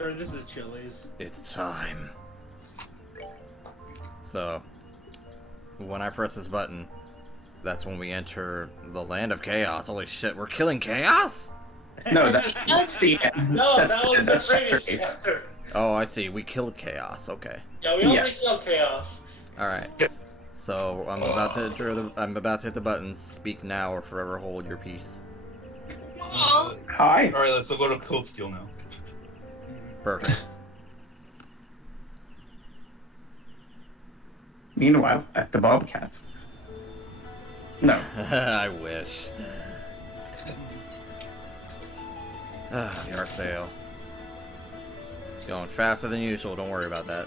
Or this is Chili's. It's time. So, when I press this button, that's when we enter the land of chaos. Holy shit, we're killing chaos? No, that's the No, that's that was that's the previous chapter 8. chapter. Oh, I see. We killed chaos. Okay. Yeah, we already killed chaos. All right. So I'm about to hit the buttons. Speak now or forever hold your peace. Hi. All right, let's go to Cold Steel now. Perfect. Meanwhile, at the Bobcat. No. I wish. The Arsail. It's going faster than usual. Don't worry about that.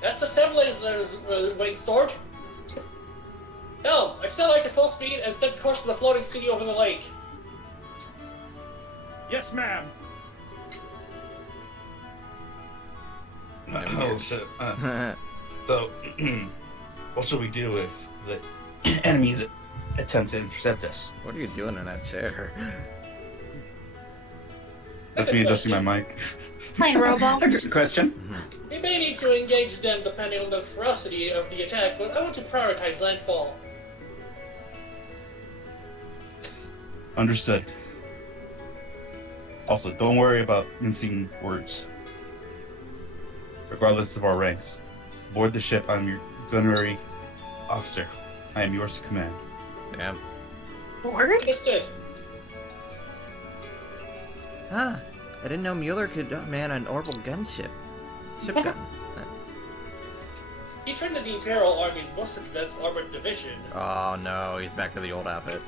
That's the stabilizers wing stored. No, accelerate to full speed and send course to the floating city over the lake. Yes, ma'am. Oh shit. So, what should we do if the enemies attempt to intercept us? What are you doing in that chair? That's me adjusting my mic. Playing A Robo. good question. We may need to engage them depending on the ferocity of the attack, but I want to prioritize landfall. Understood. Also, don't worry about mincing words. Regardless of our ranks, aboard the ship, I'm your gunnery officer. I am yours to command. Damn. Word? Understood. Huh. I didn't know Mueller could man an orbital gunship. Ship gun. He trained in the Imperial Army's most advanced armored division. Oh no, he's back to the old outfit.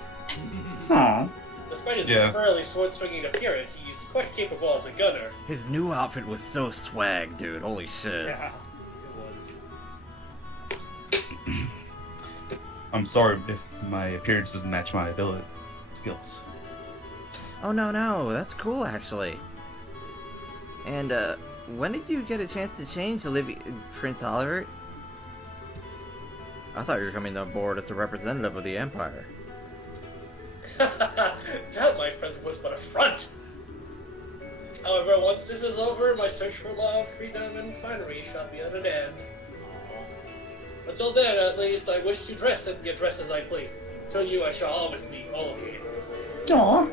Aw. Despite his Yeah. temporarily sword-swinging appearance, he's quite capable as a gunner. His new outfit was so swag, dude. Holy shit. Yeah, it was. I'm sorry if my appearance doesn't match my ability skills. Oh no, that's cool actually. And when did you get a chance to change Prince Oliver? I thought you were coming on board as a representative of the Empire. That, my friends, was but a front. However, once this is over, my search for love, freedom, and finery shall be at an end. Until then, at least, I wish to dress and get dressed as I please. To you, I shall always be all of you. Aw.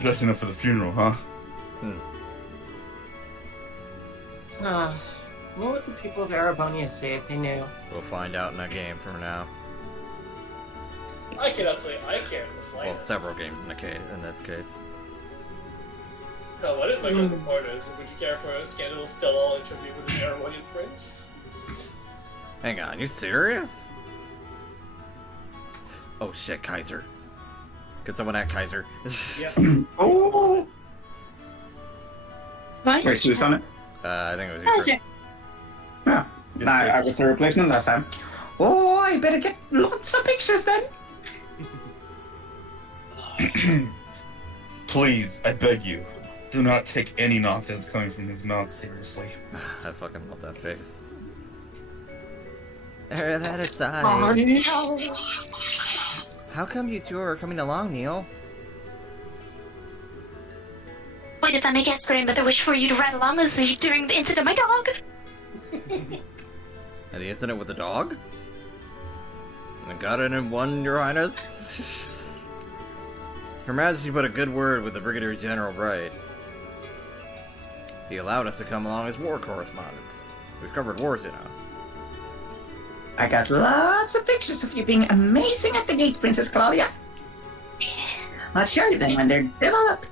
Dressing up for the funeral, huh? What would the people of Erebania say if they knew? We'll find out in a game from now. I cannot say I care in the Well, slightest. several games in this case. No, what is my good reporters? Would you care for a scandalous tell-all interview with an Erebonian prince? Hang on, you serious? Oh shit, Kaiser. Could someone act Kaiser? Yep. Oh. What? Wait, who's on it? I think it was How's you. it? Yeah. I was the replacement last time. Oh, I better get lots of pictures then. Please, I beg you, do not take any nonsense coming from his mouth seriously. I fucking love that face. That aside, Oh no. how come you two are coming along, Neil? Wait, if I may guess, Graham, but I wish for you to ride along as during the incident of my dog. And the incident with the dog? I got it in one, Your Highness. Her Majesty put a good word with the Brigadier General Bright. He allowed us to come along as war correspondents. We've covered wars, you know. I got lots of pictures of you being amazing at the gate, Princess Claudia. I'll show you them when they're developed.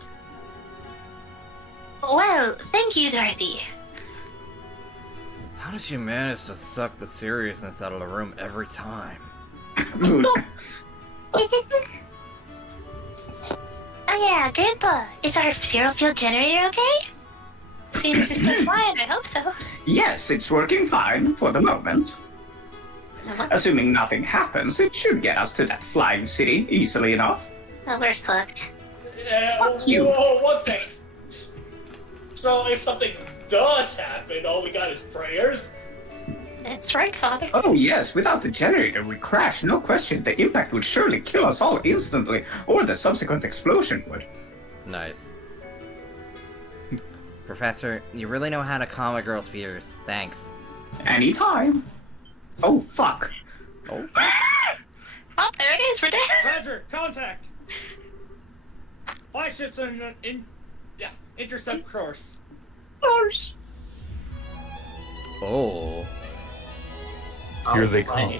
Well, thank you, Dorothy. How does she manage to suck the seriousness out of the room every time? Mood. Oh yeah, Grandpa, is our zero fuel generator okay? Seems to stay flying, I hope so. Yes, it's working fine for the moment. Assuming nothing happens, it should get us to that flying city easily enough. Well, we're fucked. Fuck you. Whoa, one second. So if something does happen, all we got is prayers? That's right, Father. Oh yes, without the generator we crash, no question. The impact would surely kill us all instantly, or the subsequent explosion would. Nice. Professor, you really know how to calm a girl's fears. Thanks. Anytime. Oh, fuck. Oh. Oh, there it is. We're dead. Roger, contact. 5 ships intercept course. Course. Oh. Here they come.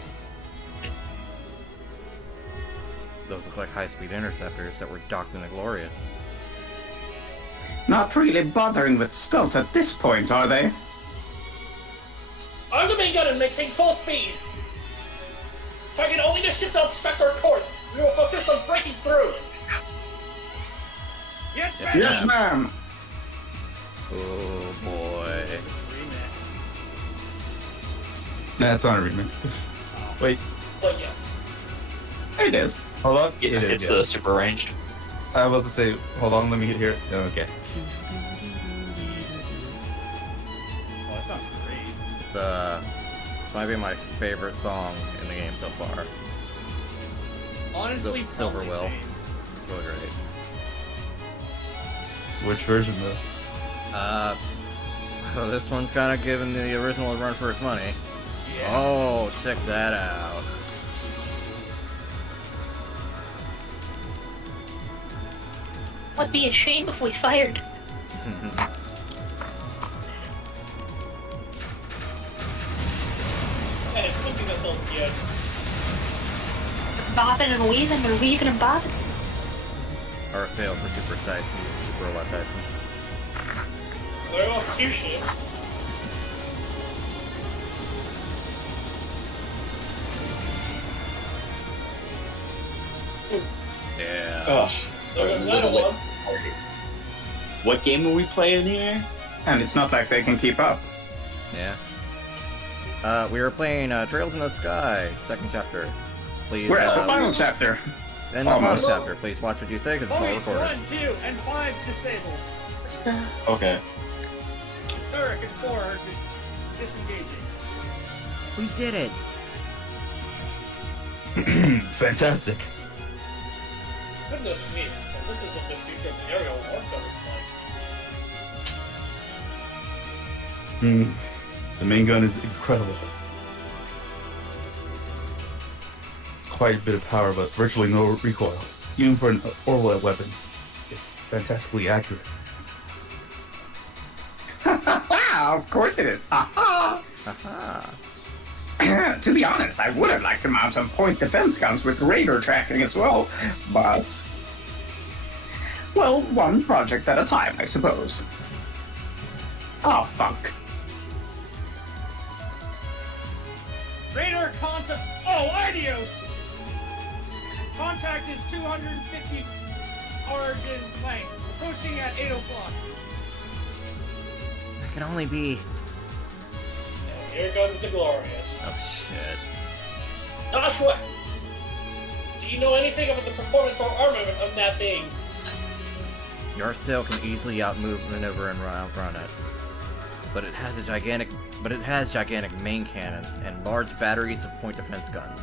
Those look like high-speed interceptors that were docked in the Glorious. Not really bothering with stealth at this point, are they? Arm the main gun and maintain full speed. Target only the ships that obstruct our course. We will focus on breaking through. Yes, ma'am. Yes, ma'am. Oh boy. Remix. Nah, it's not a remix. Wait, But yes. It is. hold on. Yeah, It is, it's yeah. the super range. I was about to say, hold on, let me get here. Oh, okay. Oh, that sounds great. This might be my favorite song in the game so far. Honestly, Silver probably Will. same. It's really great. Which version, though? So this one's kind of giving the original a run for its money. Yeah. Oh, check that out. Would be a shame if we fired. And it's looking missiles again. Bobbing and weaving, or weaving and bobbing. Our sale for Super Tyson, Super Robot Tyson. There are 2 ships. Yeah. Oh, There goes another one. what game are we playing here? And it's not like they can keep up. Yeah. We were playing Trails in the Sky, second chapter. Please, We're at the final chapter. and the final almost. chapter. Please watch what you say, because it's all Bogies recorded. 1, 2, and 5 disabled. Okay. Turret and 4 are disengaging. We did it! Fantastic. Goodness me, so this is what the future of aerial warfare is like. The main gun is incredible. Quite a bit of power, but virtually no recoil. Even for an orbital weapon, it's fantastically accurate. Of course it is. Haha! To be honest, I would have liked to mount some point defense guns with radar tracking as well, but... Well, one project at a time, I suppose. Oh, fuck. Radar contact. Oh, adios! Contact is 250 origin length. Approaching at 8 o'clock. That can only be... And here comes the Glorious. Oh, shit. Joshua! Do you know anything about the performance or armament of that thing? Your sail can easily outmove, maneuver, and outrun it. But it has gigantic main cannons and large batteries of point defense guns.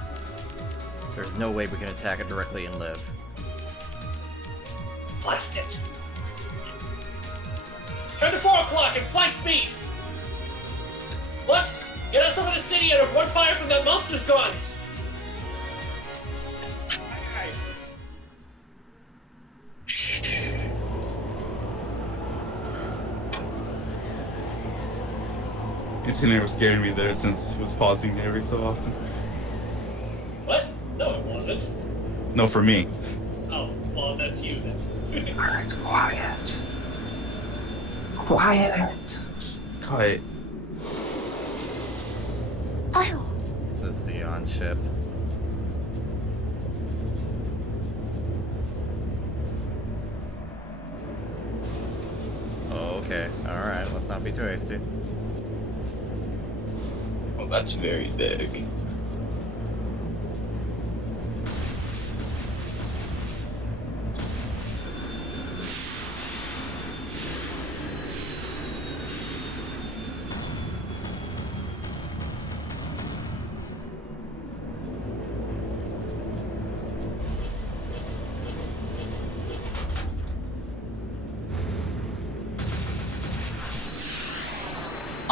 There's no way we can attack it directly and live. Blast it! Turn to 4 o'clock and flight speed! Lux, get us over the city and run fire from that monster's guns! Aye, Internet was scaring me there since it was pausing every so often. What? No, it wasn't. No, for me. Oh, well, that's you then. Alright, quiet. Quiet. Quiet. Oh, The Xeon ship. Oh, okay. Alright, let's not be too hasty. Well, that's very big.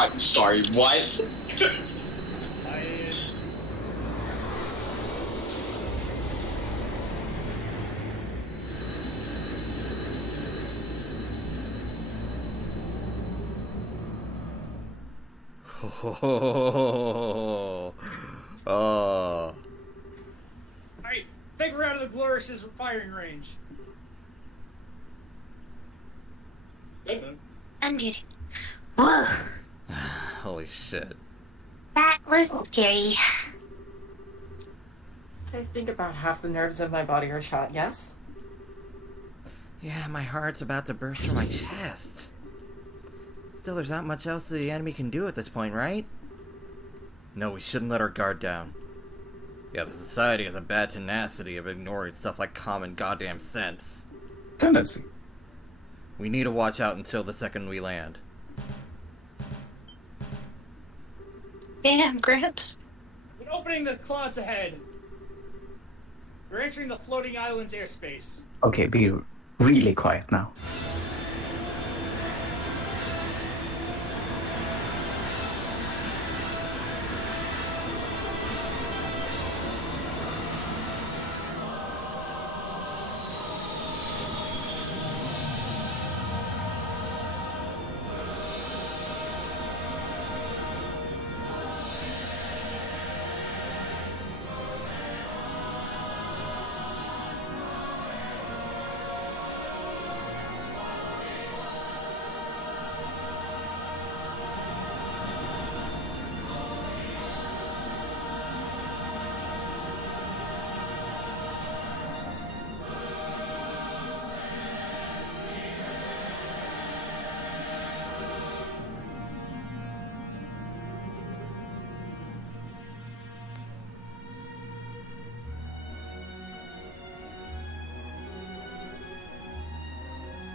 I'm sorry, what? Oh. Alright, take her out of the Glorious's firing range. Good. Unmuting. Whoa, Holy shit. that was scary. I think about half the nerves of my body are shot, yes? Yeah, my heart's about to burst from my chest. Still, there's not much else the enemy can do at this point, right? No, we shouldn't let our guard down. Yeah, the society has a bad tenacity of ignoring stuff like common goddamn sense. Tendency. We need to watch out until the second we land. Damn, Grant. When opening the clouds ahead, we're entering the floating island's airspace. Okay, be really quiet now.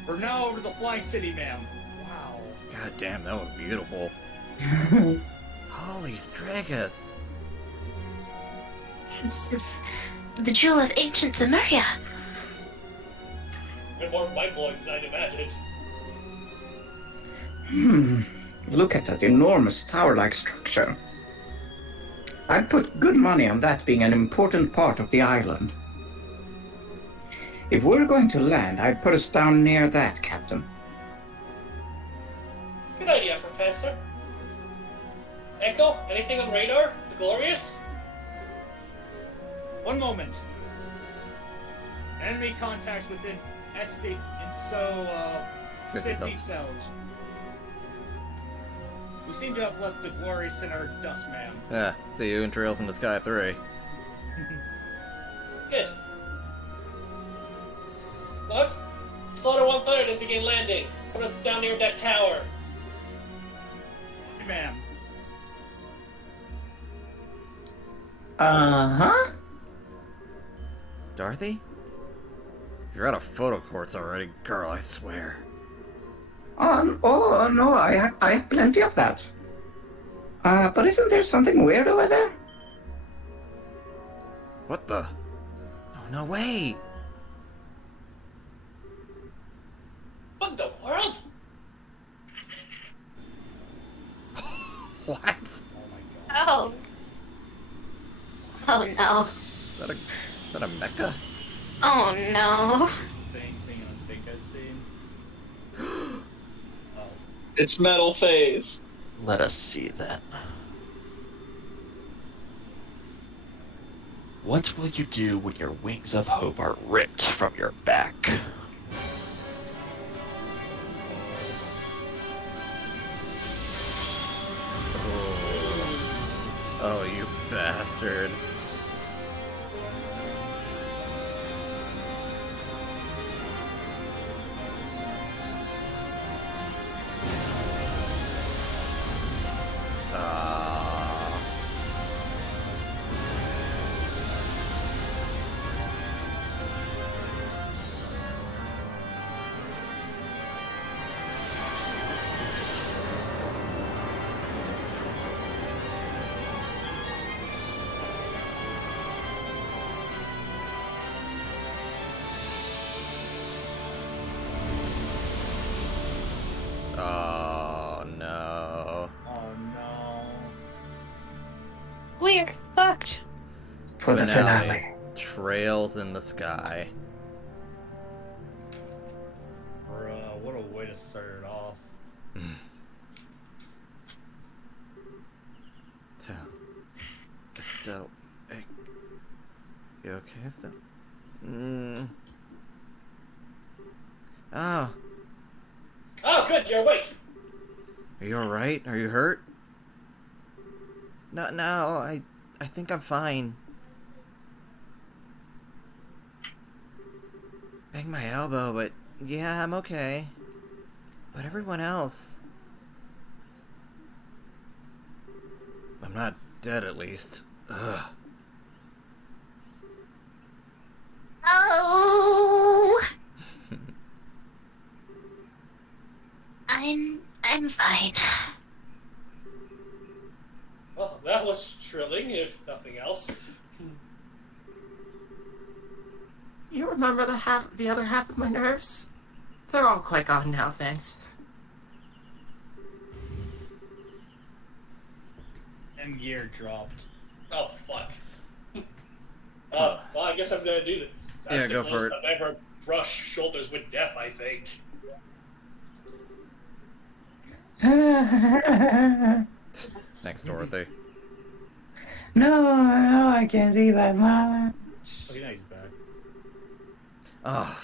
We're now over the flying city, ma'am. Wow. God damn, that was beautiful. Holy Stragus. This is the jewel of ancient Zemuria. Bit more mind-blowing than I'd imagined. Look at that enormous tower-like structure. I'd put good money on that being an important part of the island. If we're going to land, I'd put us down near that, Captain. Good idea, Professor. Echo, anything on radar? The Glorious? One moment. Enemy contacts within estate and 50 50 cells. cells. We seem to have left the Glorious in our dust, ma'am. Yeah, see you in Trails in the Sky 3. Good. Lux, slaughter 1/3 and begin landing. Put us down near that tower. Ma'am. Uh-huh. Dorothy? You're out of photo courts already, girl, I swear. Oh, no, I have plenty of that. But isn't there something weird over there? What the? Oh, no way! What in the world? What? Oh. Oh no. Is that a mecha? Oh no. Thing I think I'd seen. Oh. It's Metal Phase. Let us see then. What will you do when your wings of hope are ripped from your back? Oh, you bastard. Fucked. For the finale. Trails in the sky. Bruh, what a way to start it off. Still, hey, you okay still? Oh. Oh, good, you're awake. Are you alright? Are you hurt? No, I think I'm fine. Banged my elbow, but yeah, I'm okay. But everyone else... I'm not dead, at least. Ugh. Oh. I'm fine. Well, that was thrilling, if nothing else. You remember the other half of my nerves? They're all quite gone now, thanks. And gear dropped. Oh, fuck. Well, I guess I'm gonna do this. That's the Yeah, go for closest it. I've ever brushed shoulders with death, I think. Next, Dorothy. No, I can't see that much. Okay, now he's back. Oh,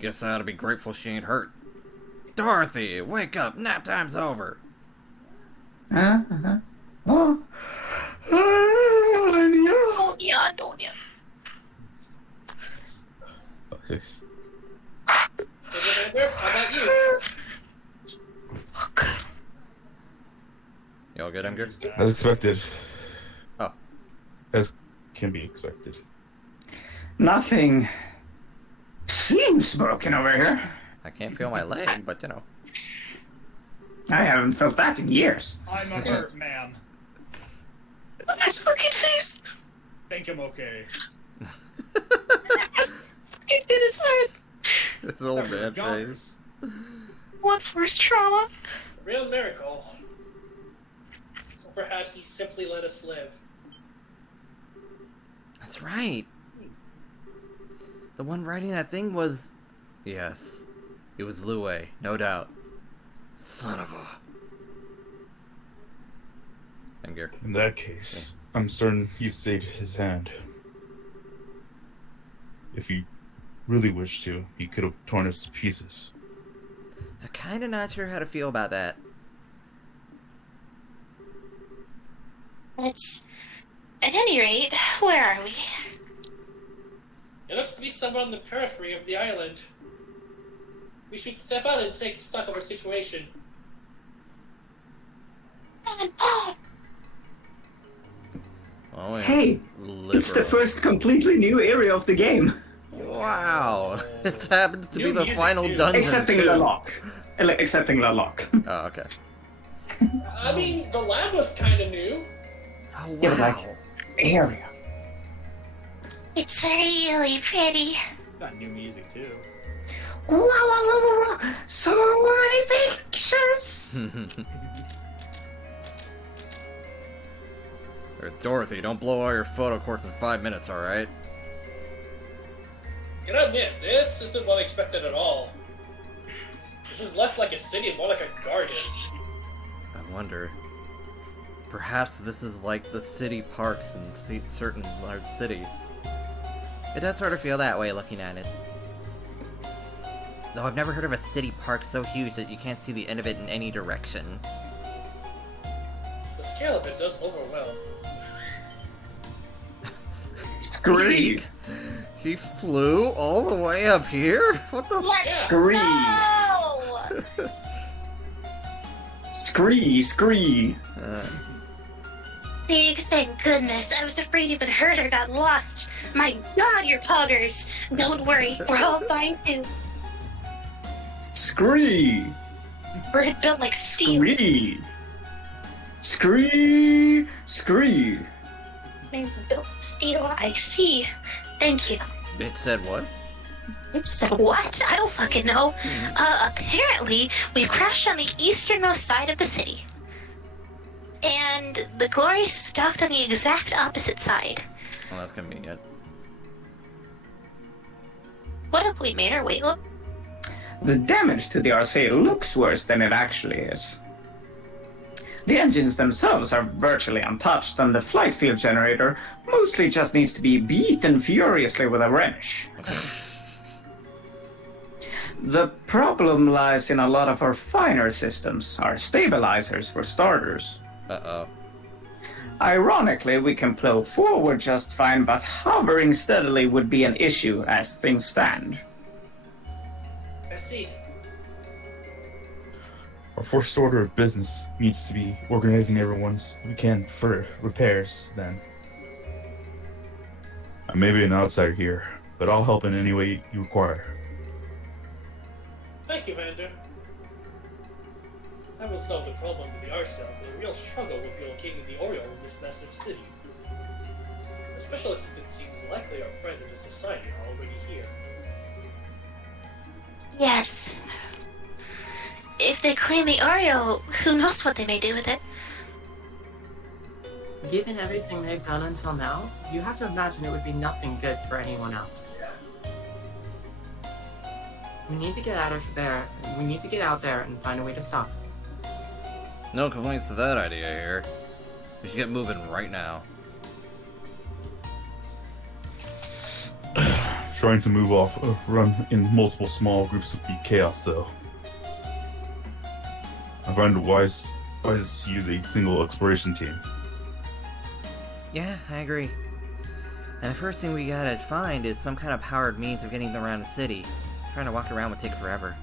guess I ought to be grateful she ain't hurt. Dorothy, wake up! Nap time's over! Oh. Don't ya. Six. How about you? Y'all good, Edgar? As expected. Oh. As can be expected. Nothing seems broken over here. I can't feel my leg, but you know. I haven't felt that in years. I'm a hurt man. His fucking face. Think I'm okay. Fucking did his head. This old man face. What first trauma? A real miracle. Or perhaps he simply let us live. That's right. The one writing that thing was... Yes. It was Lue, no doubt. Son of a... Edgar. In that case, I'm certain he saved his hand. If he really wished to, he could have torn us to pieces. I'm kinda not sure how to feel about that. It's... At any rate, where are we? It looks to be somewhere on the periphery of the island. We should step out and take stock of our situation. Oh, yeah. Hey, it's the first completely new area of the game. Wow. It happens to be New the music, final too. dungeon, Excepting too. La Lock. Excepting La Lock. Oh, okay. I mean, the lab was kind of new. Oh, It was wow. like, area. It's really pretty. Got new music too. Wow. So many pictures. Dorothy, don't blow all your photo course in 5 minutes, alright? You gotta admit, this isn't what I expected at all. This is less like a city and more like a garden. I wonder. Perhaps this is like the city parks in certain large cities. It does sort of feel that way looking at it. Though I've never heard of a city park so huge that you can't see the end of it in any direction. The scale of it does overwhelm. Scream. He flew all the way up here? What the Let's Scream. go! Scree. Big, thank goodness. I was afraid you'd been hurt or got lost. My god, you're poggers. Don't worry, we're all fine too. Scree. We're built like steel. Scree. Man's built like steel, I see. Thank you. It said what? So what? I don't fucking know. Apparently, we crashed on the easternmost side of the city. And the Glory is docked on the exact opposite side. Well, that's convenient. What if we made our way up? The damage to the Arcea looks worse than it actually is. The engines themselves are virtually untouched, and the flight field generator mostly just needs to be beaten furiously with a wrench. The problem lies in a lot of our finer systems, our stabilizers for starters. Uh-oh. Ironically, we can plow forward just fine, but hovering steadily would be an issue as things stand. I see. Our first order of business needs to be organizing everyone we can for repairs, then. I may be an outsider here, but I'll help in any way you require. Thank you, Vander. I will solve the problem with the Arcel, but the real struggle will be locating the Oriole in this massive city. Especially since it seems likely our friends in the society are already here. Yes. If they claim the Oreo, who knows what they may do with it? Given everything they've done until now, you have to imagine it would be nothing good for anyone else. We need to get out of there. We need to get out there and find a way to stop them. No complaints to that idea here. We should get moving right now. Trying to move off, run in multiple small groups would be chaos, though. I find it wise to use a single exploration team. Yeah, I agree. And the first thing we gotta find is some kind of powered means of getting around the city. Trying to walk around would take forever.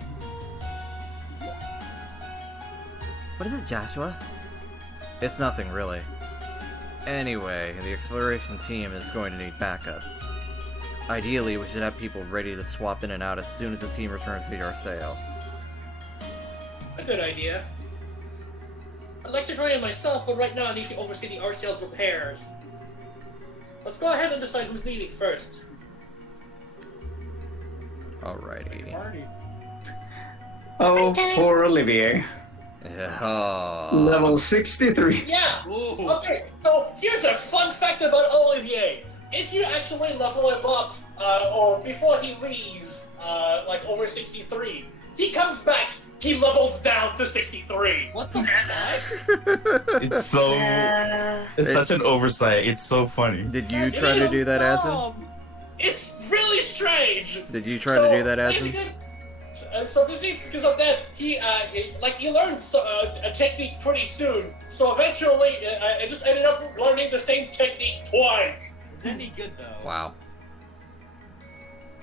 What is it, Joshua? It's nothing, really. Anyway, the exploration team is going to need backup. Ideally, we should have people ready to swap in and out as soon as the team returns to our sale. A good idea. I'd like to join in myself, but right now I need to oversee the Arcel's repairs. Let's go ahead and decide who's leading first. Alrighty. Oh, poor Olivier. Yeah. Level 63. Yeah! Okay, so here's a fun fact about Olivier. If you actually level him up, or before he leaves, like over 63, he comes back, he levels down to 63. What the fuck? It's so... It's such an oversight. It's so funny. Did you try to do that, Asin? It's really strange! Did you try to do that, Asin? So basically, because of that, he learns a technique pretty soon. So eventually, I just ended up learning the same technique twice. Is that any good though? Wow.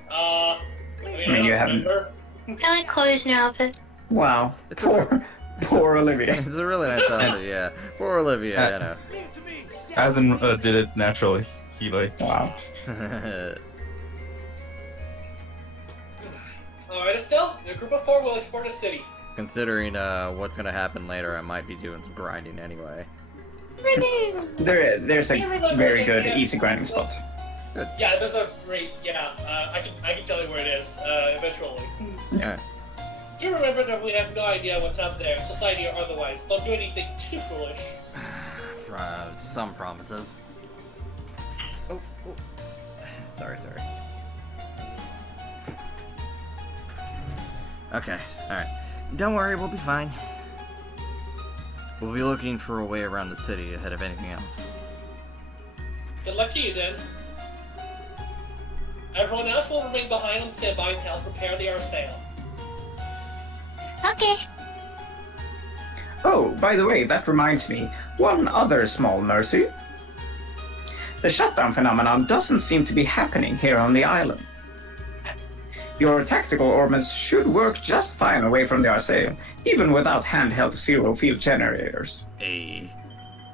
I mean, you haven't- I like Chloe's new outfit. Wow. Poor Olivia. It's a really nice outfit, yeah. Poor Olivia, you know. Asin did it naturally. He Wow. Alright, Estelle, in a group of 4 will explore the city. Considering what's gonna happen later, I might be doing some grinding anyway. There's a very good easy grinding spot. Yeah, there's a great, I can tell you where it is, eventually. Yeah. Do remember that we have no idea what's out there, society or otherwise. Don't do anything too foolish. Some promises. Oh. Sorry. Okay, alright. Don't worry, we'll be fine. We'll be looking for a way around the city ahead of anything else. Good luck to you, then. Everyone else will remain behind on standby to help prepare the Arcale. Okay. Oh, by the way, that reminds me. One other small mercy. The shutdown phenomenon doesn't seem to be happening here on the island. Your tactical orbits should work just fine away from the Arcea, even without handheld zero-field generators. Hey.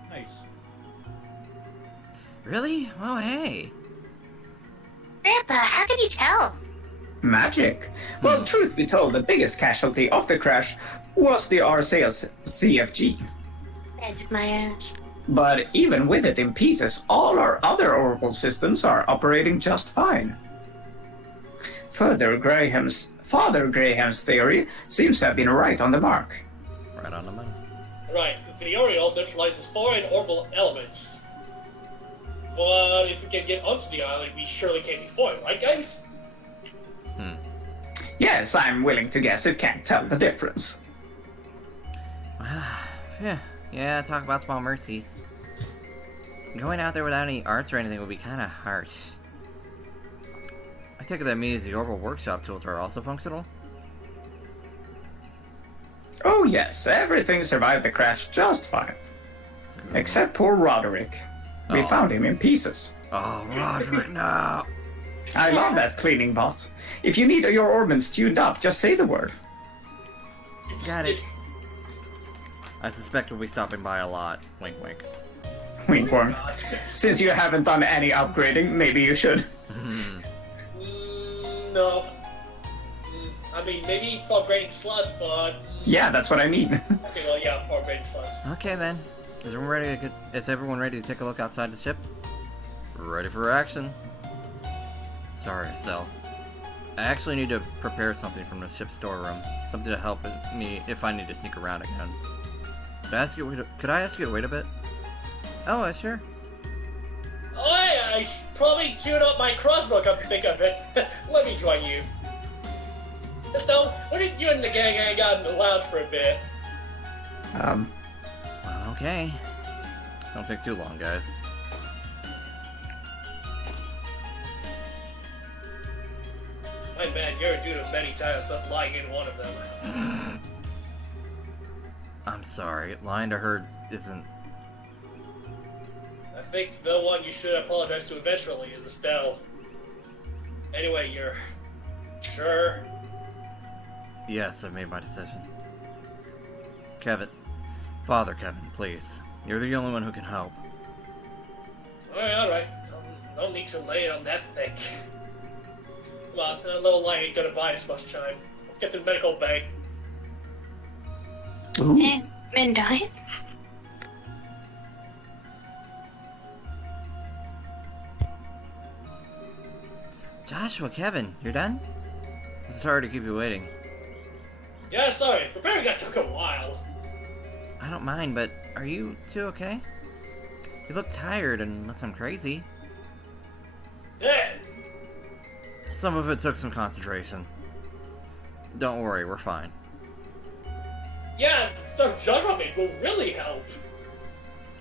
Nice. Really? Oh, hey. Grandpa, how can you tell? Magic. Well, truth be told, the biggest casualty of the crash was the Arcea's CFG. Banded my ass. But even with it in pieces, all our other orbital systems are operating just fine. Father Graham's theory seems to have been right on the mark. Right on the money. Right, the Oriole neutralizes foreign orbital elements. But if we can get onto the island, we surely can't be foreign, right, guys? Yes, I'm willing to guess it can't tell the difference. Yeah, talk about small mercies. Going out there without any arts or anything would be kind of harsh. I take it that means the orbital workshop tools are also functional? Oh yes, everything survived the crash just fine. Except poor Roderick. We found him in pieces. Oh, Roderick, no! I love that cleaning bot. If you need your ornaments tuned up, just say the word. Got it. I suspect we'll be stopping by a lot. Wink, wink. Wink, wink. Since you haven't done any upgrading, maybe you should. No. I mean, maybe for upgrading slots, but... Yeah, that's what I mean. Okay, well, yeah, for upgrading slots. Okay then. Is everyone ready to take a look outside the ship? Ready for action. Sorry, Estelle. I actually need to prepare something from the ship's storeroom. Something to help me if I need to sneak around again. Could I ask you to wait a bit? Oh, sure. Oh, hey, I should probably tune up my crossbow, come to think of it. Let me join you. Estelle, what did you and the gang hang out in the lounge for a bit? Well, okay. Don't take too long, guys. My man, you're a dude of many talents, but lying in one of them. I'm sorry. Lying to her isn't... I think the one you should apologize to eventually is Estelle. Anyway, you're... sure? Yes, I've made my decision. Kevin. Father Kevin, please. You're the only one who can help. Alright. No need to lay it on that thick. Come on, that little light ain't gonna buy us much time. Let's get to the medical bay. Men dying? Joshua, Kevin, you're done? Sorry to keep you waiting. Yeah, sorry. Preparing that took a while. I don't mind, but are you two okay? You look tired, unless I'm crazy. Yeah. Some of it took some concentration. Don't worry, we're fine. Yeah, stuff Joshua made will really help.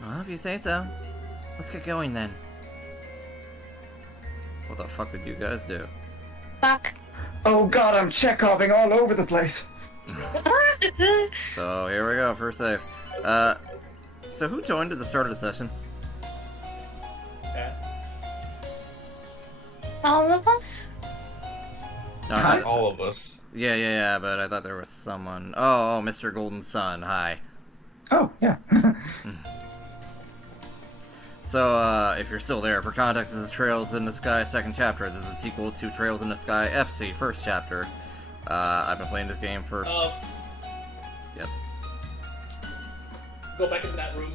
Well, if you say so. Let's get going then. What the fuck did you guys do? Fuck. Oh god, I'm Chekhoving all over the place. So, here we go, first save. So who joined at the start of the session? All of us? No, Not all of us. Yeah, but I thought there was someone. Oh, Mr. Golden Sun, hi. Oh, yeah. So, if you're still there, for context, this is Trails in the Sky second chapter. This is a sequel to Trails in the Sky FC first chapter. I've been playing this game for... Yes. Go back into that room.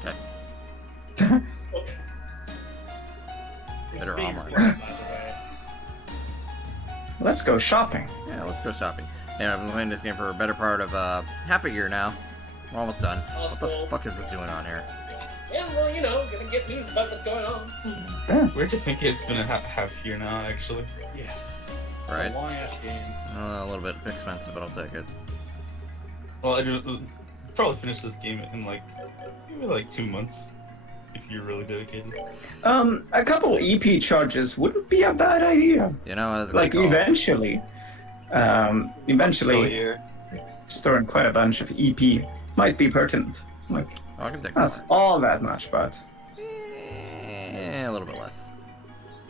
Okay. Okay. Better Being online. recorded, by the way. Let's go shopping. Yeah, let's go shopping. Yeah, I've been playing this game for a better part of half a year now. We're almost done. What the fuck is this doing on here? Yeah, well, you know, gonna get news about what's going on. Where'd you think it's been a half year now, actually? Yeah. Right? It's a long ass game. A little bit expensive, but I'll take it. Well, I'd probably finish this game in maybe like 2 months, if you're really dedicated. A couple EP charges wouldn't be a bad idea. You know, that's a Like, good call. eventually, storing quite a bunch of EP might be pertinent. Like, Oh, I can take not this. all that much, but A little bit less.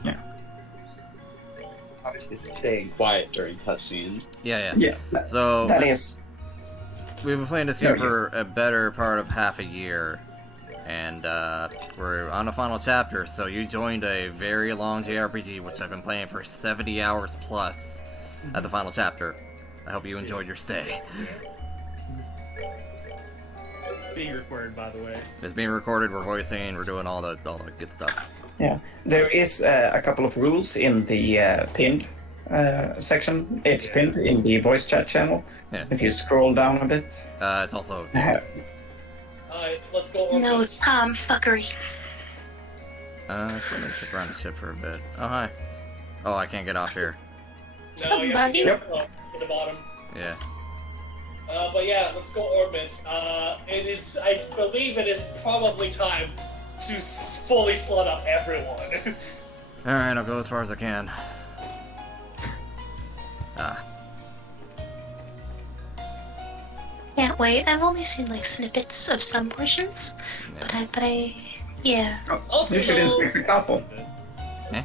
yeah. Obviously staying quiet during cutscenes. Yeah. Yeah, So, that is. we've been playing this game for a better part of half a year. And, we're on the final chapter, so you joined a very long JRPG, which I've been playing for 70 hours plus at the final chapter. I hope you enjoyed your stay. Being recorded, by the way. It's being recorded, we're voicing, we're doing all the good stuff. Yeah, there is a couple of rules in the pinned section. It's pinned in the voice chat channel. Yeah. If you scroll down a bit. It's also... Alright, let's go No, orbit. fuckery. Let me check around the ship for a bit. Oh, hi. Oh, I can't get off here. No, you have to Somebody. get to the bottom. Yeah. But yeah, let's go orbit. It is, I believe it is probably time to fully slut up everyone. Alright, I'll go as far as I can. Ah. Can't wait. I've only seen like snippets of some portions, Yeah. but I, yeah. Oh, Also- you should inspect the couple. Eh?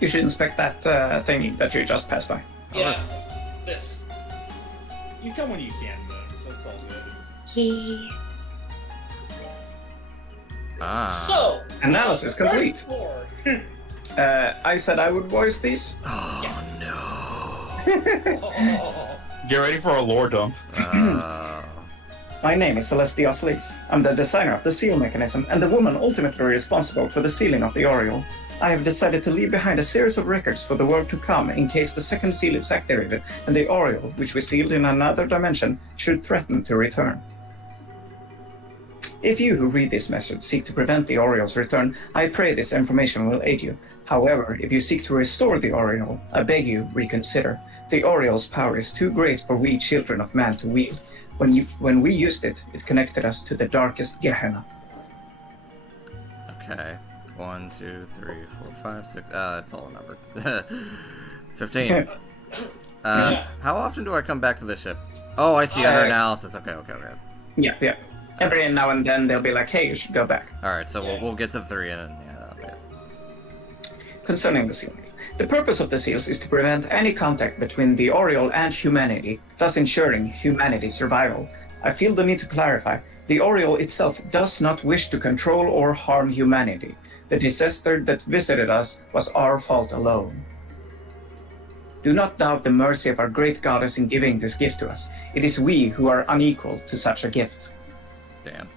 You should inspect that thingy that you just passed by. Yeah, this. You come when you can, Moon, so it's all good. He. Ah. So, Analysis complete. first floor. I said I would voice these. Oh, Yes. no. Oh. Get ready for a lore dump. My name is Celestios Lees. I'm the designer of the seal mechanism and the woman ultimately responsible for the sealing of the Oriole. I have decided to leave behind a series of records for the world to come in case the second seal is activated and the Oriole, which we sealed in another dimension, should threaten to return. If you who read this message seek to prevent the Oriole's return, I pray this information will aid you. However, if you seek to restore the Oriole, I beg you reconsider. The Oriole's power is too great for we children of man to wield. When we used it, it connected us to the darkest Gehenna. Okay. 1, 2, 3, 4, 5, 6. It's all numbered. 15. Yeah. How often do I come back to this ship? Oh, I see. Under analysis. Okay. Yeah. Every now and then they'll be like, hey, you should go back. Alright, so we'll get to 3 and then, yeah, that'll be it. Concerning the seals. The purpose of the seals is to prevent any contact between the Oriole and humanity, thus ensuring humanity's survival. I feel the need to clarify. The Oriole itself does not wish to control or harm humanity. The disaster that visited us was our fault alone. Do not doubt the mercy of our great goddess in giving this gift to us. It is we who are unequal to such a gift. Damn.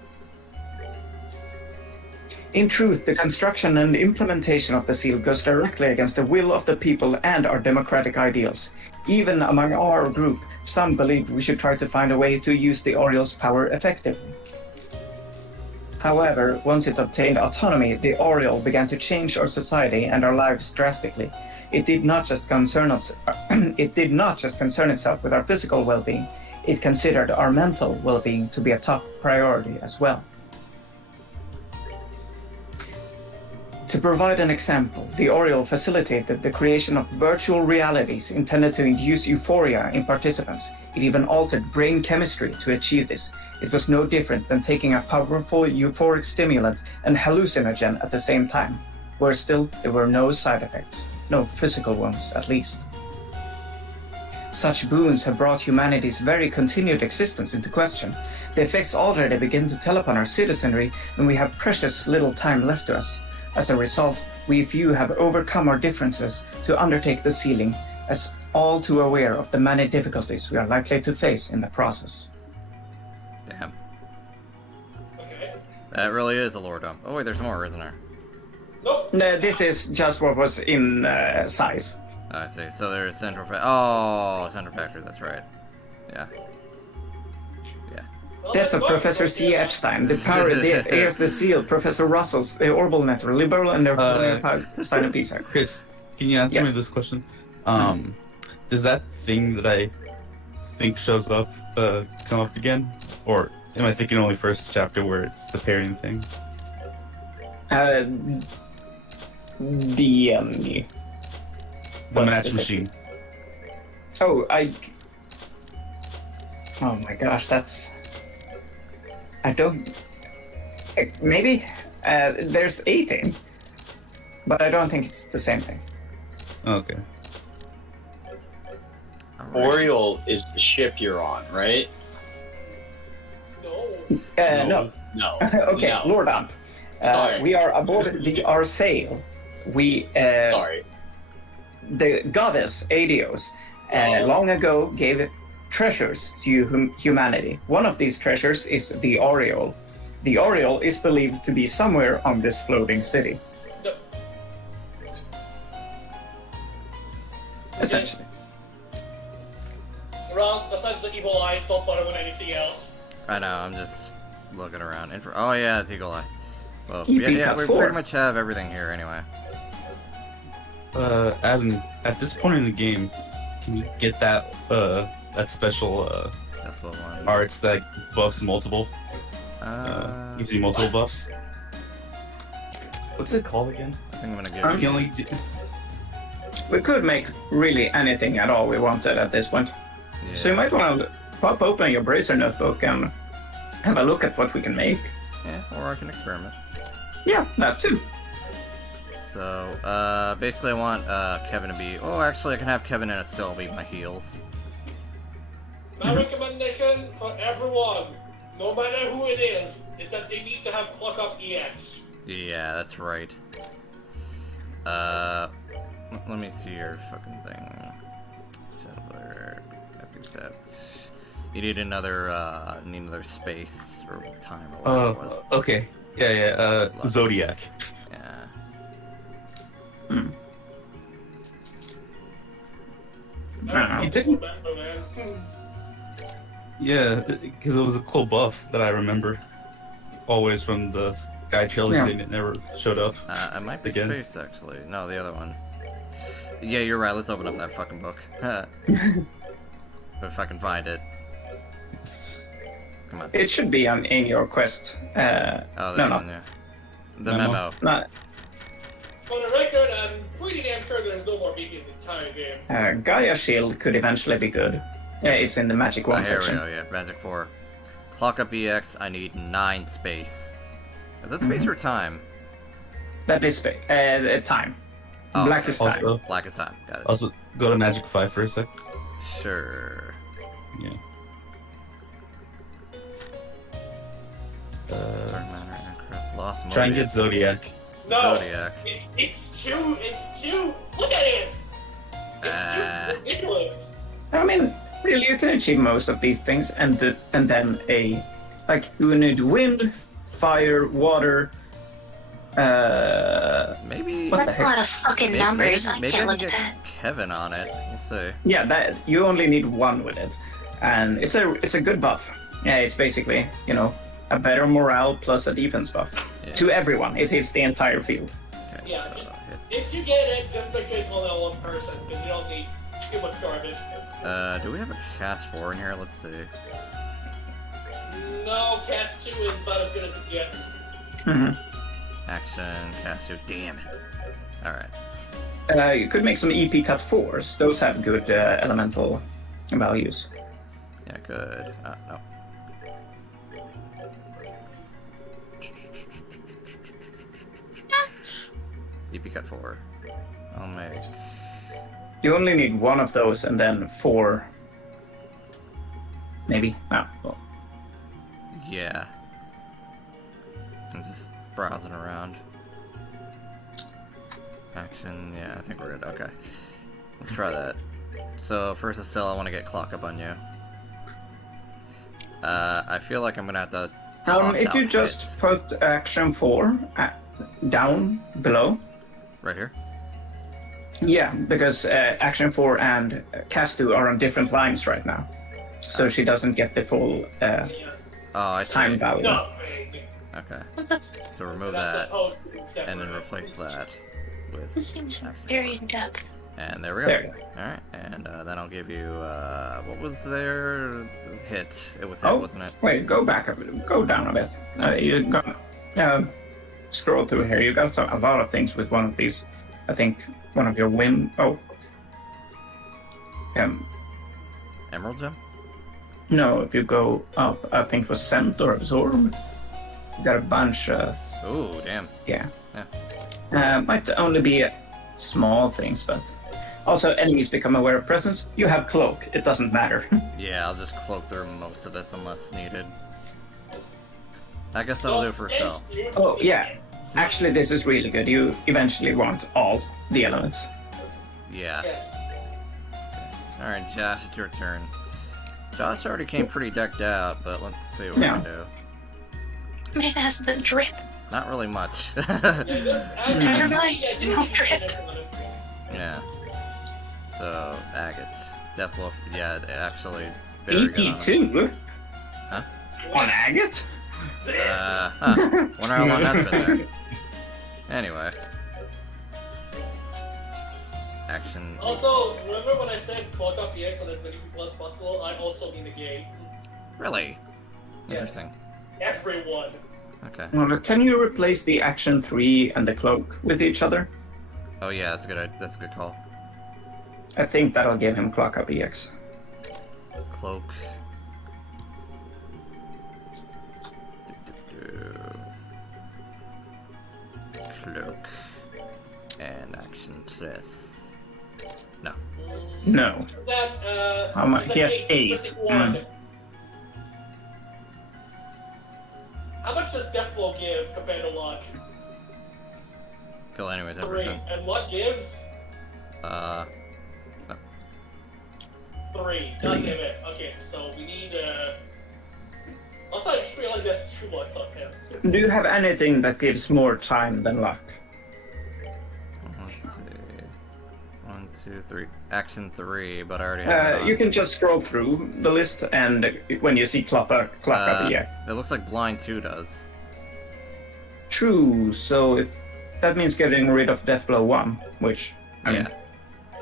In truth, the construction and implementation of the seal goes directly against the will of the people and our democratic ideals. Even among our group, some believed we should try to find a way to use the Oriole's power effectively. However, once it obtained autonomy, the Oriole began to change our society and our lives drastically. It did not just concern itself with our physical well-being. It considered our mental well-being to be a top priority as well. To provide an example, the Oriole facilitated the creation of virtual realities intended to induce euphoria in participants. It even altered brain chemistry to achieve this. It was no different than taking a powerful euphoric stimulant and hallucinogen at the same time. Worse still, there were no side effects. No physical ones, at least. Such boons have brought humanity's very continued existence into question. The effects already begin to tell upon our citizenry, and we have precious little time left to us. As a result, we few have overcome our differences to undertake the sealing, as all too aware of the many difficulties we are likely to face in the process. Damn. Okay. That really is a lore dump. Oh wait, there's more, isn't there? Nope. This is just what was in size. I see. So there's central central factory, that's right. Yeah. Well, Death of let's go. Professor C. Epstein, the power, the heirs, the seal, Professor Russell's, the orbital network, liberal and the sign of peace. Chris, can you answer me this question? Does that thing that I think shows up come up again? Or am I thinking only first chapter where it's the pairing thing? The match machine. Oh my gosh, that's... I don't... Maybe? There's 18. But I don't think it's the same thing. Okay. Oriole is the ship you're on, right? No. No. Okay, No. Lord Amp. Sorry. We are aboard our sail. We... Sorry. The goddess Adios long ago gave treasures to humanity. One of these treasures is the Oriole. The Oriole is believed to be somewhere on this floating city. No. Essentially. Wrong. Besides the evil eye, don't bother with anything else. I know, I'm just looking around. Oh yeah, it's Eagle Eye. Well, EP yeah, cut we 4. pretty much have everything here anyway. At this point in the game, can you get that special That's the one. arts that buffs multiple? Gives you multiple buffs. What's it called again? I think I'm gonna You give can only do... We could make really anything at all we wanted at this point. yeah. So you might want to pop open your Bracer notebook and have a look at what we can make. Yeah, or I can experiment. Yeah, that too. So, basically I want Kevin to be... Oh, actually I can have Kevin and it still be my heals. My recommendation for everyone, no matter who it is that they need to have Pluck Up EX. Yeah, that's right. Let me see your fucking thing. Silver, accept. You need another space or time or whatever it was. Okay. Yeah. Zodiac. Yeah. He didn't. Yeah, because it was a cool buff that I remember. Always from the Sky Trilogy, Yeah. it never showed up. It might be Again. space actually. No, the other one. Yeah, you're right. Let's open up that fucking book. If I can find it. Come on. It should be in your quest. Oh, this one, yeah. The memo. No, For the record, I'm pretty damn sure there's no more BB in the entire game. Gaia Shield could eventually be good. Yeah, it's in the Magic 1 Here we section. go, yeah. Magic 4. Clock up EX, I need 9 space. Is that space or time? That is time. Oh, Black okay. is time. Also, Black is time, got it. also go to Magic 5 for a sec. Sure. Yeah. Dark Matter, Anchoress, Lost Try and get Motives, Zodiac. No, Zodiac. it's too. Look at it. It's too ridiculous. I mean, really, you can achieve most of these things, and then you need wind, fire, water. Maybe. What That's the a heck? lot of fucking numbers. I maybe can't I look can at get that. Kevin on it. We'll see. Yeah, that you only need one with it, and it's a good buff. Yeah, it's basically a better morale plus a defense buff Yeah. to everyone. It hits the entire field. Okay, Yeah, so If you get it, just make sure it's only on one person, because you don't need too much garbage. do we have a cast 4 in here? Let's see. No, cast 2 is about as good as it gets. Action, cast 2. Damn it. Alright. You could make some EP cut 4s. Those have good elemental values. Yeah, good. No. EP cut 4. I'll make... You only need one of those, and then 4. Maybe. Oh, well. Yeah. I'm just browsing around. Action, yeah, I think we're good. Okay. Let's try that. So, first Estelle, I want to get clock up on you. I feel like I'm gonna have to toss If you out just hits. put action 4 down below. Right here? Yeah, because action 4 and cast 2 are on different lines right now. So she doesn't get the full Oh, I see. time value. Nothing. Okay. What's up? So remove That's that, supposed to be separate. and then replace that with... This seems very in depth. And there we go. There you Alright, and then I'll give you, what was their hit? It was hit, Oh, wasn't it? wait, go back a bit. Go down a bit. You got... scroll through here. You got a lot of things with one of these. I think one of your win... Oh. Emerald Gem? No, if you go up, I think it was Scent or Absorb. You got a bunch of... Ooh, damn. Yeah. Yeah. Might only be small things, but... Also, enemies become aware of presence. You have Cloak. It doesn't matter. Yeah, I'll just cloak through most of this unless needed. I guess that'll do it for Estelle. Oh, yeah. Actually, this is really good. You eventually want all the elements. Yeah. Yes. Alright, Josh, it's your turn. Josh already came pretty decked out, but let's see what we Yeah. can do. I mean, it has the drip. Not really much. Yeah, just, Never mind. yeah, you No don't need to drip. get it. Yeah. So, agates. Deathwolf, yeah, actually very good on it. 82? Huh? On agate? Wonder how long that's been there. Anyway. Action. Also, remember when I said clock off the X on as many people as possible? I also mean negate. Really? Interesting. Yes. Everyone. Okay. Well, can you replace the action 3 and the cloak with each other? Oh yeah, that's a good call. I think that'll give him clock up EX. Cloak. Cloak. And action this. No. No. That, How much? He has 8. How much does Death Blow give compared to Lock? Kill enemies 3. And what gives? No. 3. God damn it. Okay, so we need, Also, I just realized there's 2 locks on him. Do you have anything that gives more time than luck? Let's see. 1, 2, 3. Action 3, but I already have it on. You can just scroll through the list, and when you see clock up EX. It looks like Blind 2 does. True, so if that means getting rid of Deathblow 1, which, I mean,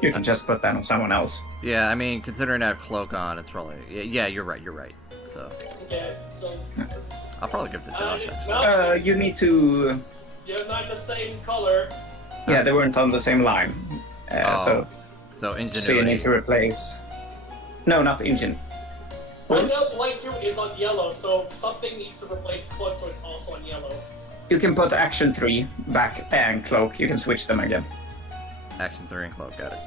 you can just put that on someone else. Yeah, I mean, considering I have Cloak on, it's probably... Yeah, you're right, so... Okay, so... I'll probably give it to Josh, actually. You need to... You're not the same color. Yeah, they weren't on the same line. So Ingenuity. So you need to replace... No, not Engine. I know Blind 2 is on yellow, so something needs to replace Cloak so it's also on yellow. You can put Action 3 back and Cloak. You can switch them again. Action 3 and Cloak, got it.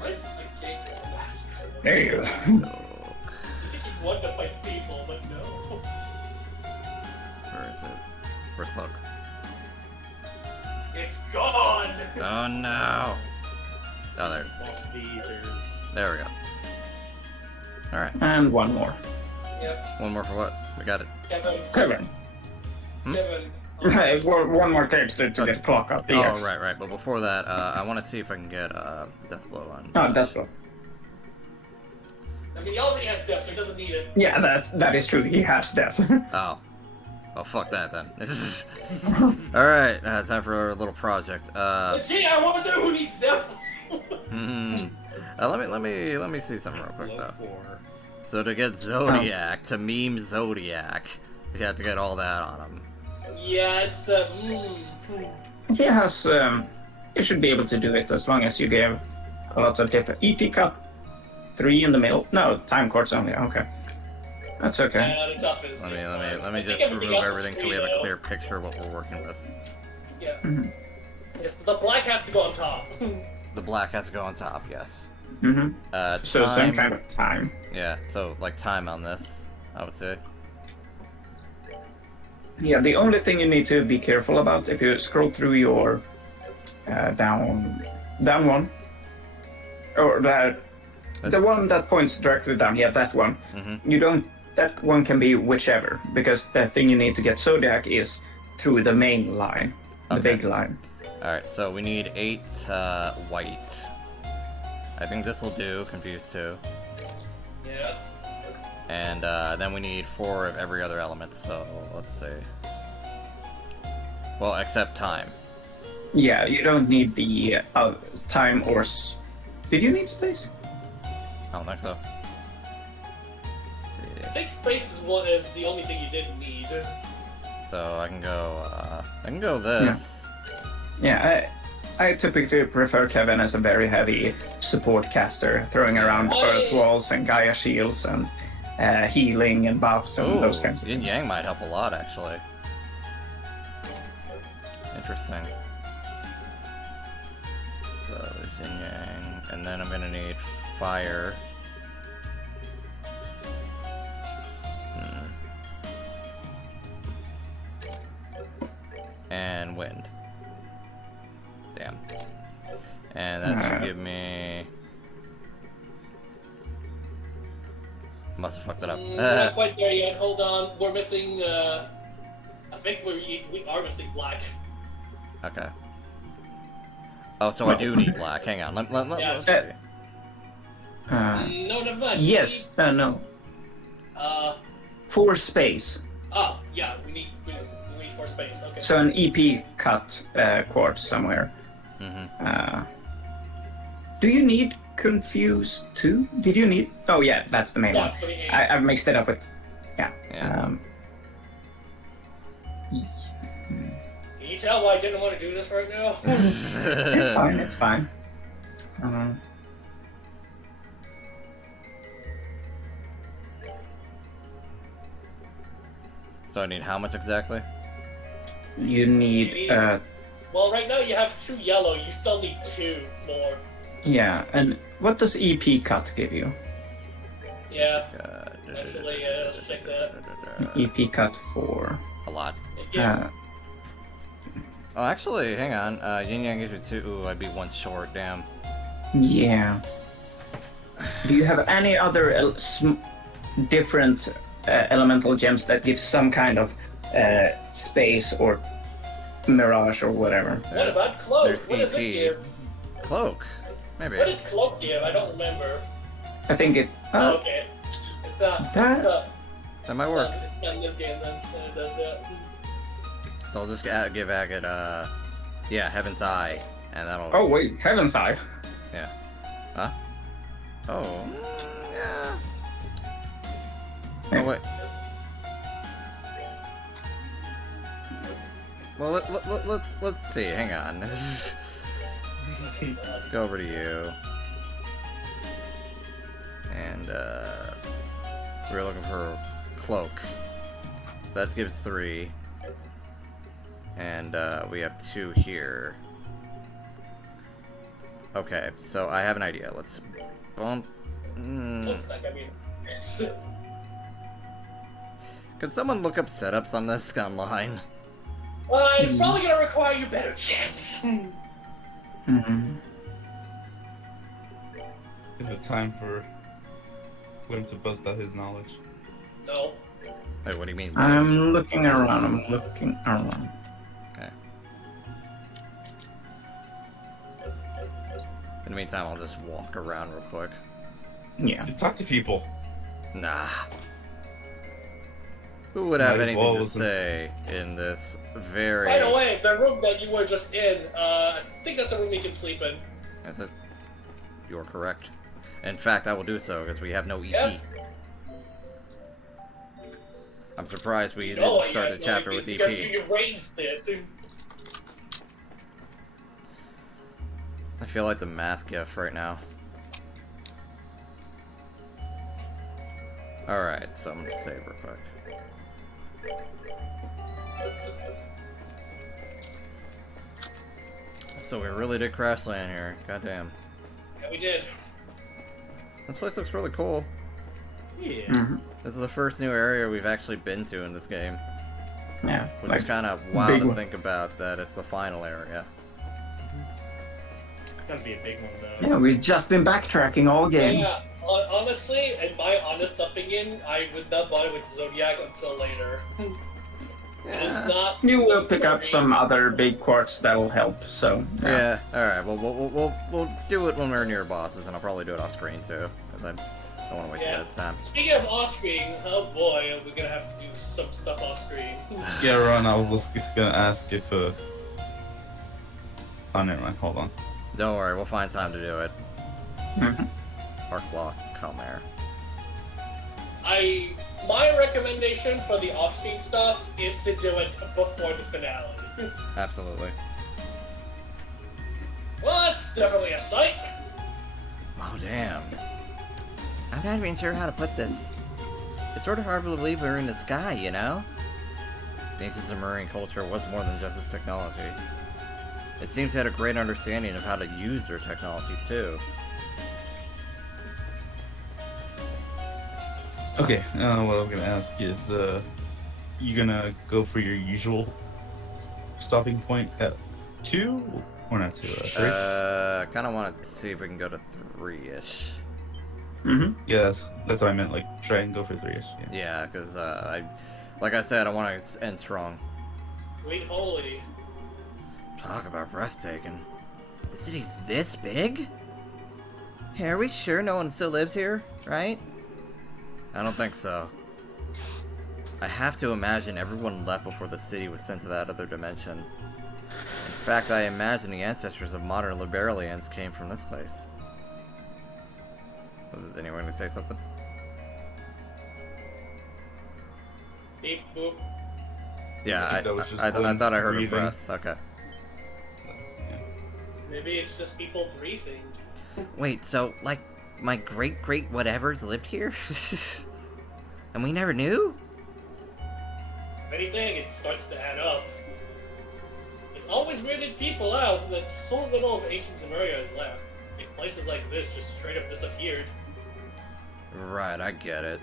Where's the game massacred? There you go. You think you want to fight people, but no. Where is it? Where's Cloak? It's gone! Oh no! Oh, there it is. Must be there's. There we go. Alright. And one more. Yep. One more for what? We got it. Kevin. Kevin. Right, one more character to get clock up. Oh, right. But before that, I want to see if I can get Deathblow on. Oh, Deathblow. I mean, he already has death, so he doesn't need it. Yeah, that is true. He has death. Oh. Oh, fuck that then. Alright, time for a little project. Gee, I want to know who needs death! Let me see something real quick though. So to get Zodiac, to meme Zodiac, we have to get all that on him. Yeah, it's He has, you should be able to do it as long as you give a lot of different... EP cut 3 in the middle? No, time courts only, okay. That's okay. Yeah, the top is Let me just remove everything so we have a clear picture of what we're working with. Yeah. Yes, the black has to go on top. The black has to go on top, yes. So same kind of time. Yeah, so like time on this, I would say. Yeah, the only thing you need to be careful about, if you scroll through your down one, or the one that points directly down, yeah, that one. That one can be whichever, because the thing you need to get Zodiac is through the main line, the big line. Alright, so we need 8 white. I think this will do, Confused 2. Yeah. And then we need 4 of every other element, so let's see. Well, except time. Yeah, you don't need the time or... Did you need space? I don't think so. I think space is the only thing you didn't need. So I can go this. Yeah, I typically prefer Kevin as a very heavy support caster, throwing around Earth Walls and Gaia Shields and healing and buffs and those kinds of Yin things. Yang might help a lot, actually. Interesting. So there's Yin Yang, and then I'm gonna need fire. And wind. Damn. And that should give me... Must have fucked it up. We're not quite there yet. Hold on. We're missing, I think we are missing black. Okay. Oh, so I do need black. Hang on. Let's see. No, never mind. Yes. No. For space. Oh, yeah, we need 4 space. Okay. So an EP cut quartz somewhere. Mm-hmm. Do you need confuse too? Did you need? Oh yeah, that's the main one. I've mixed it up with. Yeah. Yeah. Can you tell why I didn't want to do this right now? It's fine. It's fine. So I need how much exactly? You need. Well, right now you have 2 yellow. You still need 2 more. Yeah, and what does EP cut give you? Yeah. Actually, let's check that. EP cut 4. A lot. Yeah. Oh, actually, hang on. Yin Yang gives me 2. Ooh, I'd be 1 short. Damn. Yeah. Do you have any other different elemental gems that give some kind of space or mirage or whatever? What about cloak? There's What does it EP. give? Cloak? Maybe. What did cloak give? I don't remember. I think it. Oh, okay. It's not. That might work. It's not in this game then. It does that. So I'll just give Agate, yeah, Heaven's Eye, and that'll... Oh wait, Heaven's Eye. Yeah. Huh? Oh. Yeah. Oh wait. Well, let's see. Hang on. Go over to you. And we're looking for cloak. So that gives 3. And we have 2 here. Okay, so I have an idea. Let's bump. Looks like, I mean, Could someone look up setups on this online? It's probably gonna require you better checks. Is it time for him to bust out his knowledge? No. Wait, what do you mean? I'm looking around. I'm looking around. Okay. In the meantime, I'll just walk around real quick. Yeah. Talk to people. Nah. Who would have Might as anything well to listen. say in this very... By the way, the room that you were just in, I think that's a room you can sleep in. That's it. You're correct. In fact, I will do so because we have no EP. Yep. I'm surprised we No, didn't start I the chapter no, with EP. because you erased it. I feel like the math gif right now. Alright, so I'm gonna save real quick. So we really did crash land here. Goddamn. Yeah, we did. This place looks really cool. Yeah. This is the first new area we've actually been to in this game. Yeah. Which like is kind of wild big to one. think about that it's the final area. Gotta be a big one though. Yeah, we've just been backtracking all game. Yeah, honestly, in my honest opinion, I would not bother with Zodiac until later. It's not. You will pick up some other big quartz that'll help. So Yeah. All right. Well, we'll do it when we're near bosses, and I'll probably do it off screen too, because I don't want to waste Yeah. your guys' time. Speaking of off-screen, oh boy, we're gonna have to do some stuff off-screen. Yeah, Ron, I was just gonna ask if, Oh, never mind, hold on. Don't worry, we'll find time to do it. Mhm. Arc block, Calmare. My recommendation for the off-screen stuff is to do it before the finale. Absolutely. Well, that's definitely a sight. Oh damn. I'm not even sure how to put this. It's sort of hard to believe we're in the sky, you know? The ancient Sumerian culture was more than just its technology. It seems they had a great understanding of how to use their technology too. Okay, what I was gonna ask is, you gonna go for your usual stopping point at 2? Or not 2, 3? Kind of want to see if we can go to 3-ish. Yeah, that's what I meant, like, try and go for 3-ish. Yeah. Yeah, because, like I said, I want to end strong. Sweet holy. Talk about breathtaking. The city's this big? Hey, are we sure no one still lives here, right? I don't think so. I have to imagine everyone left before the city was sent to that other dimension. In fact, I imagine the ancestors of modern Liberalians came from this place. Was anyone going to say something? Beep boop. Yeah, I think that was just I Glenn thought I heard breathing. a breath. Okay. Maybe it's just people breathing. Wait, so, like, my great whatevers lived here? And we never knew? If anything, it starts to add up. It's always weirded people out that so little of ancient Zemuria is left. If places like this just straight up disappeared. Right, I get it.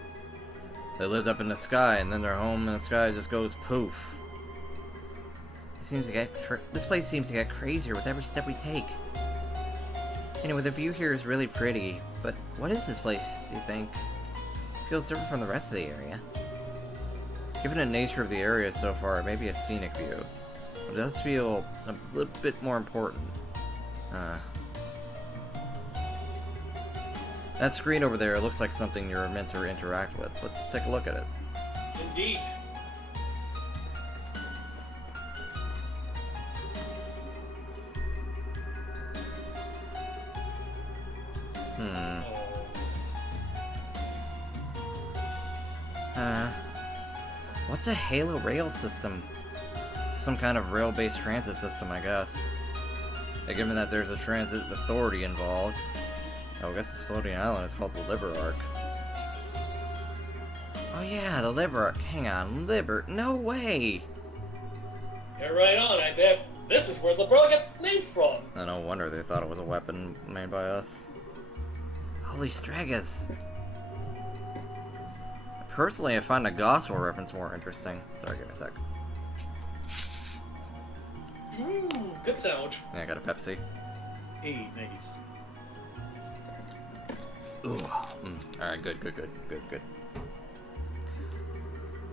They lived up in the sky, and then their home in the sky just goes poof. This place seems to get crazier with every step we take. Anyway, the view here is really pretty, but what is this place, you think? It feels different from the rest of the area. Given the nature of the area so far, it may be a scenic view, but it does feel a little bit more important. That screen over there looks like something you're meant to interact with. Let's take a look at it. Indeed. What's a Halo rail system? Some kind of rail-based transit system, I guess. Given that there's a transit authority involved. Oh, I guess this floating island is called the Liber Arc. Oh yeah, the Liber Arc. Hang on, no way! You're right on, I bet. This is where the Liberal gets named from. No wonder they thought it was a weapon made by us. Holy Stragas. Personally, I find the gospel reference more interesting. Sorry, give me a sec. Good sound. Yeah, I got a Pepsi. Hey, nice. Ooh. Alright, good.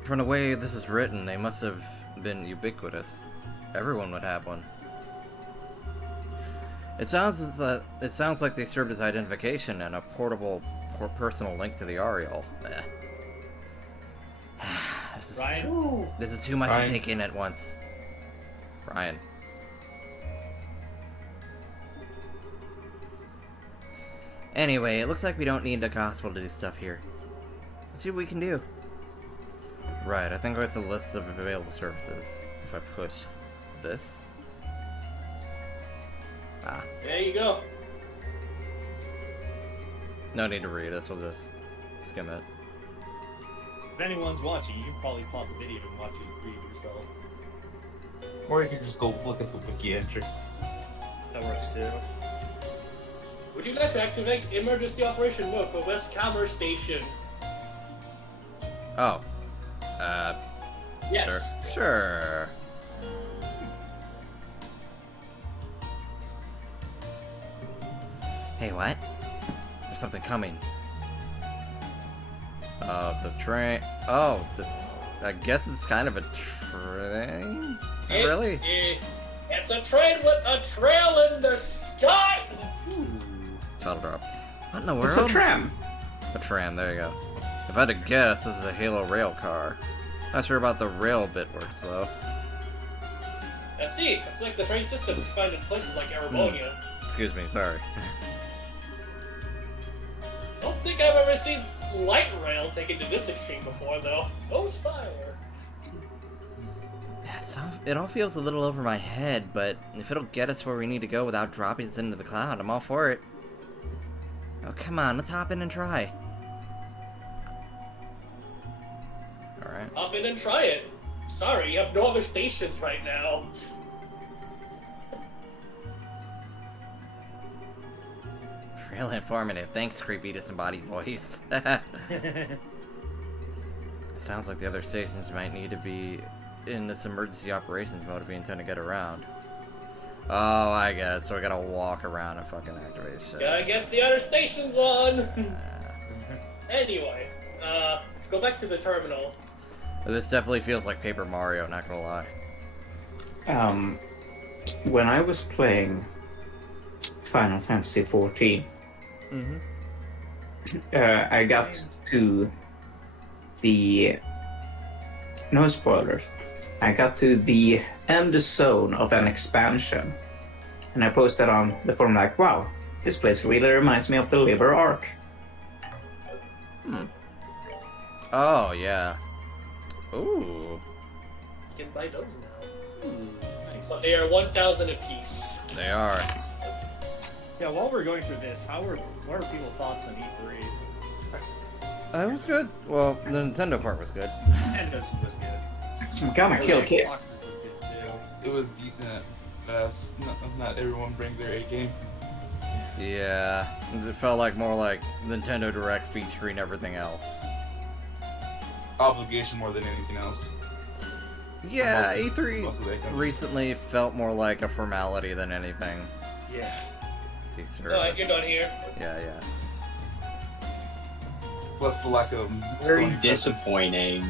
From the way this is written, they must have been ubiquitous. Everyone would have one. It sounds like they served as identification and a portable personal link to the Ariel. This is too much to take in at once. Ryan. Anyway, it looks like we don't need the gospel to do stuff here. Let's see what we can do. Right, I think that's a list of available services. If I push this. There you go. No need to read this, we'll just skim it. If anyone's watching, you can probably pause the video and watch it read yourself. Or you can just go look at the wiki entry. That works too. Would you like to activate emergency operation mode for West Calmer Station? Oh. Yes. Sure. Hey, what? There's something coming. Oh, it's a train. Oh, I guess it's kind of a train? Really? It's a train with a trail in the sky! Title drop. What in the world? It's a tram. A tram, there you go. If I had to guess, this is a Halo rail car. Not sure about the rail bit works, though. I see. It's like the train system you find in places like Arabonia. Excuse me, sorry. Don't think I've ever seen light rail taken to this extreme before, though. No fire. It all feels a little over my head, but if it'll get us where we need to go without dropping us into the cloud, I'm all for it. Oh, come on, let's hop in and try. Alright. Hop in and try it. Sorry, you have no other stations right now. Real informative. Thanks, creepy disembodied voice. Sounds like the other stations might need to be in this emergency operations mode if we intend to get around. Oh, I get it. So we gotta walk around and fucking activate shit. Gotta get the other stations on! Anyway, go back to the terminal. This definitely feels like Paper Mario, not gonna lie. When I was playing Final Fantasy 14. Mm-hmm. I got to the... No spoilers. I got to the end zone of an expansion. And I posted on the forum like, wow, this place really reminds me of the Liber Arc. Oh, yeah. Ooh. You can buy those now. But they are 1,000 apiece. They are. Yeah, while we're going through this, what are people's thoughts on E3? It was good. Well, the Nintendo part was good. Nintendo's was good. I'm gonna kill kids. Xbox's was good too. It was decent at best. Not everyone bring their A game. Yeah. It felt like more like Nintendo Direct featuring everything else. Obligation more than anything else. Yeah, Most of E3 recently felt more like a formality than anything. Yeah. See, service. Alright, you're done here. Yeah, yeah. Plus the lack of Very Sony disappointing.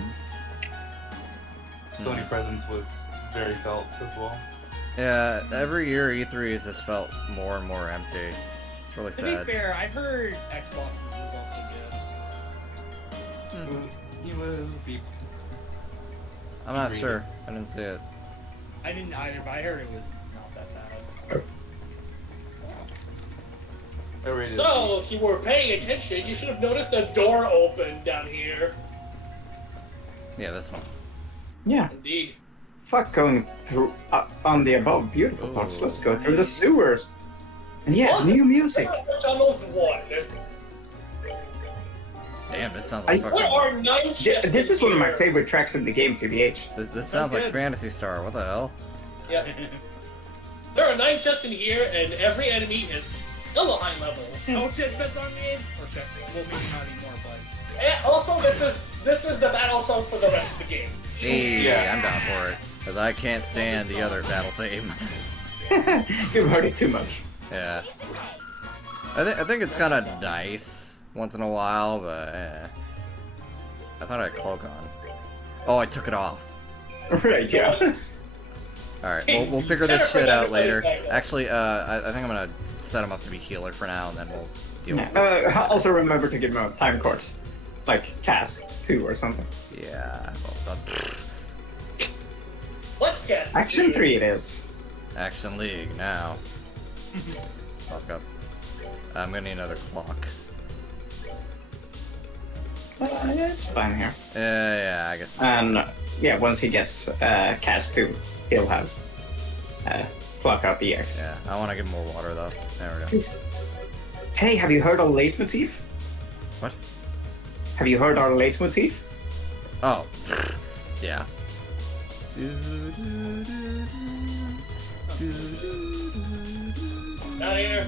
Sony presence was very felt as well. Yeah, every year E3 has just felt more and more empty. It's really To sad. be fair, I've heard Xbox's was also good. It was beep. I'm not Read sure. I didn't see it. I didn't either, but I heard it was not that bad. I rated it So, if you were paying attention, you should have noticed a door open down here. Yeah, this one. Yeah, Indeed. fuck going through on the above beautiful parts. Let's go through the sewers. And yeah, What? new music. Tunnels 1. Damn, this sounds like I- fucking... There are 9 chests This is in one of my here. favorite tracks in the game, TBH. This sounds like good. Phantasy Star. What the hell? Yeah. There are 9 chests in here, and every enemy is still a high level. Oh shit, that's on me! Or shit, well maybe not anymore, but... And also, this is the battle song for the rest of the game. Hey, Yeah. I'm down for it. Because I can't stand the other battle theme. You've heard it too much. Yeah. I think it's kind of nice once in a while, but I thought I had cloak on. Oh, I took it off. Right, yeah. Alright, we'll figure this shit out later. Actually, I think I'm gonna set him up to be healer for now, and then we'll deal with it. Also remember to give him a time course. Like cast 2 or something. Yeah, well done. What cast? Action 3 it is. Action League now. Fuck up. I'm gonna need another clock. Yeah, it's fine here. Yeah, I guess. And yeah, once he gets cast 2, he'll have clock up EX. Yeah, I want to give more water though. There we go. Hey, have you heard our leitmotif? What? Have you heard our leitmotif? Oh, yeah. Not here.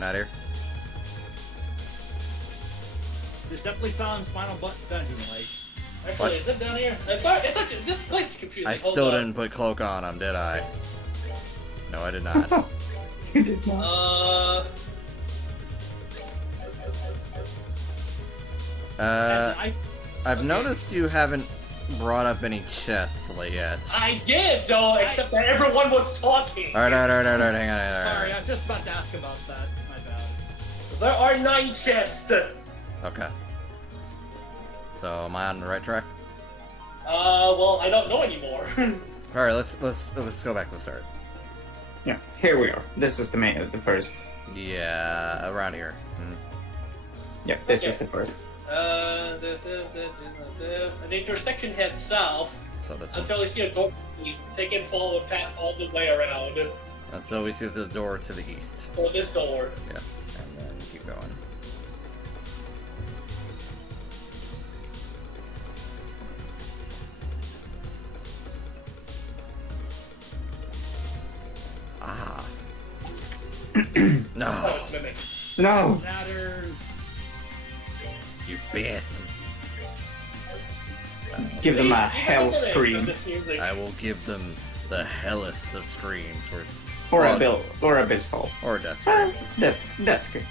Not here. This definitely sounds Final Dungeon like. Actually, What? is it down here? It's actually, this place is confusing. I Hold still on. didn't put cloak on him, did I? No, I did not. You did not. I've noticed you haven't brought up any chests yet. I did, though, except that everyone was talking. Alright, hang on. Sorry, Alright. I was just about to ask about that. My bad. There are 9 chests. Okay. So, am I on the right track? Well, I don't know anymore. Alright, let's go back to the start. Yeah, here we are. This is the first. Yeah, around here. Yeah, this is Okay. the first. The intersection heads south So this one. until we see a door. Please take and follow the path all the way around. Until we see the door to the east. For this door. Yes, and then keep going. Ah. No, Oh, it's mimics. No! Ladders. you bastard. Give them a Please, hell mimics scream. this music. I will give them the hellest of screams, Or well, a bill, or a bisfall. or a death scream. That's good.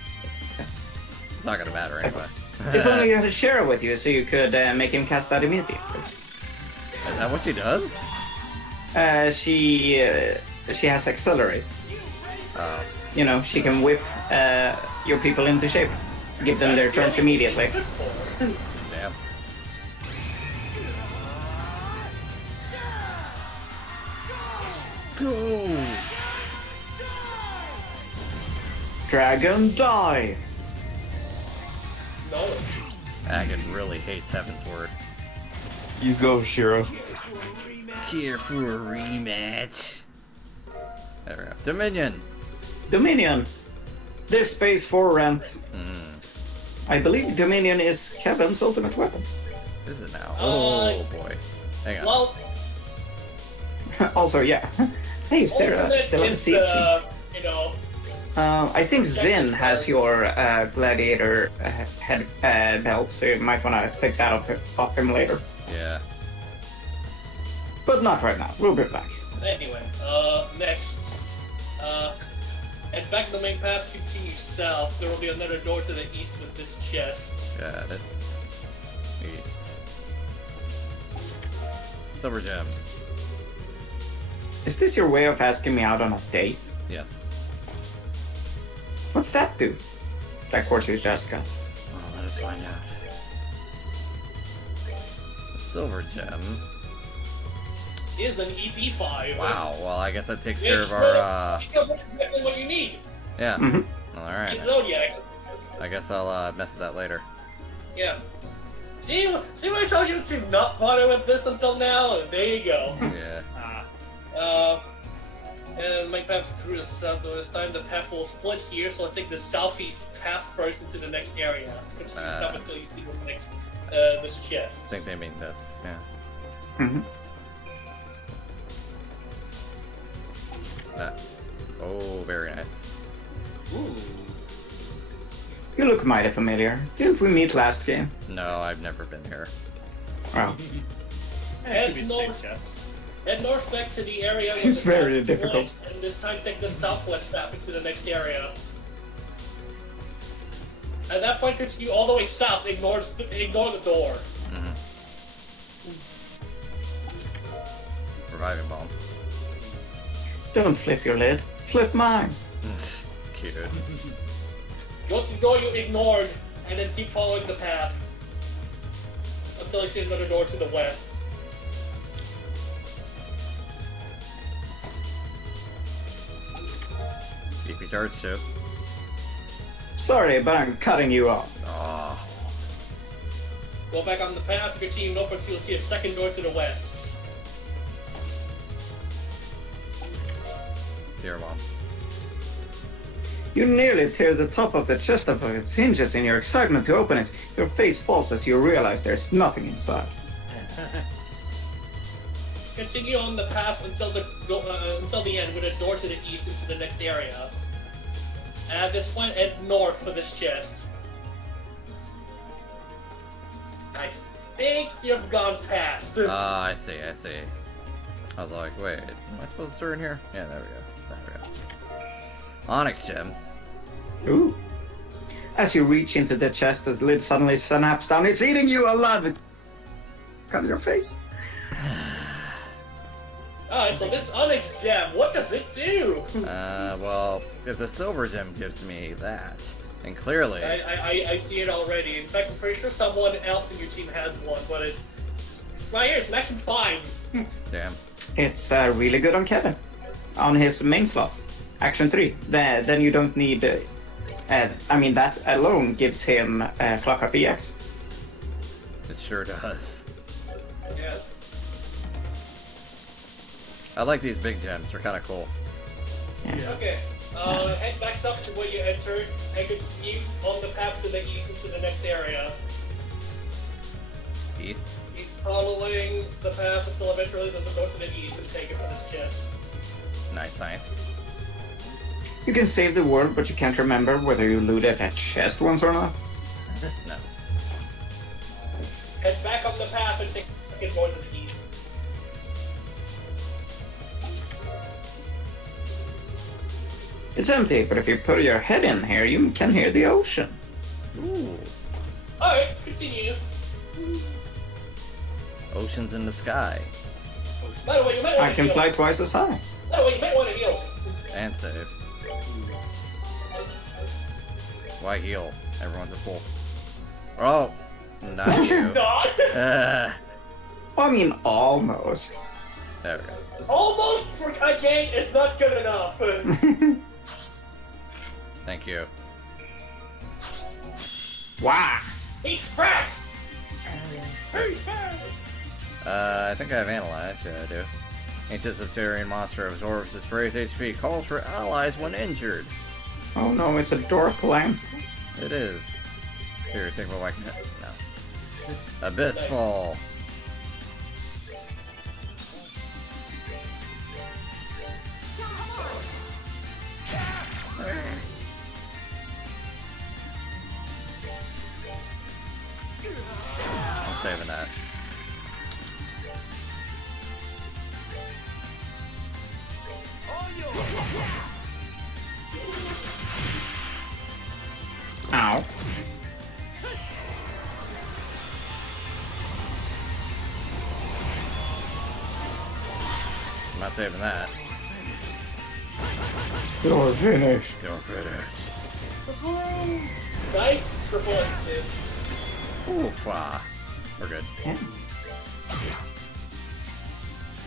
It's not gonna matter anyway. If only you had a share with you, so you could make him cast that immediately. Is that what she does? She has accelerate. Oh. you know, she can whip your people into shape. Give them their turns immediately. Damn. Go! Dragon die! No. Agon really hates Heaven's Word. You go, Shiro. Here for a rematch. There we go. Dominion! Dominion! This space for rent. I believe Dominion is Kevin's ultimate weapon. Is it now? Oh boy. Hang on. Well, Also, yeah. Hey, still have a seat. you know, I think Zin has your gladiator head belt, so you might want to take that off him later. Yeah. But not right now. We'll be back. anyway, next, head back to the main path, continue south. There will be another door to the east with this chest. Got it. East. Silver gem. Is this your way of asking me out on a date? Yes. What's that do? That course you just got. Well, let us find out. The silver gem. Is an EP5. Wow, well, I guess that takes care of our, exactly what you need. Yeah. Mm-hmm. Alright. It's Zodiac. I guess I'll, mess with that later. Yeah. See what I told you to not bother with this until now? There you go. Yeah. And my path through the south this time, the path will split here, so I'll take the southeast path first into the next area. Continue south until you see the next, this chest. I think they mean this, yeah. Mm-hmm. Oh, very nice. Ooh. You look mighty familiar. Didn't we meet last game? No, I've never been here. Wow. Head north back to the area. Seems where the very path difficult. split, and this time take the southwest path into the next area. At that point, continue all the way south. Ignore the door. Mm-hmm. Reviving bomb. Don't flip your lid. Flip mine. Cute. Once you go, you ignored, and then keep following the path until you see another door to the west. EP charge ship. Sorry, but I'm cutting you off. Aw. Go back on the path, continue north until you see a second door to the west. Dear mom. You nearly tear the top of the chest off of its hinges in your excitement to open it. Your face falls as you realize there's nothing inside. Continue on the path until the end with a door to the east into the next area. And at this point, head north for this chest. I think you've gone past. Ah, I see. I was like, wait, am I supposed to turn here? Yeah, there we go. Onyx gem. Ooh. As you reach into the chest, the lid suddenly snaps down. It's eating you alive! Cut your face. Alright, so this Onyx gem, what does it do? Well, if the silver gem gives me that, and clearly... I see it already. In fact, I'm pretty sure someone else in your team has one, but it's right here, it's an action 5. Damn. It's really good on Kevin. On his main slot. Action 3. Then you don't need... I mean, that alone gives him Clock Up EX. It sure does. Yeah. I like these big gems, they're kind of cool. Yeah. Okay, head back south to where you entered, and continue on the path to the east into the next area. East? Keep following the path until eventually there's a door to the east and take it for this chest. Nice. You can save the world, but you can't remember whether you looted a chest once or not. No. Head back up the path and take the second door to the east. It's empty, but if you put your head in here, you can hear the ocean. Ooh. Alright, continue. Oceans in the sky. By the way, you might want I can fly twice as high. By the way, you might want to heal. And save. Why heal? Everyone's a fool. Oh, not you. Not? I mean, almost. There we go. Almost for a game is not good enough. Thank you. Wow. He's fat! He's fat! I think I have analyzed. Yeah, I do. Ancient subterranean monster absorbs its raised HP, calls for allies when injured. Oh no, it's a dork lamp. It is. Here, take my white. No. Abyss Fall. I'm saving that. Ow. I'm not saving that. You're finished. You're finished. Nice triple instant. Oof, we're good.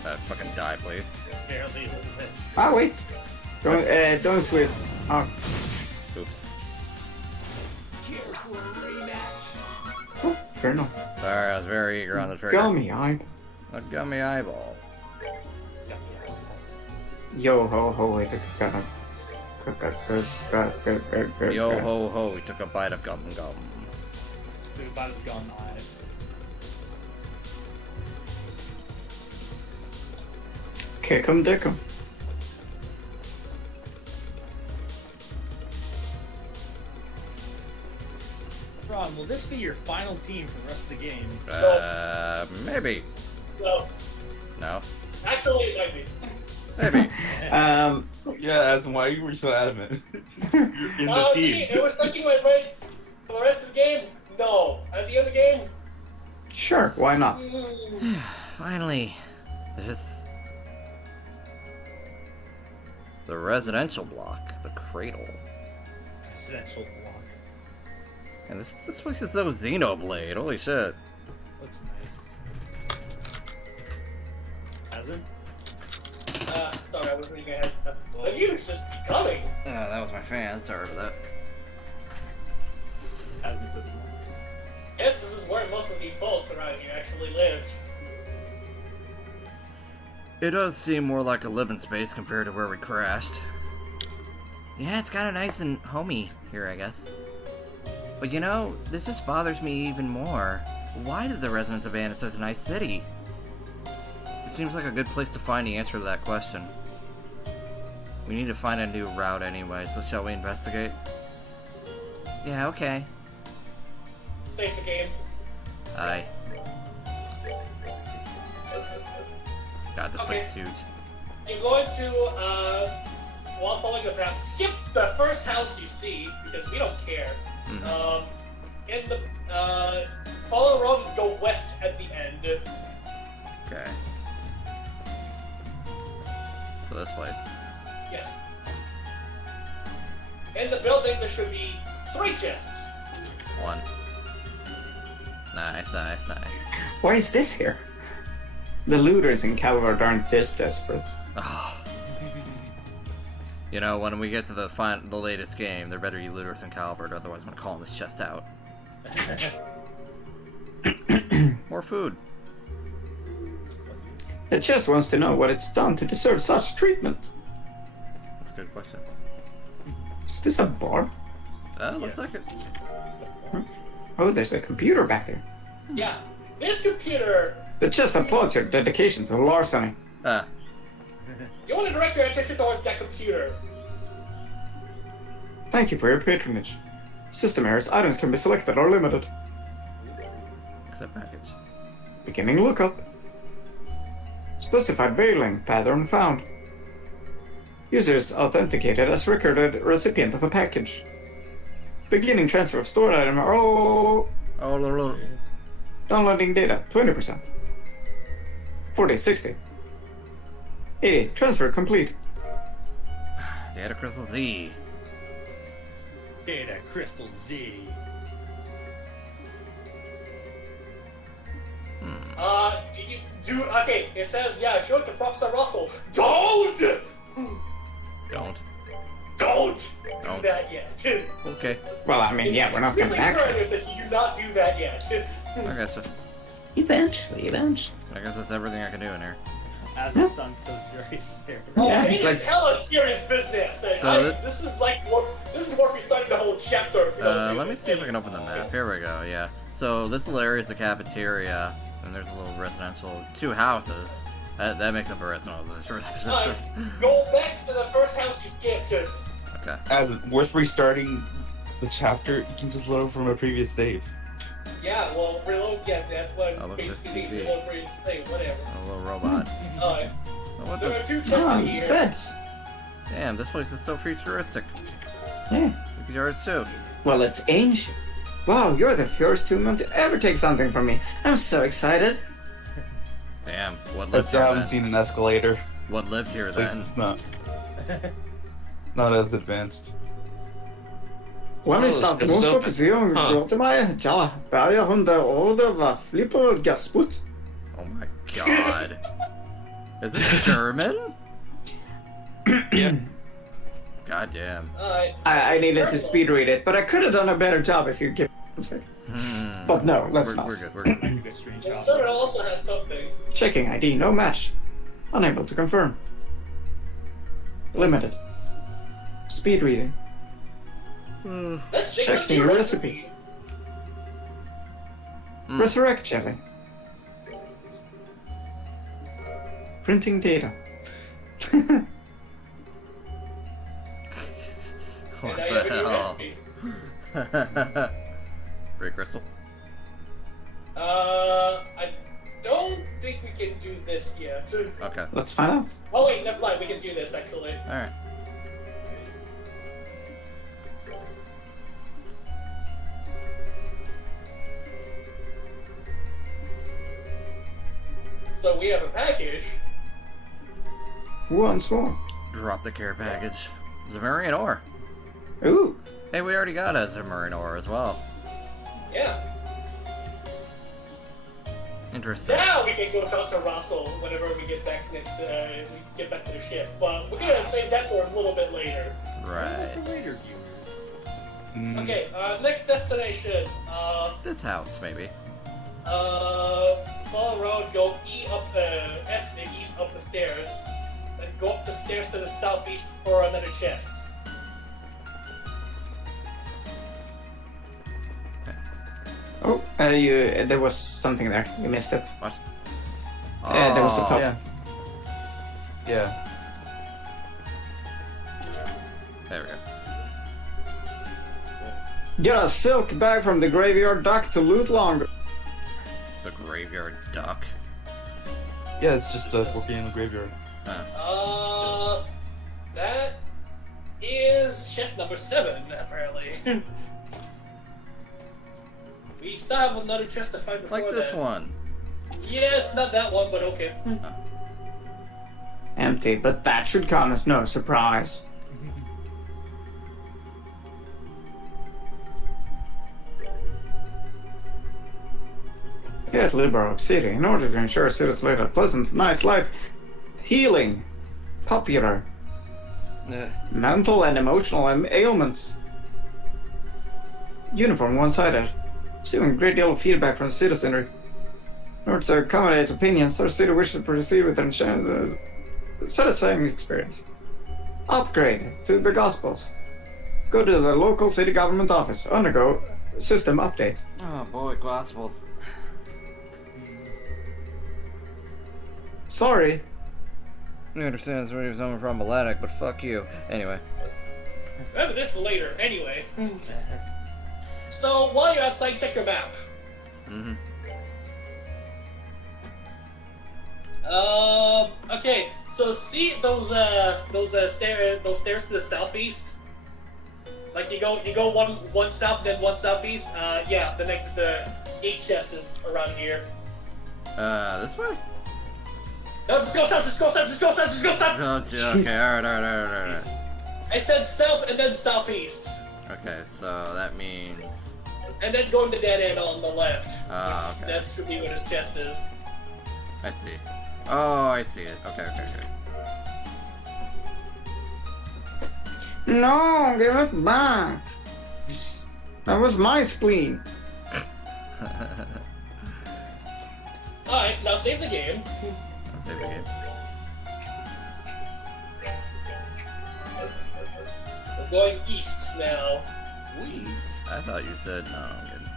Fucking die, please. Barely live. Ah, wait. Don't switch. Oh. Oops. Oh, fair enough. Sorry, I was very eager on the trigger. Gummy eye. A gummy eyeball. Yo ho ho, wait, Yo ho ho, we took a bite of gum gum. Dude, about his gun eye. Kick 'em, dick 'em. Ron, will this be your final team for the rest of the game? Maybe. No. No. Actually, it might be. Maybe. Yeah, as in why you were so adamant. You're in the See, team. it was thinking went right for the rest of the game. No. At the end of the game. Sure, why not? Finally. The residential block. The cradle. Residential block. And this place is so Xenoblade. Holy shit. Looks nice. Hasn't? Sorry, I was reading ahead. The view's just coming. That was my fan. Sorry for that. Hasn't said Yes, this is where most of the folks around here actually live. It does seem more like a living space compared to where we crashed. Yeah, it's kind of nice and homey here, I guess. But you know, this just bothers me even more. Why did the residents abandon such a nice city? It seems like a good place to find the answer to that question. We need to find a new route anyway, so shall we investigate? Yeah, okay. Save the game. Aye. God, this place is huge. You're going to, while following the path, skip the first house you see, because we don't care. And follow the road and go west at the end. Okay. So this place. Yes. In the building, there should be 3 chests. 1. Nice, nice, nice. Why is this here? The looters in Calvard aren't this desperate. Oh. You know, when we get to the latest game, there better be looters in Calvard, otherwise I'm gonna call this chest out. More food. The chest wants to know what it's done to deserve such treatment. That's a good question. Is this a bar? Looks like it. Oh, there's a computer back there. Yeah. This computer... The chest applauds your dedication to larceny. You want to direct your attention towards that computer. Thank you for your patronage. System errors, items can be selected or limited. Accept package. Beginning lookup. Specified veiling pattern found. User is authenticated as recorded recipient of a package. Beginning transfer of stored item. Downloading data 20%. 40, 60. 80. Transfer complete. Data Crystal Z. Data Crystal Z. Okay, it says, yeah, show it to Professor Russell. Don't do that yet. Okay. Well, I mean, yeah, we're not gonna extremely act. imperative that you not do that yet. I gotcha. Eventually. I guess that's everything I can do in here. As it sounds so serious there. Oh, Yeah, it it's is like- hella serious business. This is Morphe starting the whole chapter. If you don't do Let me it. see if I can open the map. Here we go, yeah. So this little area is the cafeteria, and there's a little residential, 2 houses. That makes up a residential. Go back to the first house you skipped to. Okay. As worth restarting the chapter, you can just load from a previous save. Yeah, well, reload. Yeah, that's what Oh, look at this basically TV. reload for each thing. Whatever. A little robot. Alright. Oh, what There the? are 2 chests Oh, in here. beds. Damn, this place is so futuristic. Yeah. Yours too. Well, it's ancient. Wow, you're the first human to ever take something from me. I'm so excited. Damn, what I lived still here haven't then? seen an escalator. What lived here This then? is not as advanced. Wanneer Oh, staat this is non-stop open. zeer Huh. grote mij. Ja, bij honde orde wat flipper gaspoed. Oh my god. Is this German? Yeah. God damn. Alright. I needed to speed read it, but I could have done a better job if you give me a second. But no, let's we're, not. we're good, we're good. Good screenshot. And Stoner also has something. Checking ID, no match. Unable to confirm. Limited. Speed reading. Let's fix Check up new your recipes. Resurrect jelly. Printing data. What And I have a new the recipe. hell? Ray Crystal? I don't think we can do this yet. Okay. Let's find out. Oh wait, never mind. We can do this actually. Alright. So we have a package. Once more. Drop the care package. Zemurian ore. Ooh. Hey, we already got a Zemurian ore as well. Yeah. Interesting. Now we can go talk to Russell whenever we get back next. We get back to the ship. But we're gonna save that for a little bit later. Right. For later viewers. Okay. Next destination. This house, maybe. Follow the road. Go east up the stairs. Then go up the stairs to the southeast for another chest. Oh, there was something there. You missed it. What? There was a Oh, pub. Yeah. Yeah. There we go. Get a silk bag from the graveyard duck to loot longer. The graveyard duck. Yeah, it's just working in the graveyard. That is chest number 7, apparently. We still have another chest to find before Like this that. one. Yeah, it's not that one, but okay. Empty, but that should come as no surprise. Here at Liberoak City, in order to ensure citizens lead a pleasant, nice life, healing, popular, mental and emotional ailments. Uniform one-sided. Receiving a great deal of feedback from citizenry. In order to accommodate opinions, our city wishes to proceed with an satisfying experience. Upgrade to the Gospels. Go to the local city government office. Undergo system update. Oh boy, Gospels. Sorry. I understand it's where he was coming from Atlantic, but fuck you. Anyway. Remember this for later, anyway. So, while you're outside, check your map. Mm-hmm. Okay, so see those stairs to the southeast? Like you go one south, then one southeast? Yeah, the HS is around here. This way? No, just go south, just go south, just go south, just go south! Oh, okay, alright. I said south and then southeast. Okay, so that means... And then going to dead end on the left. Okay. That should be what his chest is. I see. Oh, I see it. Okay. No, give it back. That was my spleen. Alright, now save the game. Save the game. We're going east now. East? I thought you said no. I'm kidding.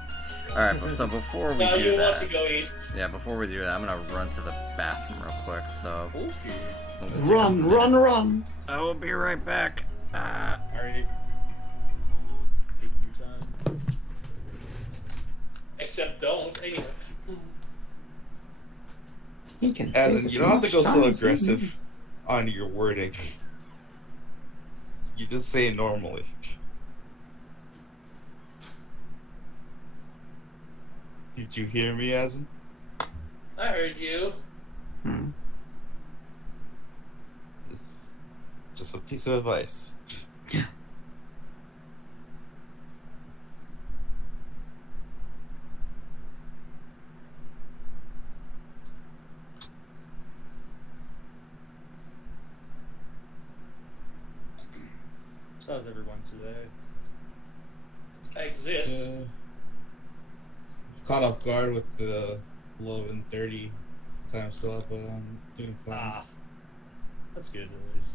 Alright, so before we Now do you that... want to go east. Yeah, before we do that, I'm gonna run to the bathroom real quick, so... Run. I will be right back. Alright. Take your time. Except don't. Anyway. He can Alan, take you don't have to as go much so time as he aggressive needs. on your wording. You just say it normally. Did you hear me, Alan? I heard you. It's just a piece of advice. So how's everyone today? I exist. Caught off guard with the 11:30 time slot, but I'm doing fine. Ah. That's good at least.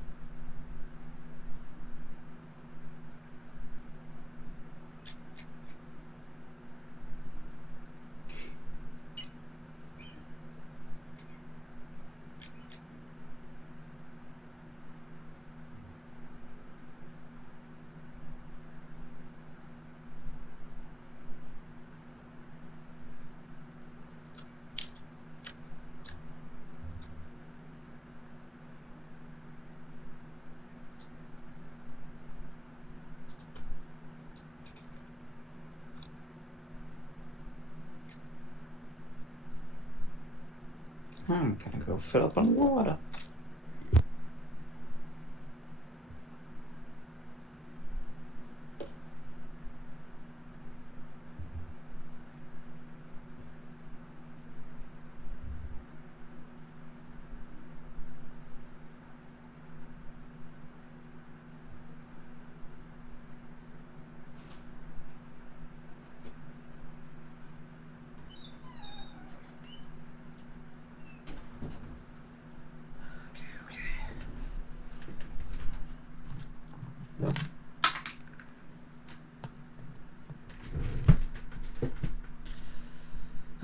I'm gonna go fill up on water.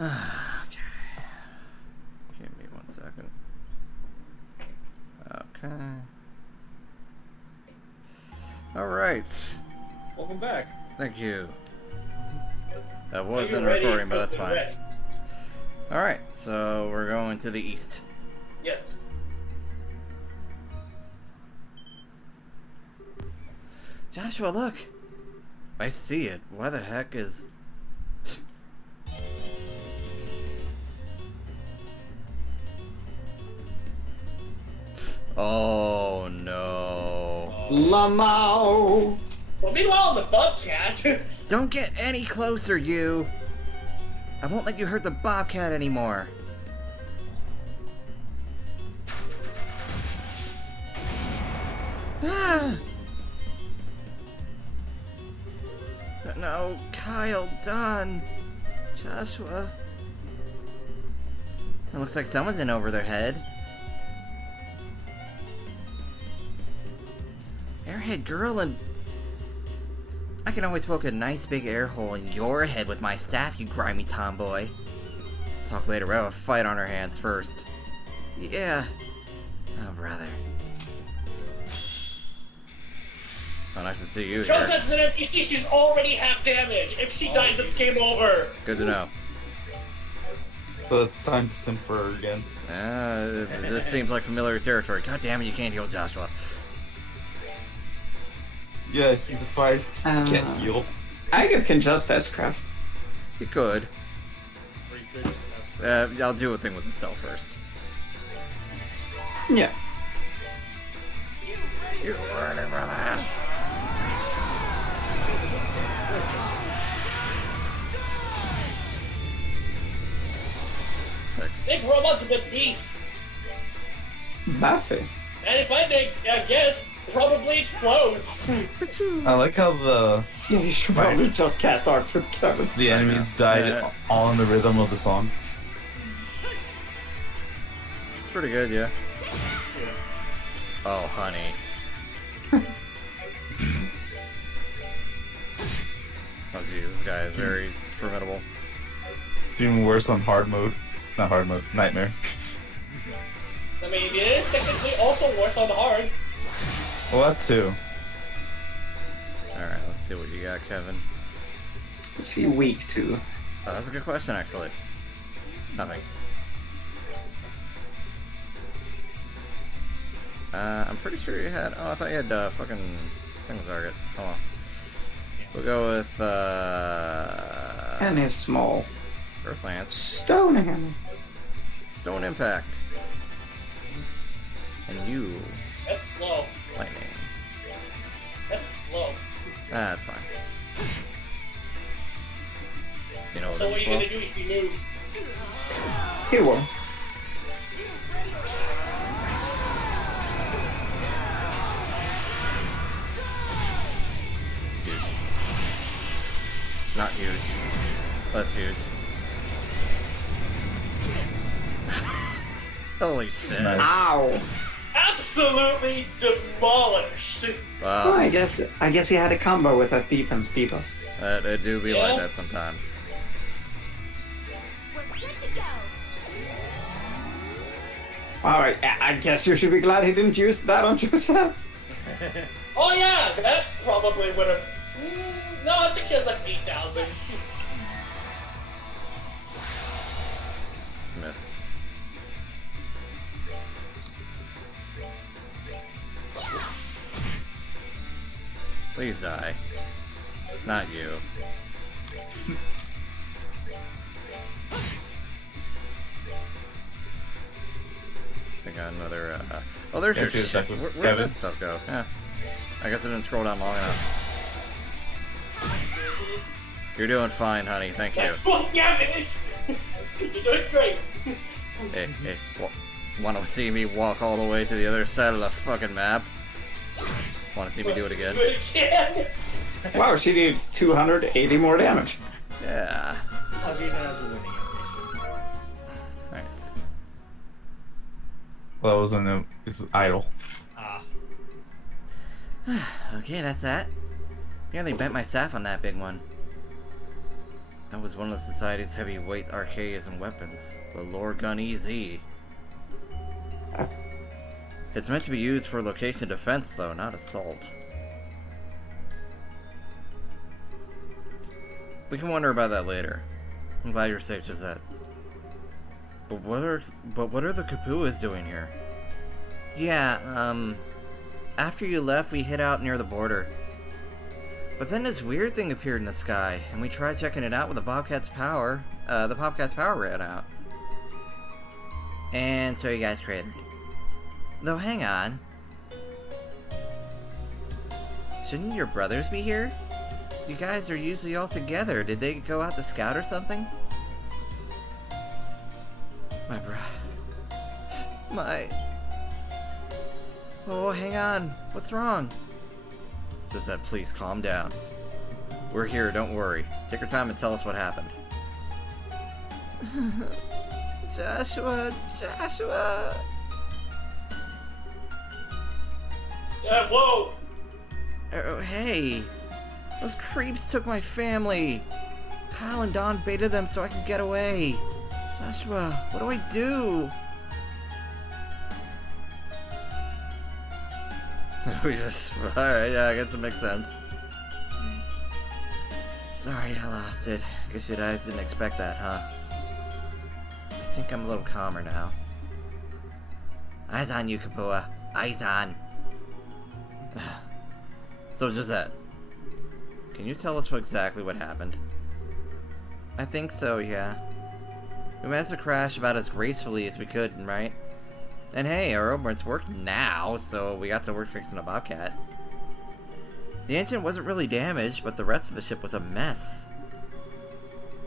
Okay. Give me 1 second. Okay. Alright. Welcome back. Thank you. That Are you wasn't ready recording, for but that's the fine. rest? Alright, so we're going to the east. Yes. Joshua, look! I see it. Why the heck is... Oh no. Lamau! Well, meanwhile, the bobcat. Don't get any closer, you! I won't let you hurt the bobcat anymore. Ah! No, Kyle, Don, Joshua. It looks like someone's in over their head. Airhead girl and... I can always poke a nice big air hole in your head with my staff, you grimy tomboy. Talk later, we'll have a fight on our hands first. Yeah. Oh, brother. Oh, nice to see you here. Josette's an NPC, she's already half damage. If she dies, it's game over. Good to know. So it's time to sim for her again. This seems like familiar territory. God damn it, you can't heal Joshua. Yeah, he's a fire. Can't heal. I can just S-craft. You could. I'll do a thing with the stealth first. Yeah. You ready for this? Big robots with beef. Buffy. And if I guess, probably explodes. I like how the Yeah, you should probably just cast Arts with Kevin. the enemies died all in the rhythm of the song. It's pretty good, yeah. Oh, honey. Oh, geez, this guy is very formidable. It's even worse on hard mode. Not hard mode, nightmare. I mean, it is technically also worse on hard. Well, that too. Alright, let's see what you got, Kevin. Is he weak to? Oh, that's a good question, actually. Nothing. I'm pretty sure you had... Oh, I thought you had, fucking... Thing target. Hold on. We'll go with, And his small. Earth Lance. Stone hammer. Stone Impact. And you... That's slow. Lightning. That's slow. That's fine. You know what So what are you slow? gonna do if you move? He won. Huge. Not huge. Less huge. Holy shit. Nice. Ow. Absolutely demolished. Wow. Oh, I guess he had a combo with that defense debuff. It do be like that sometimes. Alright, I guess you should be glad he didn't use that on Josette. Oh yeah, that probably would have. No, I think she has like 8,000. Miss. Please die. Not you. I got another, Oh, there's Yeah, your she was shit. back with Where'd Kevin. that stuff go? Yeah. I guess I didn't scroll down long enough. You're doing fine, honey. Thank you. That's what damage. You're doing great. Hey, wanna see me walk all the way to the other side of the fucking map? Wanna see me do it again? Do it again. Wow, she did 280 more damage. Yeah. I'll give that as a winning animation. Nice. Well, it wasn't a, it's idle. Ah. Okay, that's that. Nearly bent my staff on that big one. That was one of the Society's heavyweight arcades and weapons, the Lore Gun EZ. It's meant to be used for location defense, though, not assault. We can wonder about that later. I'm glad you're safe, Josette. But what are the Kapuas doing here? Yeah, after you left, we hid out near the border. But then this weird thing appeared in the sky, and we tried checking it out with the Bobcat's power. The Bobcat's power ran out. And so you guys cratered. Though, hang on. Shouldn't your brothers be here? You guys are usually all together. Did they go out to scout or something? Oh, hang on. What's wrong? Josette, please calm down. We're here, don't worry. Take your time and tell us what happened. Joshua. Whoa. Oh, hey. Those creeps took my family. Kyle and Don baited them so I could get away. Joshua, what do I do? Alright, yeah, I guess it makes sense. Sorry, I lost it. Guess you guys didn't expect that, huh? I think I'm a little calmer now. Eyes on you, Kapua. Eyes on. So, Josette, can you tell us exactly what happened? I think so, yeah. We managed to crash about as gracefully as we could, right? And hey, our robots work now, so we got to work fixing a Bobcat. The engine wasn't really damaged, but the rest of the ship was a mess.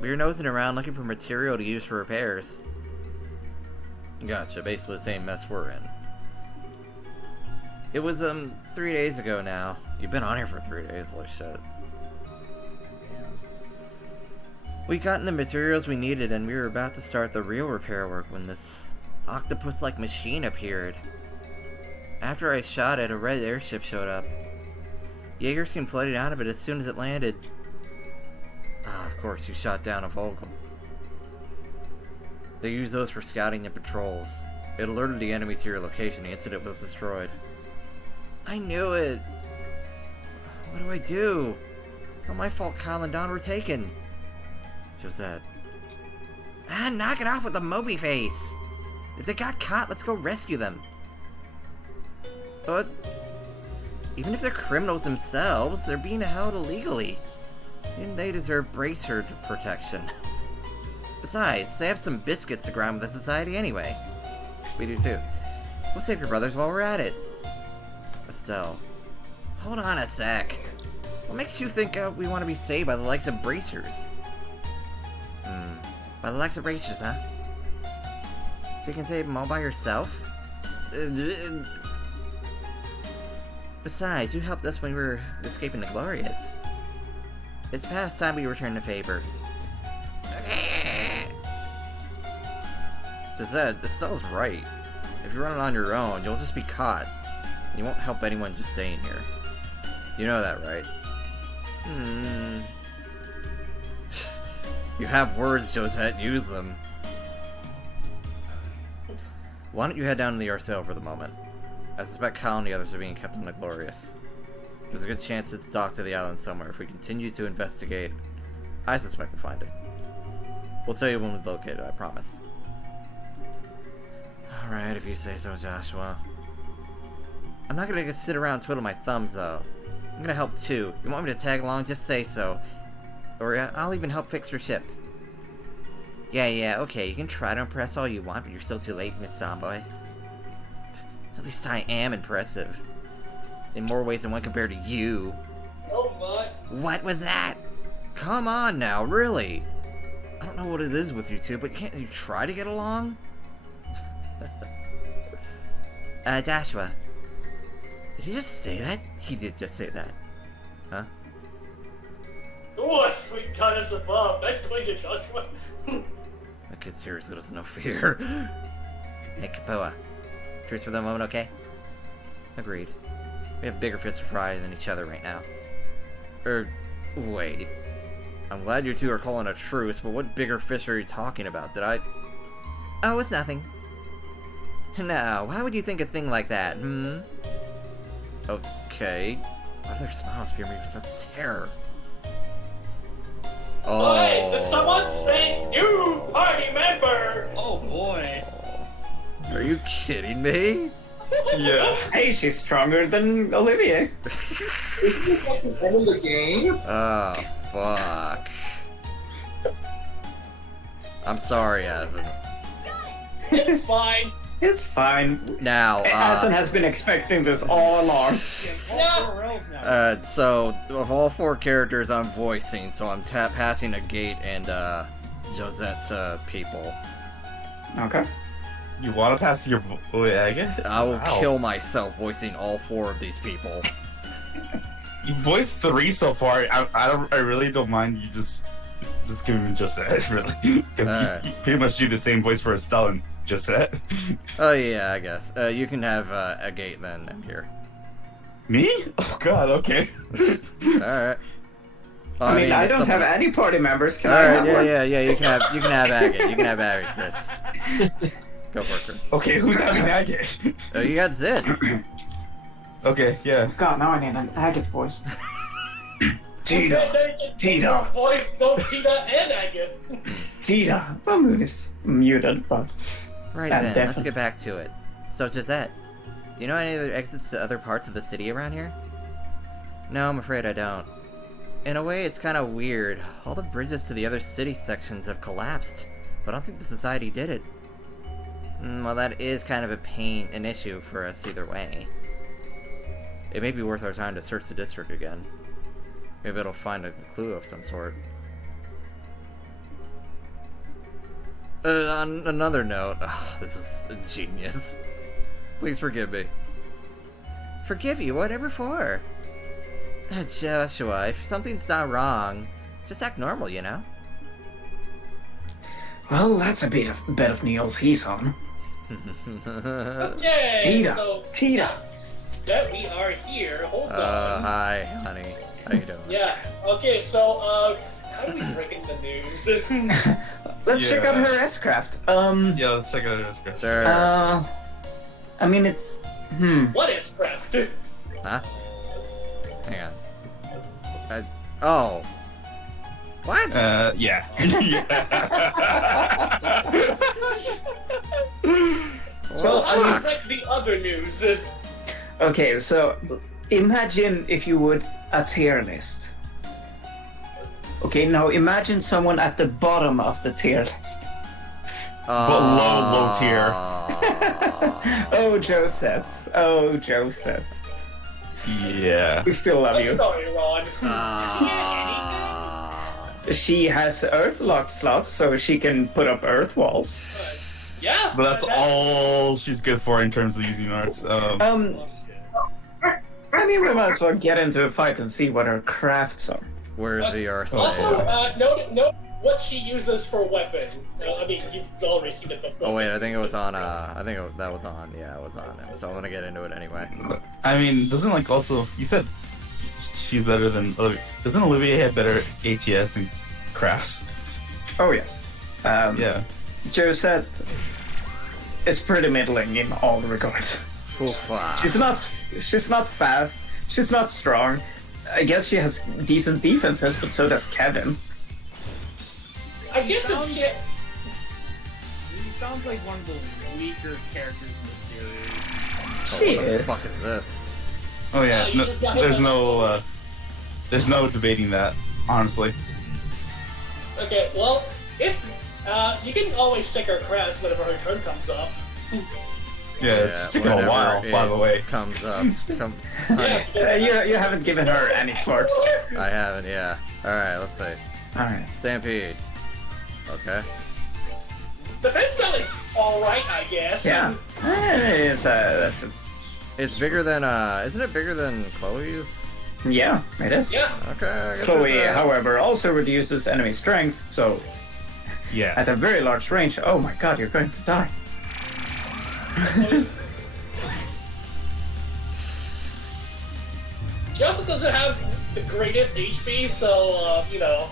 We were nosing around looking for material to use for repairs. Gotcha, basically the same mess we're in. It was, 3 days ago now. You've been on here for 3 days, holy shit. We gotten the materials we needed and we were about to start the real repair work when this octopus-like machine appeared. After I shot it, a red airship showed up. Jaegers came flooding out of it as soon as it landed. Ah, of course, you shot down a Volgum. They use those for scouting and patrols. It alerted the enemy to your location. The incident was destroyed. I knew it! What do I do? It's not my fault Kyle and Don were taken. Josette. Ah, knock it off with the mopey face! If they got caught, let's go rescue them. But even if they're criminals themselves, they're being held illegally. And they deserve bracer protection. Besides, they have some biscuits to grind with the society anyway. We do too. We'll save your brothers while we're at it. Estelle. Hold on a sec. What makes you think we want to be saved by the likes of bracers? By the likes of bracers, huh? So you can save them all by yourself? Besides, you helped us when we were escaping the Glorious. It's past time we return the favor. Josette, Estelle's right. If you're running on your own, you'll just be caught. You won't help anyone just staying here. You know that, right? You have words, Josette. Use them. Why don't you head down to the Arcel for the moment? I suspect Kyle and the others are being kept on the Glorious. There's a good chance it's docked to the island somewhere. If we continue to investigate, I suspect we'll find it. We'll tell you when we've located it, I promise. Alright, if you say so, Joshua. I'm not gonna sit around twiddling my thumbs, though. I'm gonna help too. You want me to tag along? Just say so. Or I'll even help fix your ship. Yeah, okay, you can try to impress all you want, but you're still too late, Miss Zomboy. At least I am impressive. In more ways than one compared to you. Oh my. What was that? Come on now, really? I don't know what it is with you two, but can't you try to get along? Joshua. Did he just say that? He did just say that. Huh? Oh, sweet goddess above. Nice to meet you, Joshua. That kid seriously doesn't know fear. Hey, Kapoa. Truce for the moment, okay? Agreed. We have bigger fish to fry than each other right now. Wait. I'm glad you two are calling a truce, but what bigger fish are you talking about? Did I... Oh, it's nothing. Now, why would you think a thing like that, Okay. Why do their smiles fear me with such terror? Oh, hey, did someone say new party member? Oh boy. Are you kidding me? Yeah. Hey, she's stronger than Olivier. In the game? Oh, fuck. I'm sorry, Asin. It's fine. It's fine. Now, Asin has been expecting this all along. So, of all 4 characters I'm voicing, so I'm passing a Gate and, Josette to people. Okay. You want to pass your boy Agate? I will kill myself voicing all 4 of these people. You voiced 3 so far. I really don't mind you just giving me Josette, really, because you pretty much do the same voice for Estelle and Josette. Oh yeah, I guess. You can have a Gate then. I'm here. Me? Oh God. Okay. All right. Well, I mean, I don't have any party members. Can I have yeah, one? Yeah. You can have Agate. You can have Agate, Chris. Go for it, Chris. Okay, who's having Agate? You got Zid. Okay, yeah. God, now I need an agate voice. Tita. Tita. Voice both Tita and Agate. Tita. Well, Moon is muted, but... Right then, let's get back to it. So, Josette, do you know any other exits to other parts of the city around here? No, I'm afraid I don't. In a way, it's kind of weird. All the bridges to the other city sections have collapsed, but I don't think the society did it. Well, that is kind of an issue for us either way. It may be worth our time to search the district again. Maybe it'll find a clue of some sort. On another note, this is genius. Please forgive me. Forgive you? Whatever for? Joshua, if something's not wrong, just act normal, you know? Well, that's a bit of Neil's he's on. Okay, Tita! so Tita! that we are here. Hold on. Hi, honey. How you doing? Yeah. Okay, so how do we break in the news? Let's check out her S-Craft. Yeah, let's check out her S-Craft. Sure. I mean, it's... What is craft? Huh? Hang on. Oh. What? Yeah. So how do we fuck. break the other news? Okay, so imagine, if you would, a tier list. Okay, now imagine someone at the bottom of the tier list. Low tier. Oh, Josette. Oh, Josette. Yeah. We still love I'm you. sorry, Ron. She has Earth lock slots, so she can put up Earth walls. Yeah. But that's all she's good for in terms of using arts. I mean, we might as well get into a fight and see what her crafts are. Where's the RC? Also, note what she uses for weapon. I mean, you've already seen it before. Oh wait, I think it was on. That was on. Yeah, it was on it. So I'm gonna get into it anyway. I mean, doesn't like also you said she's better than Olivia. Doesn't Olivia have better ATS and crafts? Oh yes. Yeah. Josette is pretty middling in all regards. Oof, She's not fast. She's not strong. I guess she has decent defenses, but so does Kevin. I guess if she... He sounds like one of the weaker characters in the series. She what the is. fuck is this? Oh yeah. you No, just got there's no debating that, honestly. Okay, well, if you can always check her crafts whenever her turn comes up. Yeah, it's taking a while, by the way. Comes up. You haven't given her any parts. I haven't. Yeah. All right. Let's see. All right. Stampede. Okay. Defense gun is alright, I guess. Yeah. That's It's bigger than. Isn't it bigger than Chloe's? yeah, it is. Yeah. Okay. I guess Chloe, there's a- however, also reduces enemy strength, so Yeah. at a very large range. Oh my god, you're going to die. She also doesn't have the greatest HP, so, you know.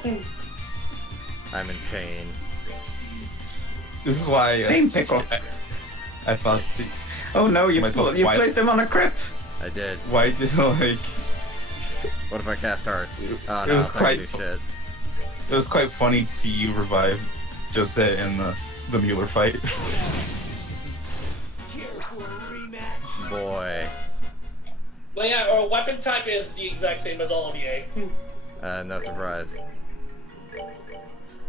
I'm in pain. This is why Pain pickle. I thought. Oh no, you Myself, you why- placed him on a crit. I did. Why did like? What if I cast Arts? Oh It no, was it's not gonna quite- do shit. It was quite funny to see you revive Josette in the Mueller fight. Boy. But yeah, our weapon type is the exact same as Olivier. No surprise.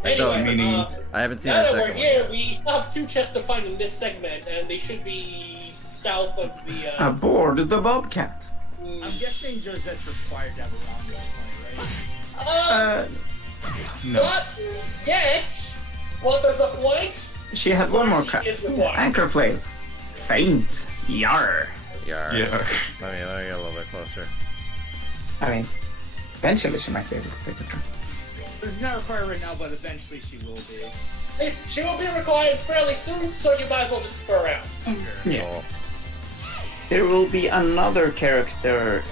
Anyway, So, meaning- I haven't seen now our that we're second here, one. we still have 2 chests to find in this segment, and they should be south of the, Aboard the Bobcat. I'm guessing Josette's required to have a round this point, right? No. Not yet! Well, there's a point. She had one more She craft. is required. Anchor flame. Faint. Yar. Yar. Yeah. Let me get a little bit closer. I mean, eventually she might be able to take the turn. It's not required right now, but eventually she will be. She will be required fairly soon, so you might as well just stick around. Yeah. Cool. There will be another character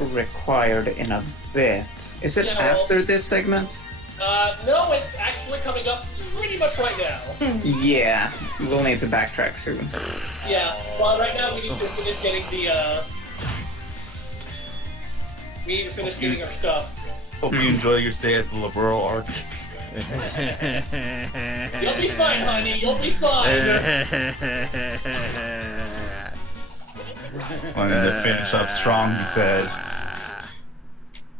required in a bit. Is it Yeah, well- after this segment? No, it's actually coming up pretty much right now. Yeah, we'll need to backtrack soon. Yeah, well, right now we need to finish getting the, we need to finish getting our stuff. Hope you enjoy your stay at the liberal arc. You'll be fine, honey, you'll be fine. Wanted to finish up strong, he said.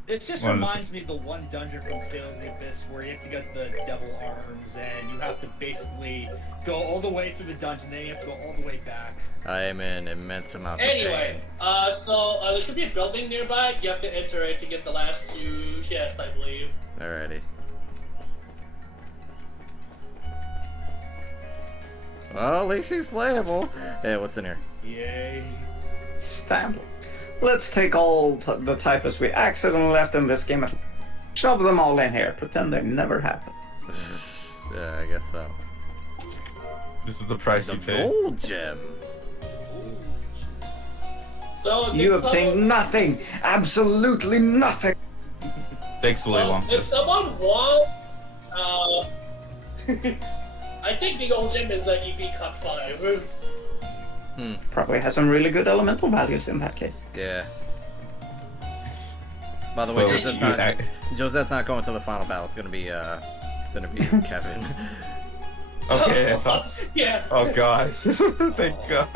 It just Wonderful. reminds me of the one dungeon from Tales of the Abyss where you have to get the devil arms and you have to basically go all the way through the dungeon, then you have to go all the way back. I am in immense amounts Anyway, of so there should be a building nearby. You have to enter it to get the last 2 chests, I believe. pain. Alrighty. Well, at least she's playable. Hey, what's in here? Yay. Stamp. Let's take all the typos we accidentally left in this game and shove them all in here. Pretend they never happened. Yeah, I guess so. This is the price The you pay. gold gem. So You obtained nothing. Absolutely nothing. Thanks, Willy Wonka. If someone want, I think the old gem is EV Cut 5. Probably has some really good elemental values in that case. Yeah. By the way, So, Josette's not going to the final battle. It's gonna be Kevin. Okay, I thought. Yeah. Oh god. Thank god.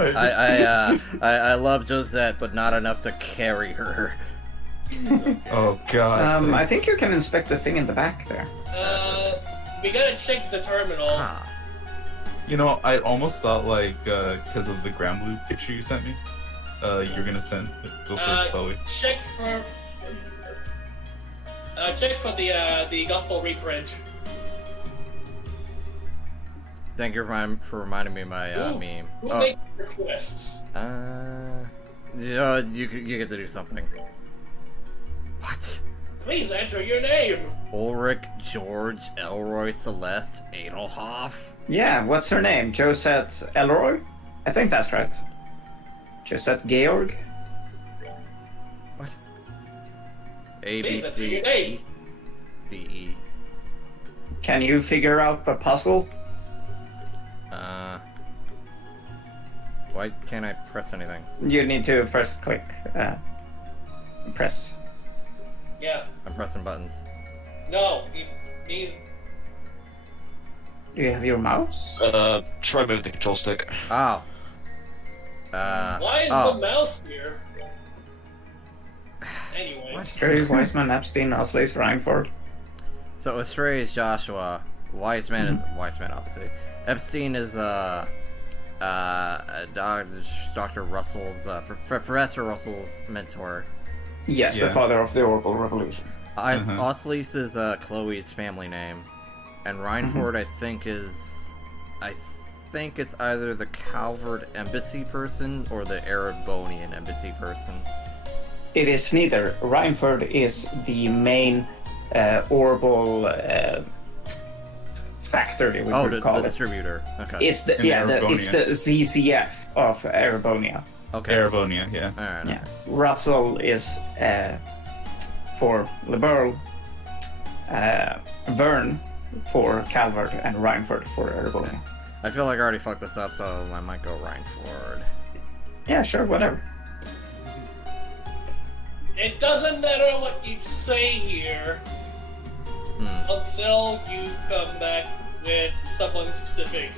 I love Josette, but not enough to carry her. Oh god. I think you can inspect the thing in the back there. We gotta check the terminal. Ah. You know, I almost thought like because of the ground blue picture you sent me, you're gonna go for Chloe. Check for the gospel reprint. Thank you for reminding me of my meme. Who made requests? Yeah, you get to do something. What? Please enter your name. Ulrich George Elroy Celeste Adelhoff? Yeah, what's her name? Josette Elroy? I think that's right. Josette Georg? What? A, B, Please enter C, your name. D, E. Can you figure out the puzzle? Why can't I press anything? You need to first click, press. Yeah. I'm pressing buttons. No, he needs. Do you have your mouse? Try moving the control stick. Oh. Why is the mouse here? Anyway. Astray, Wiseman, Epstein, Osleys, Reinford. So Astray is Joshua. Wiseman is Wiseman, obviously. Epstein is Dr. Russell's Professor Russell's mentor. Yes, the father of the Oracle Revolution. Osleys is Chloe's family name, and Reinford I think it's either the Calvard embassy person or the Erebonian embassy person. It is neither. Reinford is the main Orbital factory, we could call the it. Distributor. Okay. It's the it's the ZZF of Erebonia. Okay. Erebonia, yeah. Alright. Yeah. Russell is for Liberl, Vern for Calvert, and Reinford for Erebonia. I feel like I already fucked this up, so I might go Reinford. Yeah, sure, whatever. It doesn't matter what you say here until you come back with someone specific.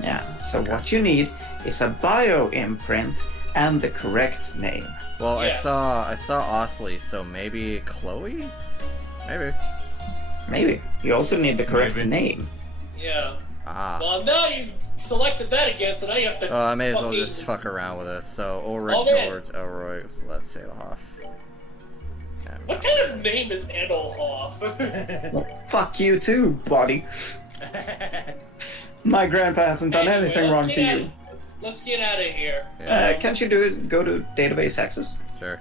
Yeah, so what you need is a bio imprint and the correct name. Well, yes. I saw Osley, so maybe Chloe? Maybe. You also need the correct name. Yeah. Ah. Well, now you selected that again, so now you have to. I may as well just fuck around with this. So Ulrich George Elroy, let's say Adelhoff. What kind of name is Adelhoff? Well, fuck you too, buddy. My grandpa hasn't done anything wrong to you. Let's get out of here. Can't you go to database access? Sure.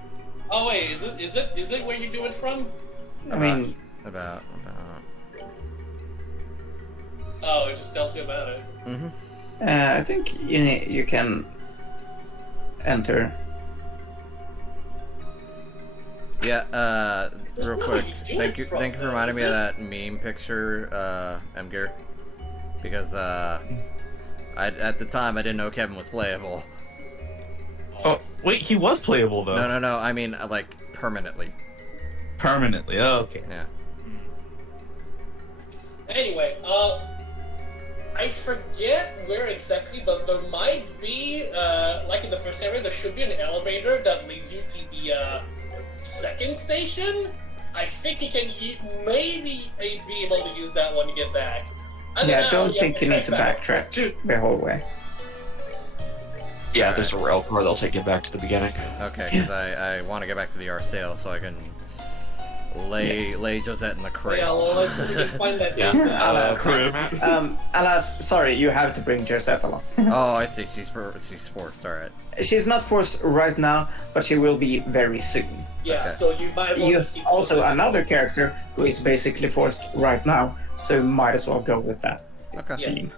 Oh wait, is it where you do it from? I mean, about. Oh, it just tells you about it. I think you can enter. Yeah, real quick. Thank you for reminding me of that meme picture, Emger. Because, at the time I didn't know Kevin was playable. Oh, wait, he was playable though. No, I mean, like, permanently. Permanently, oh, okay. Yeah. Anyway, I forget where exactly, but there might be, like in the first area, there should be an elevator that leads you to the, second station. I think you can maybe be able to use that one to get back. I don't think you need to backtrack the whole way. Yeah, there's a rail car that'll take you back to the beginning. Okay, because I want to get back to the Arsail so I can lay Josette in the crate. Yeah, well, let's see if we can find that Yeah. dude. Alas, sorry, you have to bring Josette along. Oh, I see. She's forced. All right. She's not forced right now, but she will be very soon. Yeah, Okay. so you might as well You just keep also going. another character who is basically forced right now, so might as well go with that Okay. theme.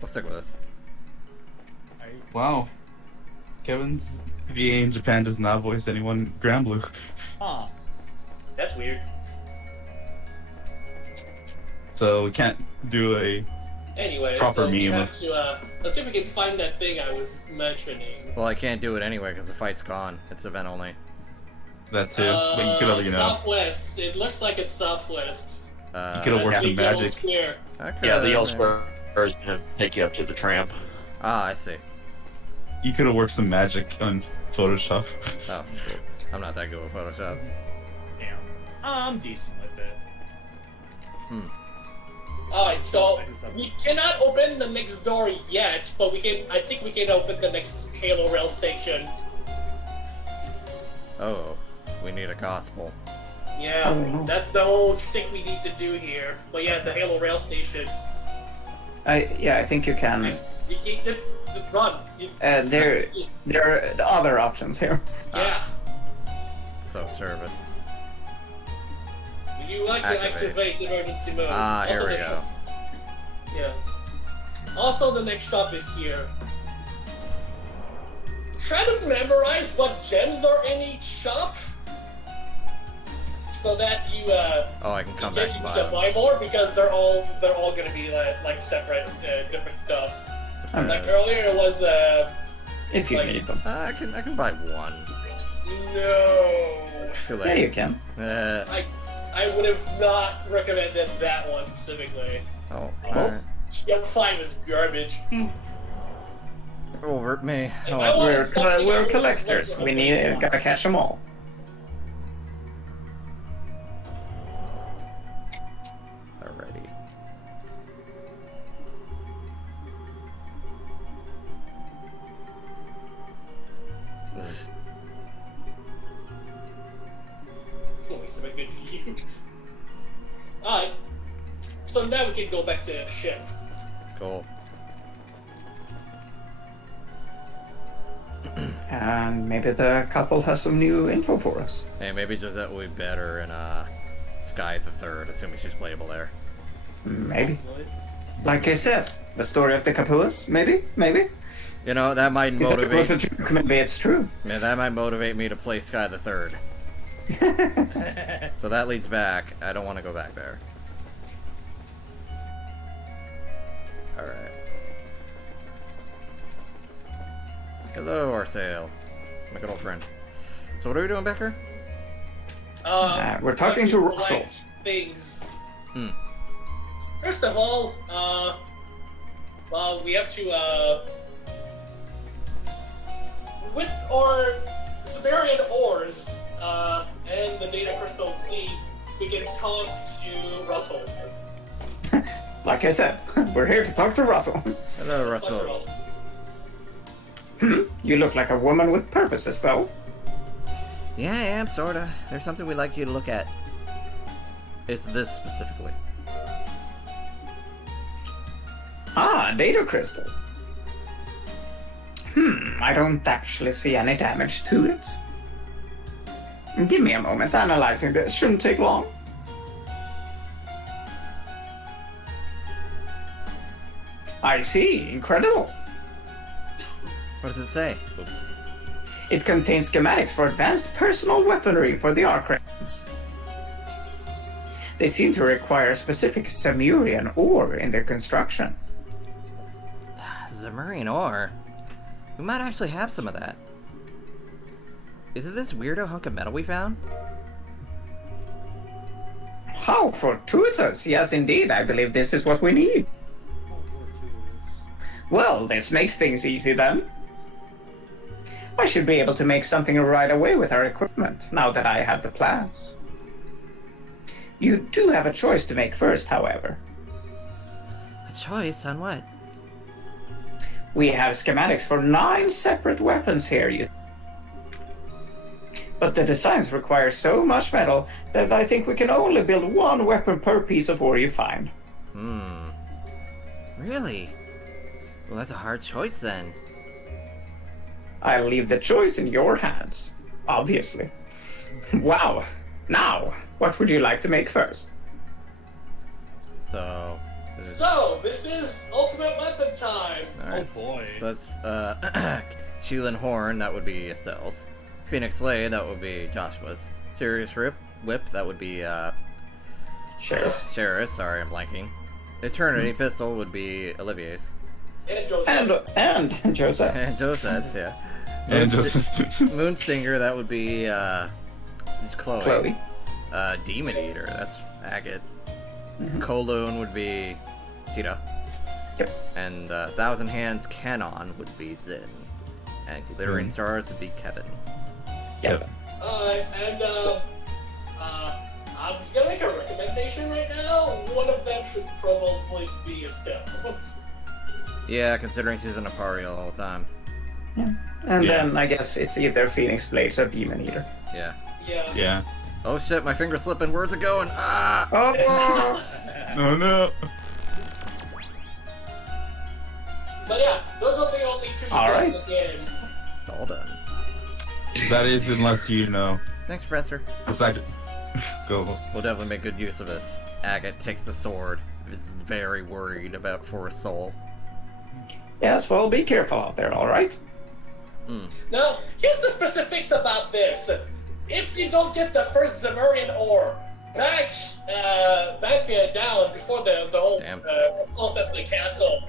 We'll stick with this. Wow. Kevin's VA in Japan does not voice anyone Grand Blue. Huh. That's weird. So we can't do a Anyway, proper so we meme. have to, let's see if we can find that thing I was mentioning. Well, I can't do it anyway because the fight's gone. It's event only. That too. But you could have, Southwest. It looks like it's southwest. you could have worked some Big yellow magic. square. Yeah, the yellow square is gonna take you up to the tramp. Ah, I see. You could have worked some magic on Photoshop. Oh, cool. I'm not that good with Photoshop. Damn. I'm decent with it. Alright, so we cannot open the next door yet, but we can. I think we can open the next Halo rail station. Oh, we need a gospel. Yeah, Oh, no. that's the whole thing we need to do here. But yeah, the Halo rail station. I think you can. You can run. There are the other options here. Yeah. So service. Would you like to activate emergency mode? Ah, here Also we the- go. Yeah. Also, the next shop is here. Try to memorize what gems are in each shop, so that you Oh, I can come in back case to you buy need to them. buy more, because they're all gonna be like separate, different stuff. Like earlier, it was If you like- need them. I can buy one. no. Too Yeah, late. you can. I would have not recommended that one specifically. Oh, alright. Young 5 is garbage. Oh, rip me. If Oh, I wanted We're something, I we're would just collectors. look We for need gotta catch them all. alrighty. Always have a good view. Alright. So now we can go back to ship. Cool. And maybe the couple has some new info for us. Hey, maybe Josette will be better in Sky the Third, assuming she's playable there. Maybe. Like I said, the story of the Capuas. Maybe. You know, that might If it was a motivate. joke, maybe it's true. Yeah, that might motivate me to play Sky the Third. So that leads back. I don't want to go back there. Alright. Hello, Arsael. My good old friend. So what are we doing back here? We're talking to Russell. Things. Hmm. First of all, well, we have to, with our Sumerian ores, and the data crystal Z, we can talk to Russell. Like I said, we're here to talk to Russell. Hello, Talk to Russell. You look like a woman with purposes, though. Yeah, I am, sorta. There's something we'd like you to look at. It's this specifically. Ah, data crystal. I don't actually see any damage to it. Give me a moment. Analyzing this shouldn't take long. I see. Incredible. What does it say? Oops. It contains schematics for advanced personal weaponry for the Arcrans. They seem to require specific Semurian ore in their construction. Zemurian ore? We might actually have some of that. Is it this weirdo hunk of metal we found? How fortuitous! Yes, indeed. I believe this is what we need. Well, this makes things easy then. I should be able to make something right away with our equipment, now that I have the plans. You do have a choice to make first, however. A choice on what? We have schematics for 9 separate weapons here. but the designs require so much metal that I think we can only build one weapon per piece of ore you find. Really? Well, that's a hard choice then. I'll leave the choice in your hands, obviously. Wow. Now, what would you like to make first? So this is Ultimate Weapon time! Alright, Oh boy. so that's, Cheelin Horn, that would be Estelle's. Phoenix Blade, that would be Joshua's. Serious Whip, that would be, Sheriff's, sorry, I'm blanking. Eternity Pistol would be Olivier's. And Josette. And Josette. And Josette's, yeah. And Josette. Moonstinger, that would be, Chloe. Chloe. Demon Eater, that's Agate. Kowloon would be Cheetah. Yep. And Thousand Hands Canon would be Zin. And Glittering Stars would be Kevin. Yep. I'm just gonna make a recommendation right now. One of them should probably be Estelle. Yeah, considering she's in a party the whole time. Yeah. And then I guess it's either Phoenix Blades or Demon Eater. Yeah. Yeah. Oh shit, my finger's slipping. Where's it going? Ah! Oh! Oh no. But yeah, those are the only two you Alright. get in the game. It's all done. That is unless you know. Thanks, Presser. Decide. Go. We'll definitely make good use of this. Agate takes the sword. Is very worried about Forest Soul. Yes, well, be careful out there, alright? Now, here's the specifics about this. If you don't get the first Zemurian ore back down before the whole assault at the castle,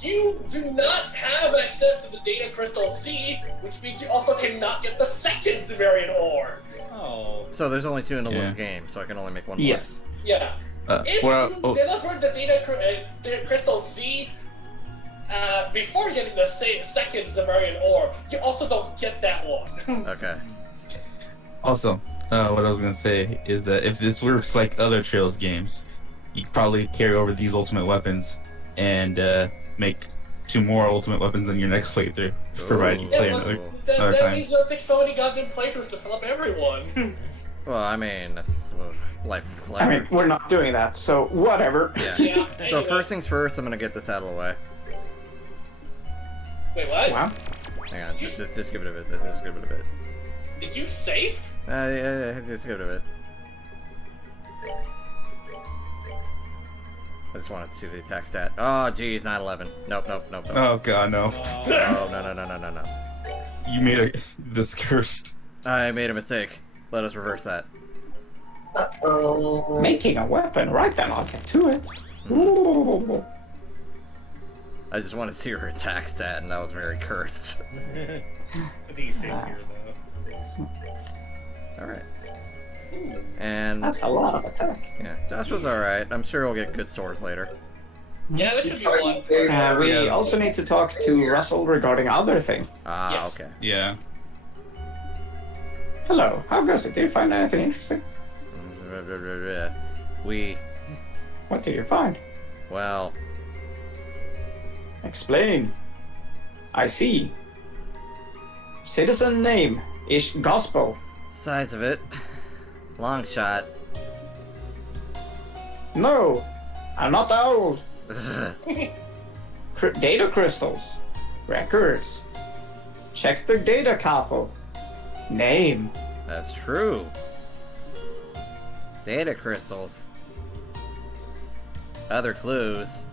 you do not have access to the Data Crystal C, which means you also cannot get the second Zemurian ore. Oh. So there's only two in the one game, so I can only make one more. Yes. Yeah. If you deliver the Data Crystal Z before getting the second Zemurian ore, you also don't get that one. Okay. Also, what I was gonna say is that if this works like other Trails games, you could probably carry over these ultimate weapons and make 2 more ultimate weapons in your next playthrough, provided you play another That time. means it'll take so many goddamn playthroughs to fill up everyone. Well, I mean, that's life. I mean, we're not doing that, so whatever. Yeah. So anyway. first things first, I'm gonna get this out of the way. Wait, what? Wow. Hang on, just give it a bit. Just give it a bit. Did you save? Yeah, just give it a bit. I just wanted to see the attack stat. Oh, geez, 9/11. Nope. Oh god, no. Oh, no. You made this cursed. I made a mistake. Let us reverse that. Uh-oh. Making a weapon, right then, I'll get to it. Ooh. I just want to see her attack stat, and that was very cursed. I think you saved here, though. Alright. And... That's a lot of attack. Yeah, Joshua's alright. I'm sure he'll get good swords later. Yeah, this should be one. We also need to talk to Russell regarding other thing. Ah, Yes. okay. Yeah. Hello, how goes it? Did you find anything interesting? What did you find? Well... Explain. I see. Citizen name is Gospel. Size of it. Long shot. No, I'm not old. Data crystals. Records. Check the data couple. Name. That's true. Data crystals. Other clues.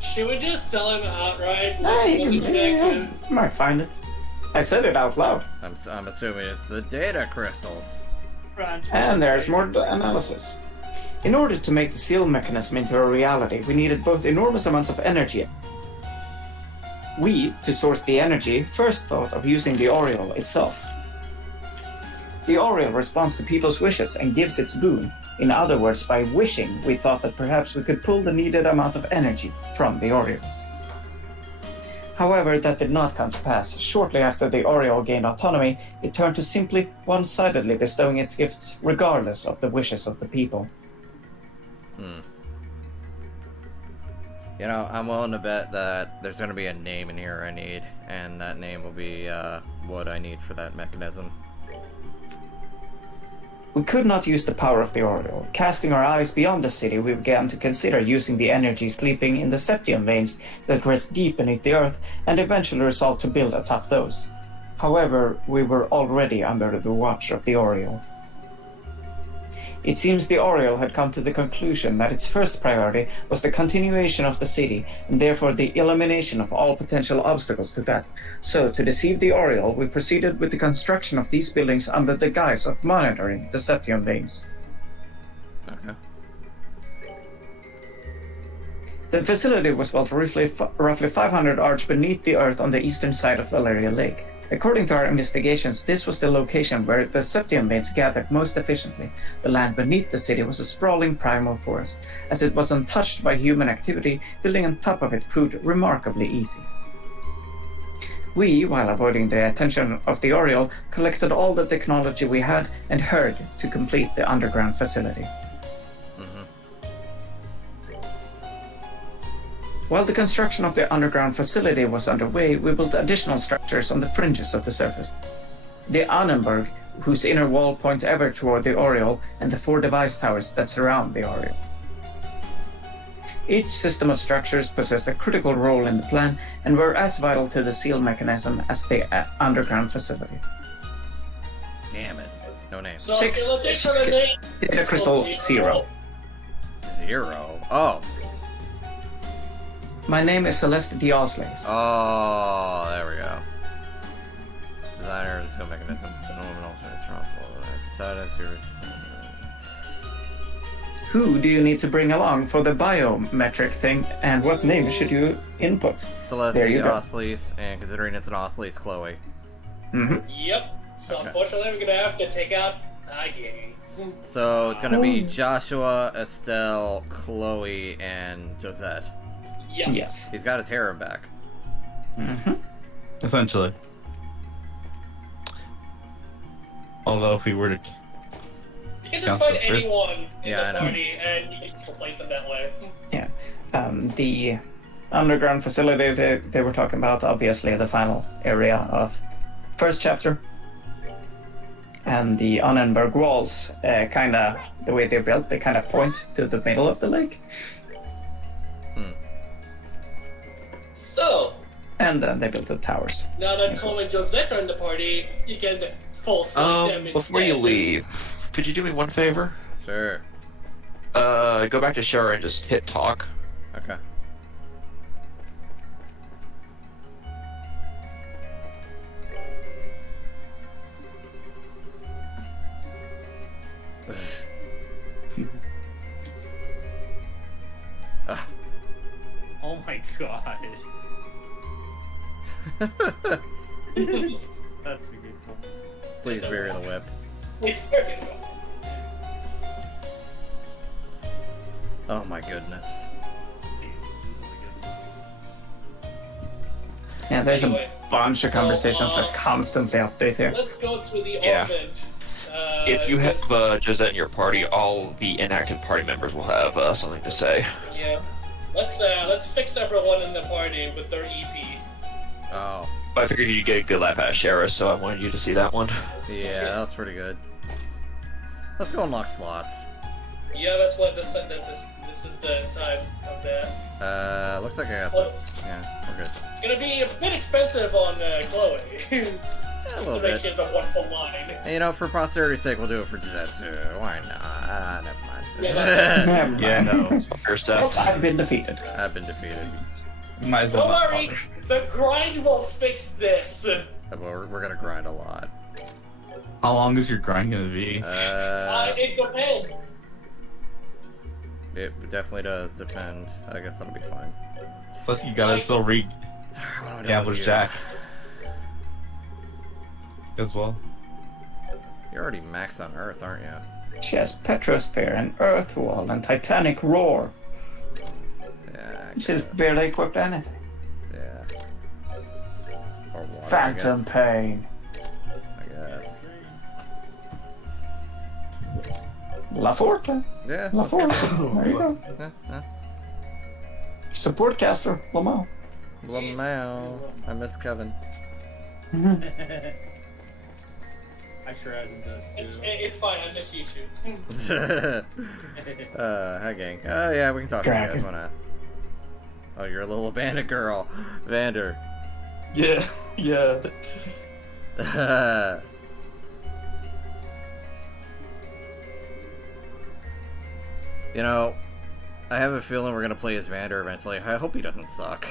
Should we just tell him outright? Hey, Let me check. you might find it. I said it out loud. I'm assuming it's the data crystals. And there's more analysis. In order to make the seal mechanism into a reality, we needed both enormous amounts of energy. We, to source the energy, first thought of using the Oriole itself. The Oriole responds to people's wishes and gives its boon. In other words, by wishing, we thought that perhaps we could pull the needed amount of energy from the Oriole. However, that did not come to pass. Shortly after the Oriole gained autonomy, it turned to simply one-sidedly bestowing its gifts regardless of the wishes of the people. You know, I'm willing to bet that there's gonna be a name in here I need, and that name will be what I need for that mechanism. We could not use the power of the Oriole. Casting our eyes beyond the city, we began to consider using the energy sleeping in the septium veins that rest deep beneath the earth, and eventually resolved to build atop those. However, we were already under the watch of the Oriole. It seems the Oriole had come to the conclusion that its first priority was the continuation of the city, and therefore the elimination of all potential obstacles to that. So, to deceive the Oriole, we proceeded with the construction of these buildings under the guise of monitoring the septium veins. Okay. The facility was built roughly 500 arch beneath the earth on the eastern side of Valeria Lake. According to our investigations, this was the location where the septium veins gathered most efficiently. The land beneath the city was a sprawling primal forest. As it was untouched by human activity, building on top of it proved remarkably easy. We, while avoiding the attention of the Oriole, collected all the technology we had and hurried to complete the underground facility. While the construction of the underground facility was underway, we built additional structures on the fringes of the surface. The Annenberg, whose inner wall points ever toward the Oriole, and the 4 device towers that surround the Oriole. Each system of structures possessed a critical role in the plan and were as vital to the seal mechanism as the underground facility. Damn it. No name. So, Six- okay, let's take for the name. Data Crystal 0. 0. Oh. My name is Celeste Diosles. Oh, there we go. Designer of the seal mechanism. No one else is responsible. Decided to... Who do you need to bring along for the biometric thing, and what name should you input? Celeste There you go. Osleys, and considering it's an Osleys, Chloe. Mm-hmm. Yep. So Okay. unfortunately, we're gonna have to take out Aggie. So it's gonna be Joshua, Estelle, Chloe, and Josette. Yep. Yes. He's got his harem back. Mm-hmm. Essentially. Although if we were to... You can just Count find the first- anyone in Yeah, I the know. party, and you can just replace them that way. Yeah. The underground facility they were talking about, obviously the final area of first chapter. And the Annenberg walls, kinda, the way they're built, they kind of point to the middle of the lake. So, And then they built the towers. now that Cole and Josette are in the party, you can full select them instead. Before you leave, could you do me one favor? Sure. Go back to Shara and just hit talk. Okay. Oh my god. That's a good point. Please bury the whip. Oh my goodness. Yeah, there's Anyway, a bunch of so, conversations that constantly update here. Let's go to the Yeah. orbit. If you have Josette in your party, all the inactive party members will have something to say. Yeah. Let's fix everyone in the party with their EP. Oh. I figured you'd get a good laugh out of Shara, so I wanted you to see that one. Yeah, that was pretty good. Let's go unlock slots. Yeah, that's what this is the time of that. Looks like I got Well, yeah, we're good. it's gonna be a bit expensive on Chloe. A little to make bit. she has a wonderful line. And, you know, for posterity's sake, we'll do it for Josette too. Why not? Never mind. Never Yeah, mind. no. First Well, up. I've been defeated. I've been defeated. Might as well Don't not worry, bother. the grind will fix this. We're gonna grind a lot. How long is your grind gonna be? It depends. It definitely does depend. I guess that'll be fine. Plus you gotta still What am I doing re-gamble here? Jack. As well. You're already max on Earth, aren't you? She has Petrosphere and Earth Wall and Titanic Roar. Yeah. I She's guess. barely equipped anything. Yeah. Or water, Phantom I guess. Pain. I guess. La Forte. Yeah. La Forte. There you go. Yeah, yeah. Support caster, Lamau. Lamau. I miss Kevin. I'm sure Asin does too. It's fine. I miss you too. Hi gang. Oh yeah, we can talk to you guys. Why not? Oh, you're a little bandit girl, Vander. Yeah, yeah. You know, I have a feeling we're gonna play as Vander eventually. I hope he doesn't suck.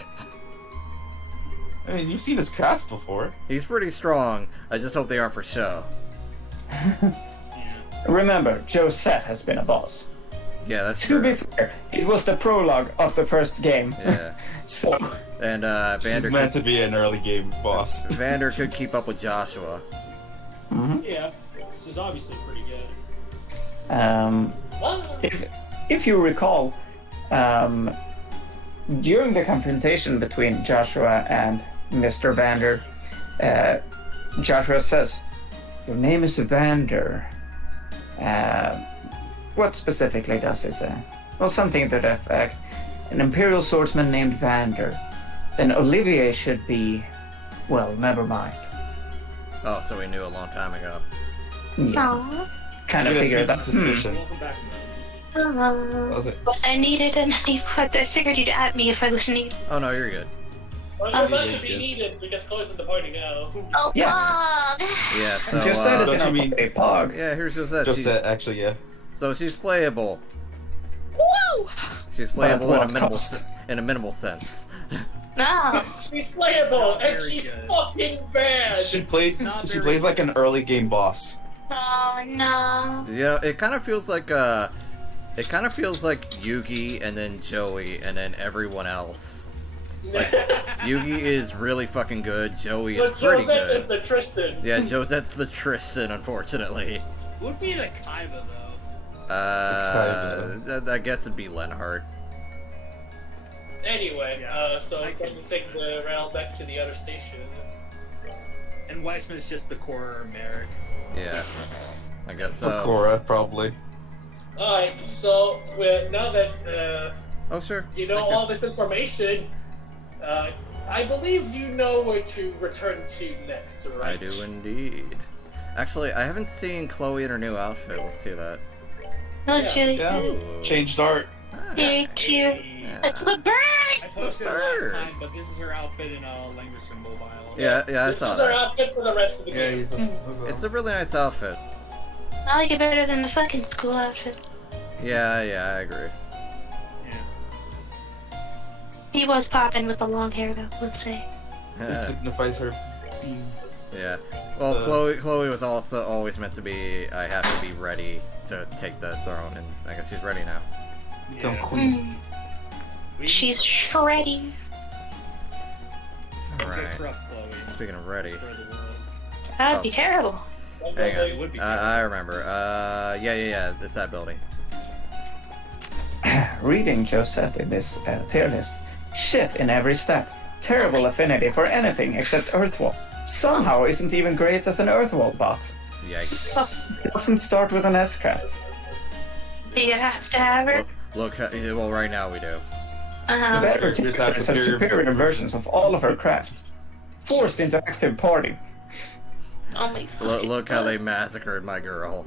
I mean, you've seen his crafts before. He's pretty strong. I just hope they aren't for show. Remember, Josette has been a boss. Yeah, that's To true. be fair, it was the prologue of the first game. Yeah. So. And Vander He's meant to be an early game boss. Vander could keep up with Joshua. Yeah, this is obviously pretty good. If you recall, during the confrontation between Joshua and Mr. Vander, Joshua says, "Your name is Vander." What specifically does he say? Well, something to that effect. An Imperial swordsman named Vander. Then Olivier should be... well, never mind. Oh, so we knew a long time ago. Yeah. Kind of figured that. Suspicion. Was I needed and I figured you'd at me if I was needed. Oh no, you're good. Well, you're about to be needed because Chloe's in the party now. Oh, Yeah. Pog! Yeah, so Josette is don't in you a mean- Pog. yeah, here's Josette. Josette, actually, yeah. So she's playable. Woo! She's playable in what a minimal cost? sense. No. She's playable and very she's good. fucking bad. She plays like an early game boss. Oh no. Yeah, it kind of feels like Yugi and then Joey and then everyone else. Like Yugi is really fucking good. Joey is But pretty Josette good. is the Tristan. Yeah, Josette's the Tristan, unfortunately. Who would be the Kaiba though? I guess it'd be Lenhart. Anyway, Yeah, so I can can- we take the round back to the other station? And Weissman's just the core Merrick. Yeah, I guess so. Sakura, probably. Alright, so now that Oh sure. you know all this information, I believe you know where to return to next, right? I do indeed. Actually, I haven't seen Chloe in her new outfit. Let's see that. That's really Yeah, good. changed art. Very cute. It's the bird! I posted it last time, but this is her outfit in Language from Mobile. Yeah, I This saw is our that. outfit for the rest of the game. It's a really nice outfit. I like it better than the fucking school outfit. Yeah, I agree. He was popping with the long hair though, let's say. It signifies her being. Yeah. Well, Chloe was also always meant to be. I have to be ready to take the throne, and I guess she's ready now. Become queen. She's shreddy. All right. It's rough, Chloe. Speaking of ready, For the world. That'd be terrible. hang It would be on. I remember. Yeah. It's that building. Reading Josette in this tier list. Shit in every stat. Terrible affinity for anything except Earthwall. Somehow isn't even great as an Earthwall bot. Yikes. Doesn't start with an S-craft. Do you have to have her? Look. Well, right now we do. Better Characters have characters have superior- superior versions of all of her crafts. Forced into active party. Oh my Look how they massacred my girl.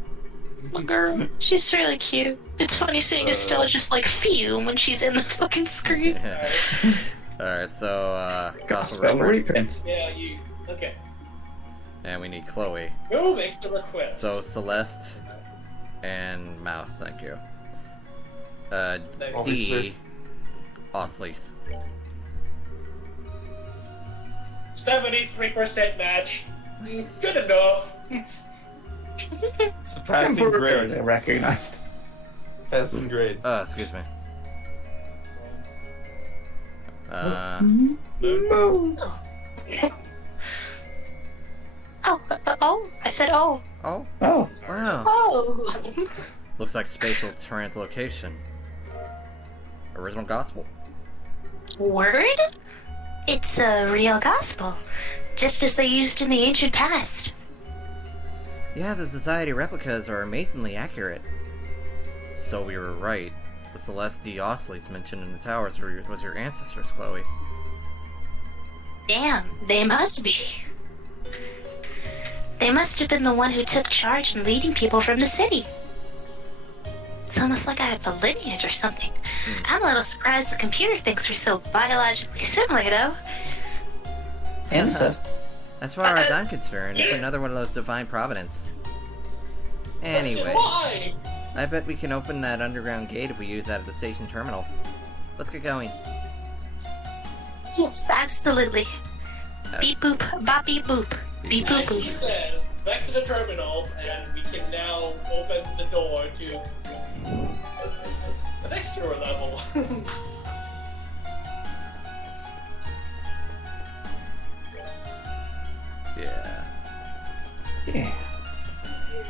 girl. She's really cute. It's funny seeing Estella just like fume when she's in the fucking screen. All right. So gospel Spell record, reprint. Yeah, you. Okay. and we need Chloe. Who makes the request? So Celeste and Mouse. Thank you. D. Osleys. 73% match. Good enough. It's a passing Temporarily grade. recognized. Passing grade. Excuse me. Oh, I said oh. Oh. Oh. Wow. Oh. Looks like spatial translocation. Original gospel. Word? It's a real gospel, just as they used in the ancient past. Yeah, the society replicas are amazingly accurate. So we were right. the Celesti Osleys mentioned in the towers was your ancestors, Chloe. Damn, they must be. They must have been the one who took charge in leading people from the city. It's almost like I have a lineage or something. I'm a little surprised the computer thinks we're so biologically similar, though. Incest. As far as I'm concerned, it's another one of those divine providence. Anyway, Why? I bet we can open that underground gate if we use that at the station terminal. Let's get going. Yes, absolutely. Beep boop, bop beep boop. Beep boop As she boop. says, back to the terminal, and we can now open the door to the next sewer level. Yeah. Yeah.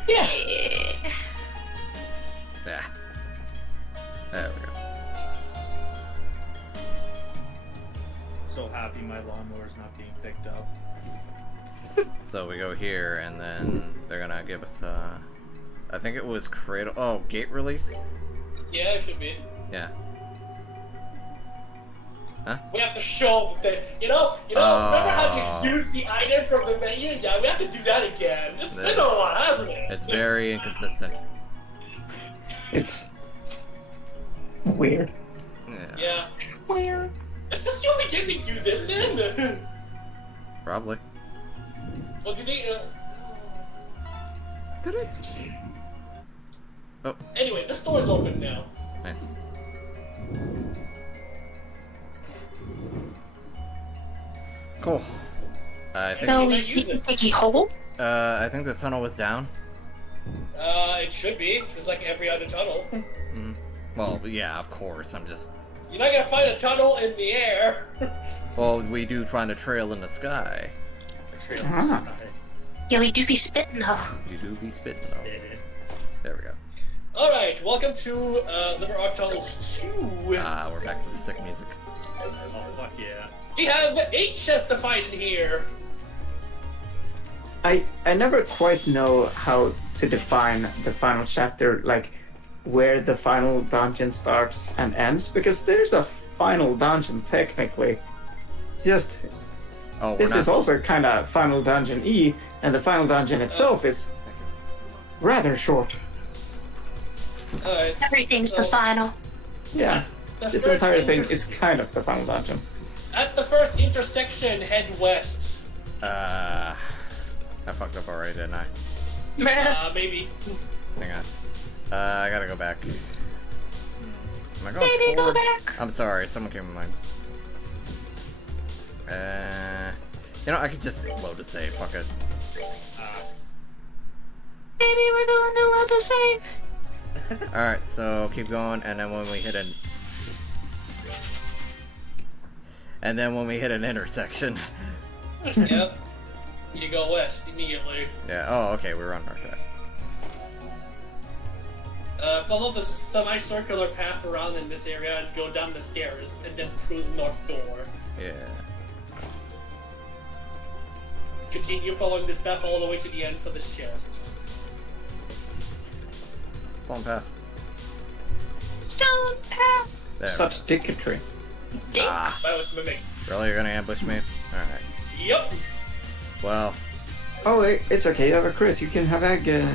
Yeah. Yeah. There we go. So happy my lawnmower's not being picked up. So we go here, and then they're gonna give us I think it was cradle. Oh, gate release. Yeah, it should be. Yeah. Huh? We have to show the, remember how you use the item from the menu? Yeah, we have to do that again. It's been a while, hasn't it? It's very inconsistent. It's weird. Yeah. Weird. Is this the only game they do this in? Probably. Well, do they, Oh. Anyway, this door's open now. Nice. Cool. I think. So we can take a hole? I think the tunnel was down. It should be, just like every other tunnel. Well, yeah, of course. I'm just. You're not gonna find a tunnel in the air. Well, we do find a trail in the sky. Yeah, we do be spitting though. You do be spitting though. There we go. Alright, welcome to Liver Arc Tunnels 2. Ah, we're back to the sick music. Oh, fuck yeah. We have 8 chests to fight in here. I never quite know how to define the final chapter, like where the final dungeon starts and ends, because there's a final dungeon technically. Just this is also kind of final dungeon E, and the final dungeon itself is rather short. Everything's the final. Yeah, The this first entire thing inter- is kind of the final dungeon. At the first intersection, head west. I fucked up already, didn't I? Maybe. Hang on. I gotta go back. Am I going Maybe forward? go back. I'm sorry, someone came to mind. I could just load a save, fuck it. Maybe we're going to load the save. Alright, so keep going, and then when we hit an intersection. Yep. You go west immediately. Yeah, oh, okay, we're on our track. Follow the semicircular path around in this area and go down the stairs, and then through the north door. Yeah. Continue following this path all the way to the end for this chest. Long path. Stone path. There. Such dicketry. Ah, That was mimic. really? You're gonna ambush me? Alright. Yep. Well, Oh, it's okay. You have a crit. You can have egg. it's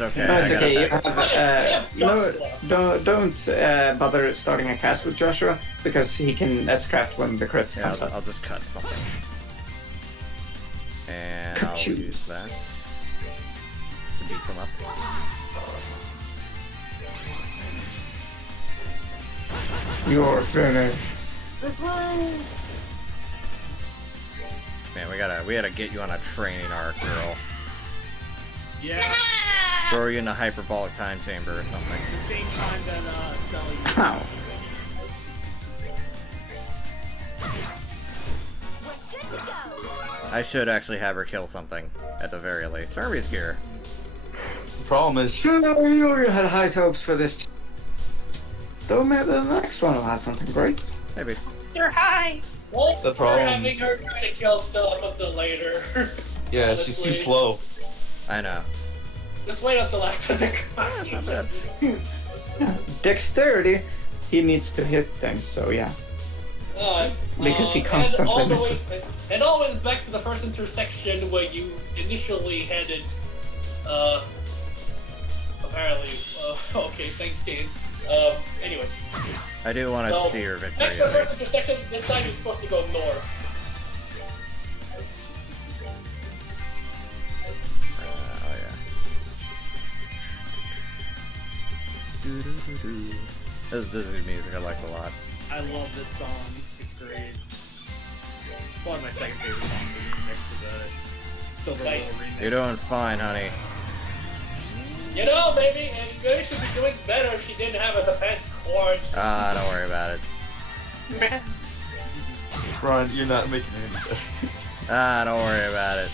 okay. No, it's I got okay. it You back. have, don't bother starting a cast with Joshua because he can scrap when the crit Yeah, comes up. I'll just cut something. And I'll Ka-choo. use that to beat them up. You're finished. Man, we gotta get you on a training arc, girl. Yeah. Throw you in a hyperbolic time chamber or something. The same time that Stella used Ow. I should actually have her kill something, at the very least. Hermes gear. The problem is, You know you had high hopes for this. Though maybe the next one will have something great. Maybe. You're high. Well, The we're problem- having her try to kill stuff until later. yeah, she's too Honestly. slow. I know. Just wait until after the That's not bad. Dexterity, he needs to hit things, so yeah. Because he constantly misses. And all the way back to the first intersection where you initially headed. Apparently. Okay, thanks, Dane. Anyway. I do want to see your victory. Next to the first intersection, this time you're supposed to go north. Oh yeah. This is good music. I like it a lot. I love this song. It's great. It's probably my second favorite song next to the Silver Willow remix. You're doing fine, honey. You know, maybe Annie should be doing better if she didn't have a defense quartz. Don't worry about it. Ron, you're not making it any better. Don't worry about it.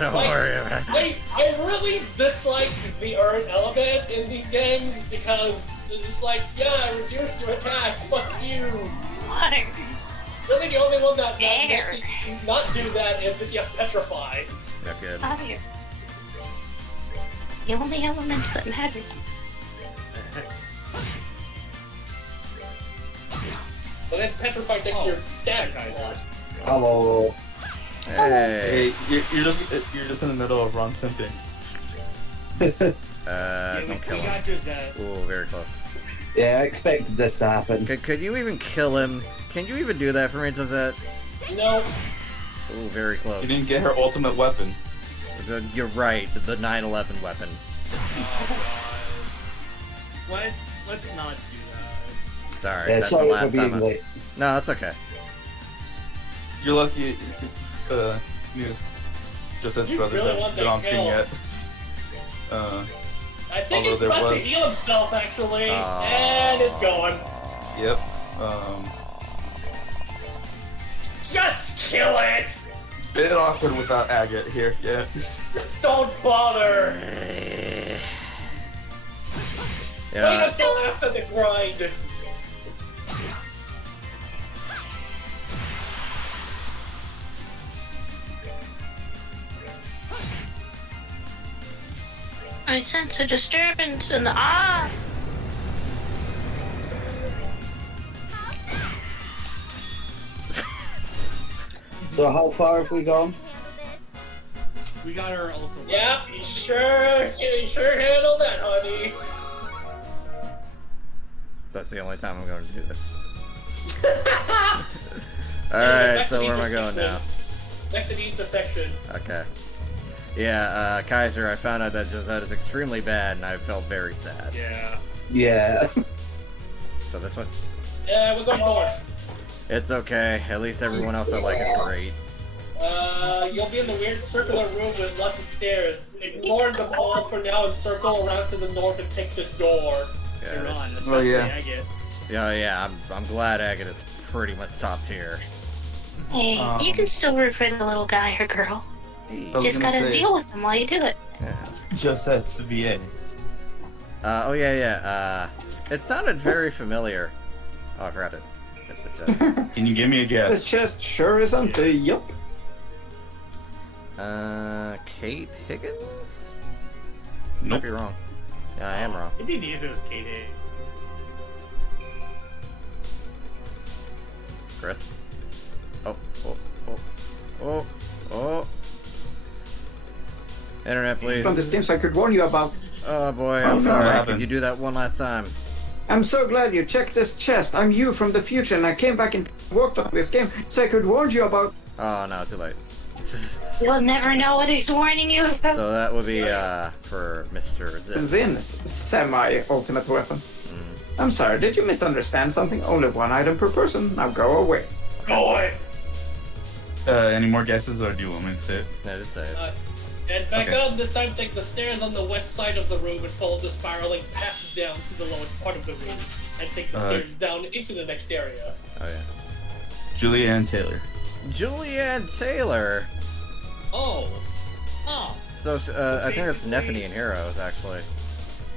Don't worry about it. I really dislike the earn element in these games because it's just like, yeah, reduce your attack, fuck you. Why? Really, the only one that makes you not do that is if you have petrify. Yeah, good. Fire. The only elements that matter. But then petrify takes your stats slot. Hello. Hey. You're just in the middle of Ron simping. Don't kill him. Josette. Ooh, very close. Yeah, I expected this to happen. Could you even kill him? Can you even do that for me, Josette? No. Ooh, very close. You didn't get her ultimate weapon. You're right, the 9/11 weapon. Let's not do that. Sorry, Yeah, that's the sorry last for being time. late. No, that's okay. You're lucky. Josette's You brothers really want haven't been that on screen kill. yet. I think Although it's there about to was- heal himself, actually, and it's going. Yep. Just kill it! Bit awkward without agate here. Yeah. Just don't bother! Wait Yeah. until after the grind. I sense a disturbance in the So how far have we gone? We got our ultimate. Yeah, you sure handle that, honey. That's the only time I'm going to do this. Back Alright, to so the where am I going now? Next to the intersection. Okay. Yeah, Kaiser, I found out that Josette is extremely bad, and I felt very sad. Yeah. Yeah. So this one? Yeah, we're going north. It's okay. At least everyone else I like is great. You'll be in the weird circular room with lots of stairs. Ignore them all for now and circle around to the north and take the door. Yeah. You're on, especially Agate. Yeah, I'm glad Agate is pretty much top tier. Hey, you can still root for the little guy or girl. You just gotta deal with them while you do it. Yeah. Josette's VA. It sounded very familiar. Oh, I forgot to hit the chest. Can you give me a This guess? chest sure isn't. Yup. Kate Higgins? Nope. Might be wrong. Yeah, I am wrong. It'd be neat if it was Kate Hay. Chris? Oh. Internet, please. From the schemes I could warn you about. Oh boy, Oh, I'm no. sorry. What Could happened? you do that one last time? I'm so glad you checked this chest. I'm you from the future, and I came back and worked on this game so I could warn you about. Oh no, too late. You'll never know what he's warning you about. So that would be for Mr. Zin. Zin's semi-ultimate weapon. I'm sorry, did you misunderstand something? Only one item per person. Now go away. Go away! Any more guesses, or do you want me to say it? No, just say it. And back Okay. up, this time take the stairs on the west side of the room and follow the spiraling path down to the lowest part of the room. And take the stairs down into the next area. Oh yeah. Julianne Taylor. Julianne Taylor. Oh. So I think it's basically- Nephany in Heroes, actually.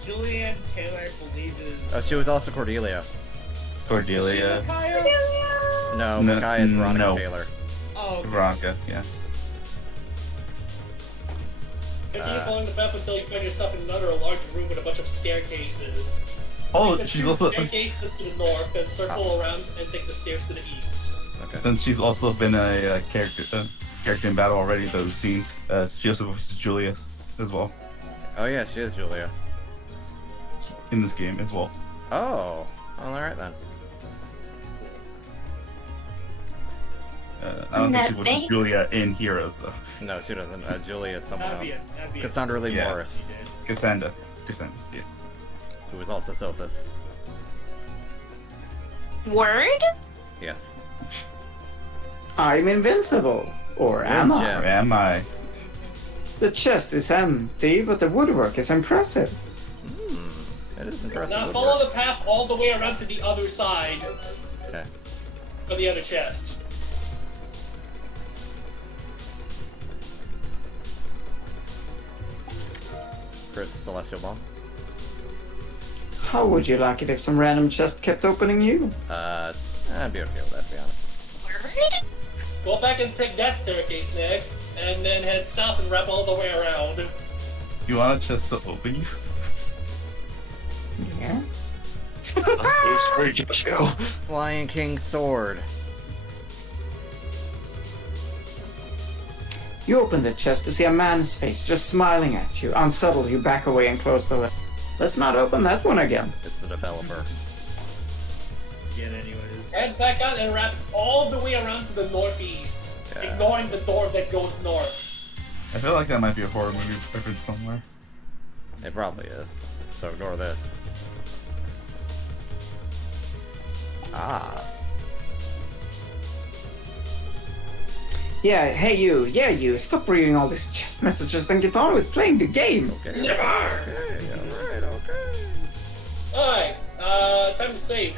Julianne Taylor, I believe, is. Oh, she was also Cordelia. Cordelia. No, No, Makai is Veronica no. Taylor. Oh, okay. Veronica, yeah. Continue following the map until you find yourself in another large room with a bunch of staircases. Oh, take the she's two also staircases to the north, then circle around and take the stairs to the east. Okay. since she's also been a character in battle already that we've seen. She also voices Julia as well Oh yeah, she is Julia. in this game as well. Oh, well, all right then. I don't think she That voices thing? Julia in Heroes though. No, she doesn't. Julia is someone That'd be else. that'd be Cassandra Lee Yeah. Morris, Cassandra, yeah. who is also Sophus. Word? Yes. I'm invincible. Or am I? Gem. Or am I? The chest is empty, but the woodwork is impressive. It is impressive. Now woodwork. follow the path all the way around to the other side Okay. of the other chest. Chris, Celestial Bomb. How would you like it if some random chest kept opening you? I'd be okay with that, to be honest. Word? Go back and take that staircase next, and then head south and wrap all the way around. You want a chest to open you? Yeah. Where did you just go? Lion King sword. You open the chest to see a man's face just smiling at you. Unsettled, you back away and close the lid. Let's not open that one again. It's the developer. Again, anyways. Head back out and wrap all the way around to the northeast, Yeah. ignoring the door that goes north. I feel like that might be a horror movie reference somewhere. It probably is. So ignore this. Ah. Yeah, hey you, you, stop reading all these chest messages and get on with playing the game. Okay. Never! Okay, alright, okay. Alright, time to save.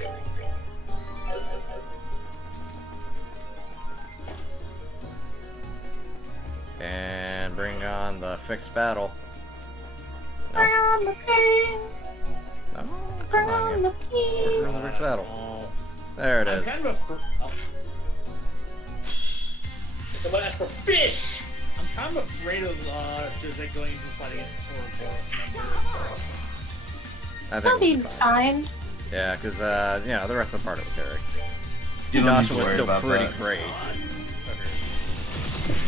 And bring on the fixed battle. Bring on the king. No, Bring come on on, the you. king. Bring the fixed battle. Oh, There it I'm is. kind of Someone asked for fish! I'm kind of afraid of Josette going into fight against Ouroboros. I think That'll we'll be fine. Yeah, because, you know, the rest of the party will carry. You don't need to Joshua was worry still about pretty that. great.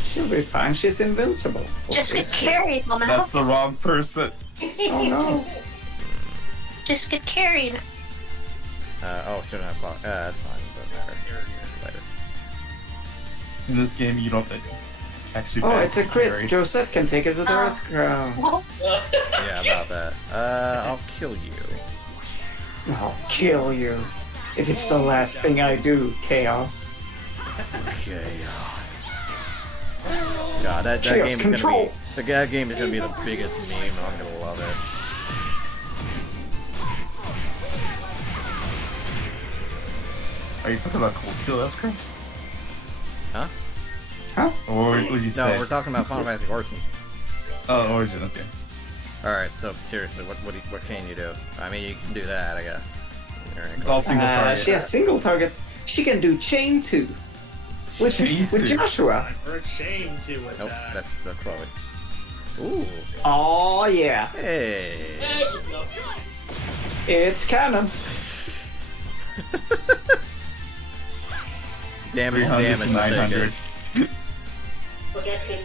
She'll be fine, she's invincible. Just get carried, Lamau. That's the wrong person. Oh no. Just get carried. Oh, shouldn't have clock. That's fine. Doesn't matter. Later. In this game, you don't. It's actually. Oh, bad it's a to crit. carry. Josette can take it with the rest crown. Yeah, about that. I'll kill you. I'll kill you. If it's the last thing I do, Chaos. Chaos. God, that Chaos game is control. gonna be. That game is gonna be the biggest meme. I'm gonna love it. Are you talking about Cold Steel S-Curves? Huh? Huh? Or what would you say? No, we're talking about Final Fantasy Origin. Oh, Origin, okay. Alright, so seriously, what can you do? I mean, you can do that, I guess. It's all single target. She has single target. She can do chain 2. With Chain two. Joshua. We're ashamed to Nope, attack. that's Chloe. Ooh. Oh yeah. Hey. There you go. It's canon. Damage, 300 damage, to I'll take 900. it. Protection.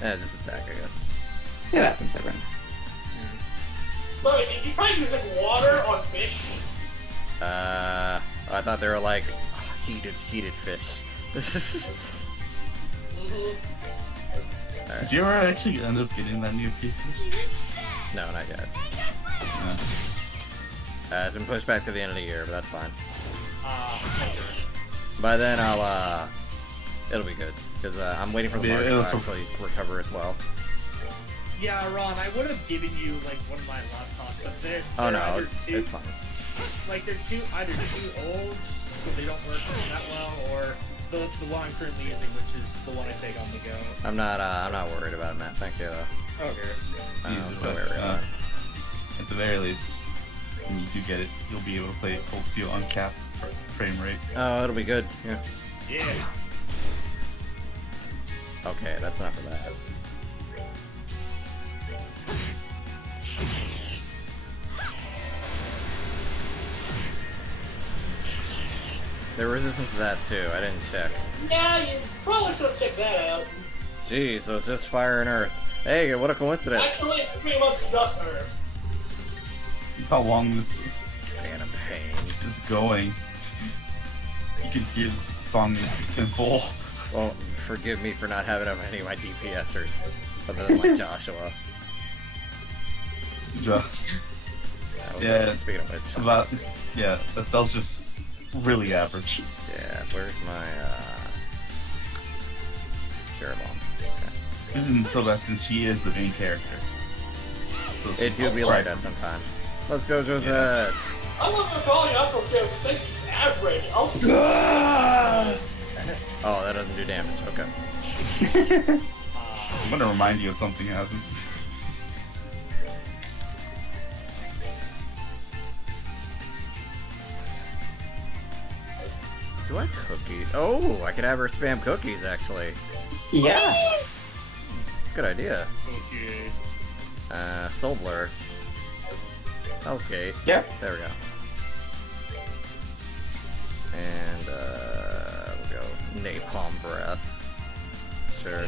Yeah, just attack, I guess. It happens every now. Sorry, did you try using water on fish? I thought they were like heated fish. Did you ever actually end up getting that new PC? No, not yet. No. It's been pushed back to the end of the year, but that's fine. Okay. By then, it'll be good because I'm waiting for the Yeah, market it'll to actually recover as well. Yeah, Ron, I would have given you like one of my laptops, but they're Oh no, either it's fine. Like they're either too old, so they don't work that well, or the one I'm currently using, which is the one I take on the go. I'm not worried about it, Matt. Thank you though. Okay. I'm Jesus, not but, worried about it. at the very least, when you do get it, you'll be able to play Cold Steel on cap frame rate. Oh, it'll be good. Yeah. Yeah. Okay, that's enough of that. They're resistant to that too. I didn't check. Yeah, you probably should have checked that out. Gee, so it's just fire and earth. Hey, what a coincidence. Actually, it's pretty much just Earth. How long this Fan of pain. is going. You can hear this song in full. Well, forgive me for not having any of my DPSers, other than like Joshua. Just. Yeah. Speaking of which. Estelle's just really average. Yeah, where's my, Jeroboam? Isn't Celeste, and she is the main character. So It do be like that sometimes. Let's go, Josette! I'm not gonna call you out for killing since she's average. Oh, Oh, that doesn't do damage. Okay. I'm gonna remind you of something, hasn't? Do I have cookies? Oh, I could have her spam cookies, actually. Yeah. It's a good idea. Okay. Soul Blur. Hell's Gate. Yeah. There we go. And, we'll go Napalm Breath. Sure.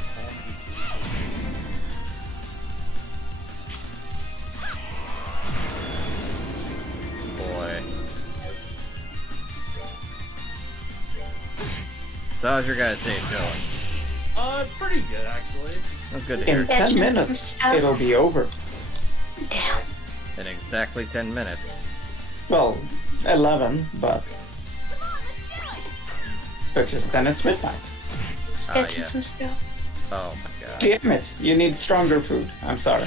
Boy. So how's your guys' day going? It's pretty good actually. That's good to hear. In 10 minutes, it'll be over. Damn. In exactly 10 minutes. Well, 11, but just then it's midnight. Sketching yes. some stuff. Oh my god. Damn it, you need stronger food. I'm sorry.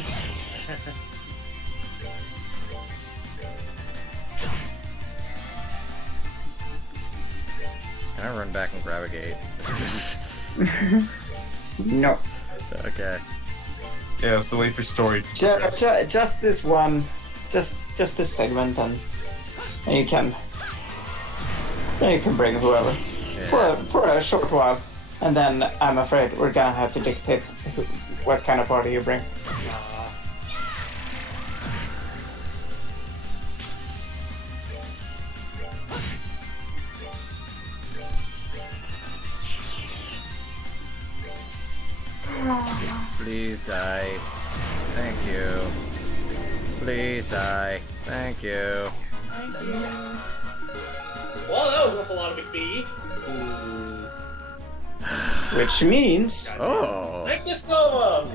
Can I run back and grab a gate? No. Okay. Yeah, have to wait for story to progress. Just this one. Just this segment, and you can bring whoever for a short while, and then I'm afraid we're gonna have to dictate what kind of party you bring. Please die. Thank you. Please die. Thank you. well, that was worth a lot of XP. Which means... Oh! Ectostoma!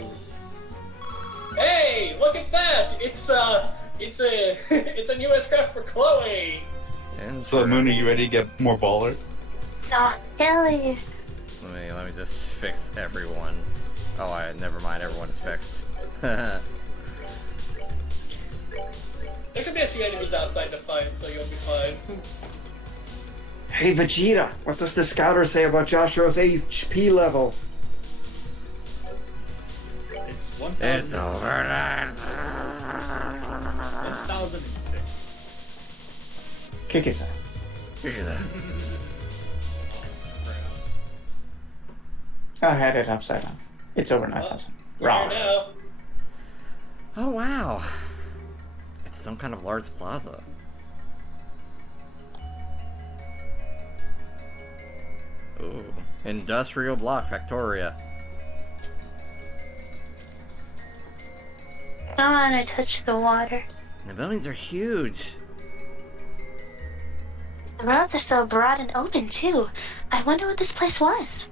Hey, look at that! It's a it's a new craft for Chloe. So Moon, are you ready to get more baller? Not Kelly. Let me just fix everyone. Oh, never mind. Everyone is fixed. There should be a few enemies outside to fight, so you'll be fine. Hey Vegeta, what does the scouter say about Joshua's HP level? It's 1,000. It's over. 1,006. Kick his ass. Look at that. I had it upside down. It's over 9,000. We're here now. Oh wow! It's some kind of large plaza. Ooh, industrial block, Factoria. I wanna touch the water. The buildings are huge. The roads are so broad and open too. I wonder what this place was.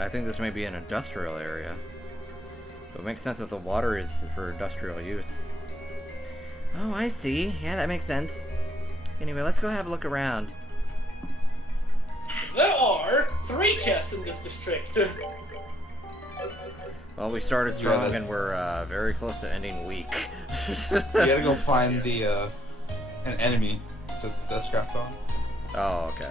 I think this may be an industrial area. It makes sense if the water is for industrial use. Oh, I see. Yeah, that makes sense. Anyway, let's go have a look around. There are 3 chests in this district. Well, we started strong and we're very close to ending weak. You gotta go find the an enemy to craft on. Oh, okay.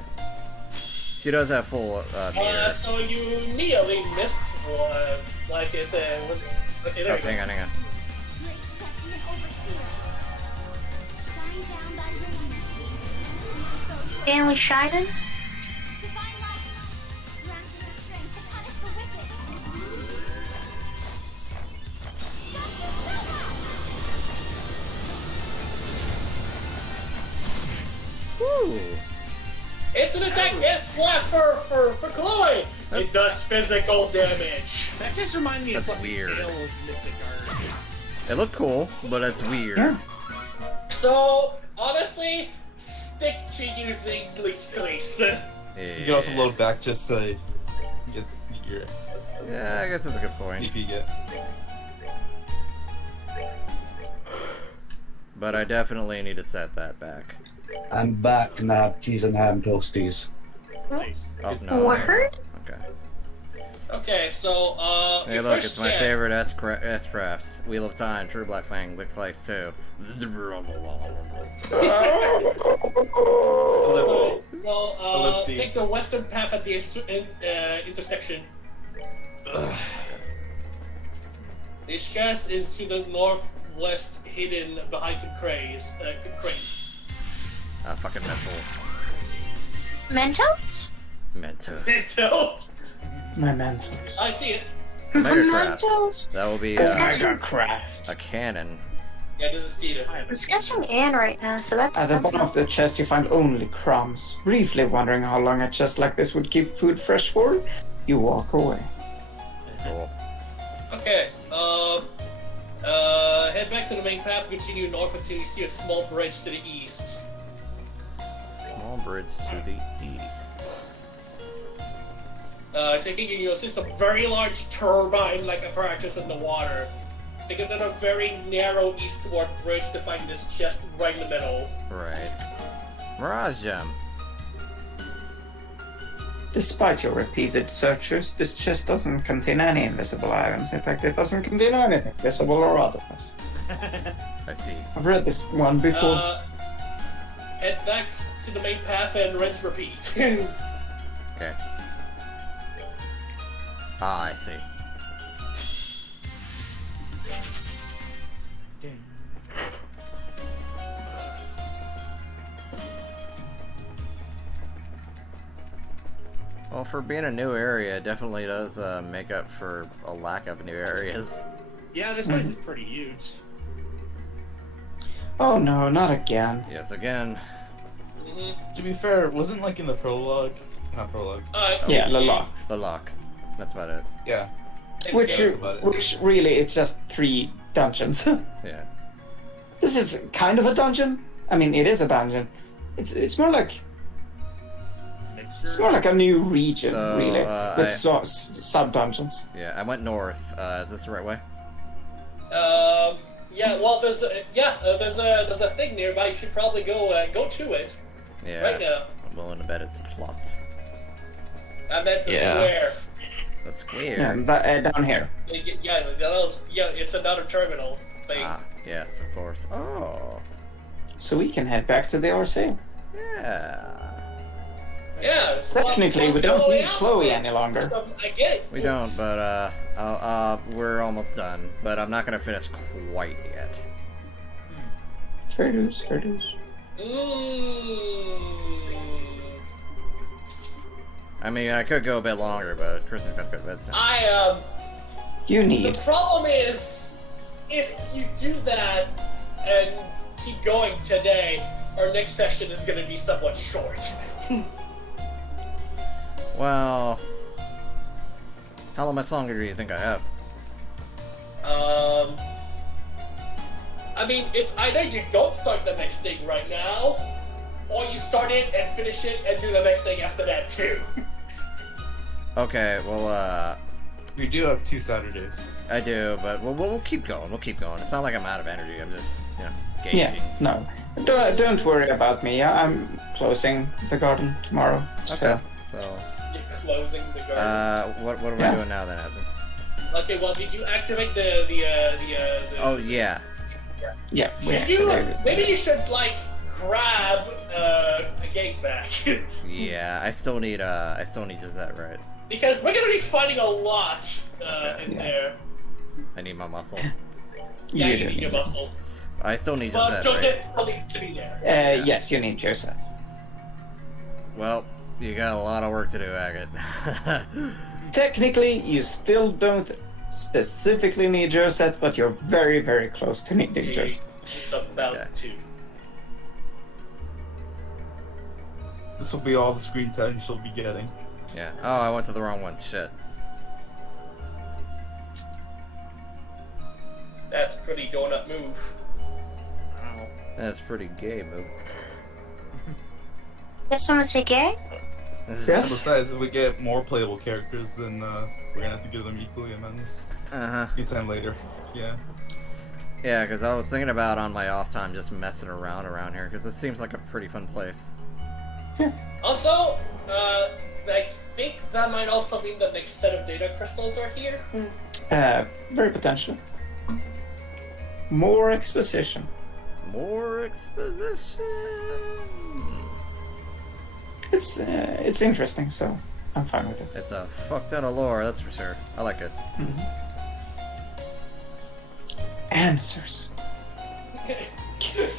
She does have full meter. So you nearly missed one. Like it's was it? Okay, there Oh, you go. hang on. And we shining? Woo! It's an attack S-flat for Chloe! It does physical damage. That just reminds me of That's fucking weird. Tails Mystic Art. It looked cool, but it's weird. Yeah. So, honestly, stick to using Bleach Grace. Yeah. You can also load back just to get your Yeah, I guess that's a good point. DP get. But I definitely need to set that back. I'm back and I have cheese and ham toasties. Oh no. Word? Okay. Okay, so, Hey, your look, first it's my chance- favorite S-crafts. Wheel of Time, True Black Fang, Lick Slice 2. Well, take the western path at the intersection. This chest is to the northwest, hidden behind some crates. Fucking Mentos? Mentos. Mentos? Mementos. I see it. Mentos? That will be Megacraft. a cannon. Yeah, this is Tita. I'm sketching Anne right now, so that's... At the that's bottom of the chest, you find only crumbs. Briefly wondering how long a chest like this would keep food fresh for, you walk away. Cool. Okay, head back to the main path, continue north until you see a small bridge to the east. Small bridge to the east. Taking in, you'll see some very large turbine-like apparatus in the water. Take it on a very narrow eastward bridge to find this chest right in the middle. Right. Mirage Gem. Despite your repeated searches, this chest doesn't contain any invisible items. In fact, it doesn't contain anything, visible or otherwise. I see. I've read this one before. Head back to the main path and rinse repeat. Okay. Ah, I see. Well, for being a new area, it definitely does make up for a lack of new areas. Yeah, this place is pretty huge. Oh no, not again. Yes, again. To be fair, wasn't like in the prologue, not prologue. Yeah, the lock. The lock. That's about it. Yeah. Which really is just 3 dungeons. Yeah. This is kind of a dungeon. I mean, it is a dungeon. It's more like a new region, So, really, with sub dungeons. Yeah, I went north. Is this the right way? Yeah. Well, there's a thing nearby. You should probably go to it. Yeah. Right now. I'm willing to bet it's a plot. I meant the Yeah. square. The square. Yeah, down here. Yeah, it's another terminal thing. Ah, yes, of course. Oh. So we can head back to the RC. Yeah. Yeah. Technically, we don't need Chloe any longer. I get it. We don't, but we're almost done. But I'm not gonna finish quite yet. Fair dues, fair dues. I mean, I could go a bit longer, but Chris is gonna go to bed soon. You The need. problem is, if you do that and keep going today, our next session is going to be somewhat short. Well, how much longer do you think I have? I mean, it's either you don't start the next thing right now, or you start it and finish it and do the next thing after that too. Okay, well, We do have 2 Saturdays. I do, but we'll keep going. We'll keep going. It's not like I'm out of energy. I'm just, gauging. Yeah, no. Don't worry about me. I'm closing the garden tomorrow. Okay. So. You're closing the garden. What am I doing now then, Azin? Okay, well, did you activate the Oh yeah. Yeah. Maybe you should grab a gate back. Yeah, I still need Josette, right? Because we're gonna be fighting a lot in there. I need my muscle. Yeah, you need your muscle. I still need But Josette, Josette right? still needs to be there. Yes, you need Josette. Well, you got a lot of work to do, Agate. Technically, you still don't specifically need Josette, but you're very, very close to needing Josette. Just about to. This will be all the screen time she'll be getting. Yeah. Oh, I went to the wrong one. Shit. That's a pretty donut move. Wow. That's a pretty gay move. This one was a gay? Yes. Besides, if we get more playable characters, then we're gonna have to give them equally amends. Time later. Yeah. Yeah, because I was thinking about on my off time just messing around here, because this seems like a pretty fun place. Also, I think that might also mean the next set of data crystals are here. Very potentially. More exposition. More exposition. It's interesting, so I'm fine with it. It's a fuck ton of lore, that's for sure. I like it. Answers.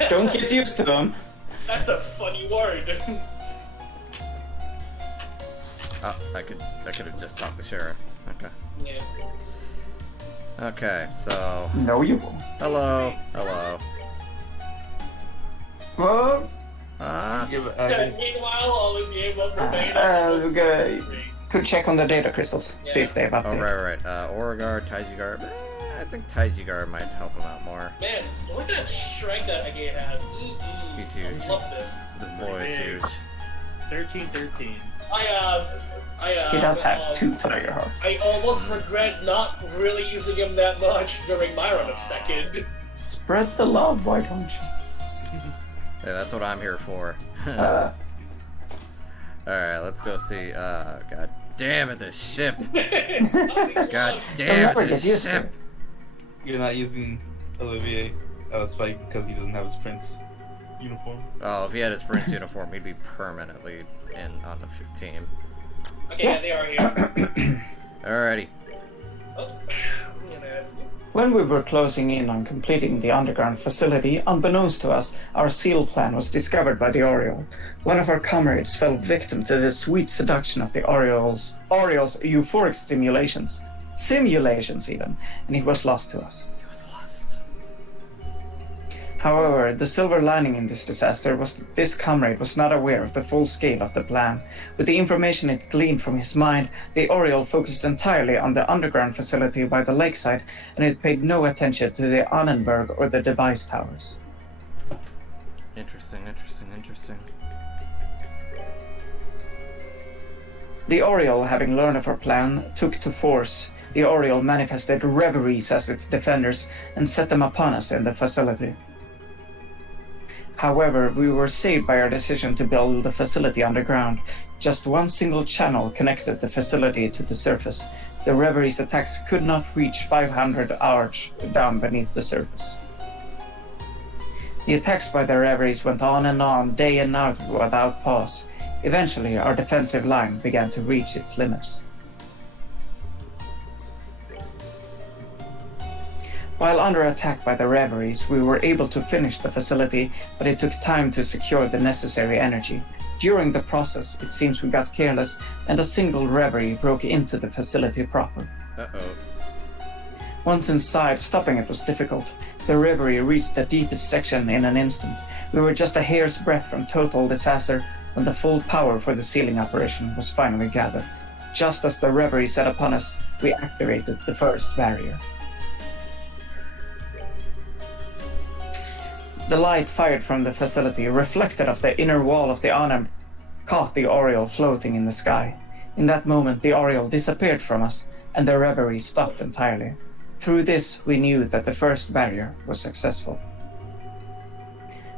Don't get used to them. That's a funny word. Oh, I could have just talked to Sheriff. Okay. Yeah. Okay, so. No, you won't. Hello. Hello. Well. Meanwhile, all in game will remain. Okay. To check on the data crystals, see if they have updated. Oh, right. Auragard, Taizigar. I think Taizigar might help him out more. Man, look at that strength that Agate has. He's huge. I love this. This boy is huge. 13. He does have 2 tiger hearts. I almost regret not really using him that much during my run of second. Spread the love, why don't you? Yeah, that's what I'm here for. Alright, let's go see. God damn it, this ship. God damn it, this ship. You're not using Olivier Spike because he doesn't have his prince uniform. Oh, if he had his prince uniform, he'd be permanently on the team. Okay, yeah, they are here. Alrighty. When we were closing in on completing the underground facility, unbeknownst to us, our SEAL plan was discovered by the Oriole. One of our comrades fell victim to the sweet seduction of the Oriole's euphoric simulations even, and he was lost to us. He was lost. However, the silver lining in this disaster was that this comrade was not aware of the full scale of the plan. With the information it gleaned from his mind, the Oriole focused entirely on the underground facility by the lakeside, and it paid no attention to the Annenberg or the device towers. Interesting. The Oriole, having learned of our plan, took to force. The Oriole manifested reveries as its defenders and set them upon us in the facility. However, we were saved by our decision to build the facility underground. Just one single channel connected the facility to the surface. The reveries' attacks could not reach 500 arch down beneath the surface. The attacks by the reveries went on, day and night without pause. Eventually, our defensive line began to reach its limits. While under attack by the reveries, we were able to finish the facility, but it took time to secure the necessary energy. During the process, it seems we got careless, and a single reverie broke into the facility proper. Uh-oh. Once inside, stopping it was difficult. The reverie reached the deepest section in an instant. We were just a hair's breadth from total disaster when the full power for the sealing operation was finally gathered. Just as the reverie set upon us, we activated the first barrier. The light fired from the facility, reflected off the inner wall of the Arnhem, caught the Oriole floating in the sky. In that moment, the Oriole disappeared from us, and the reverie stopped entirely. Through this, we knew that the first barrier was successful.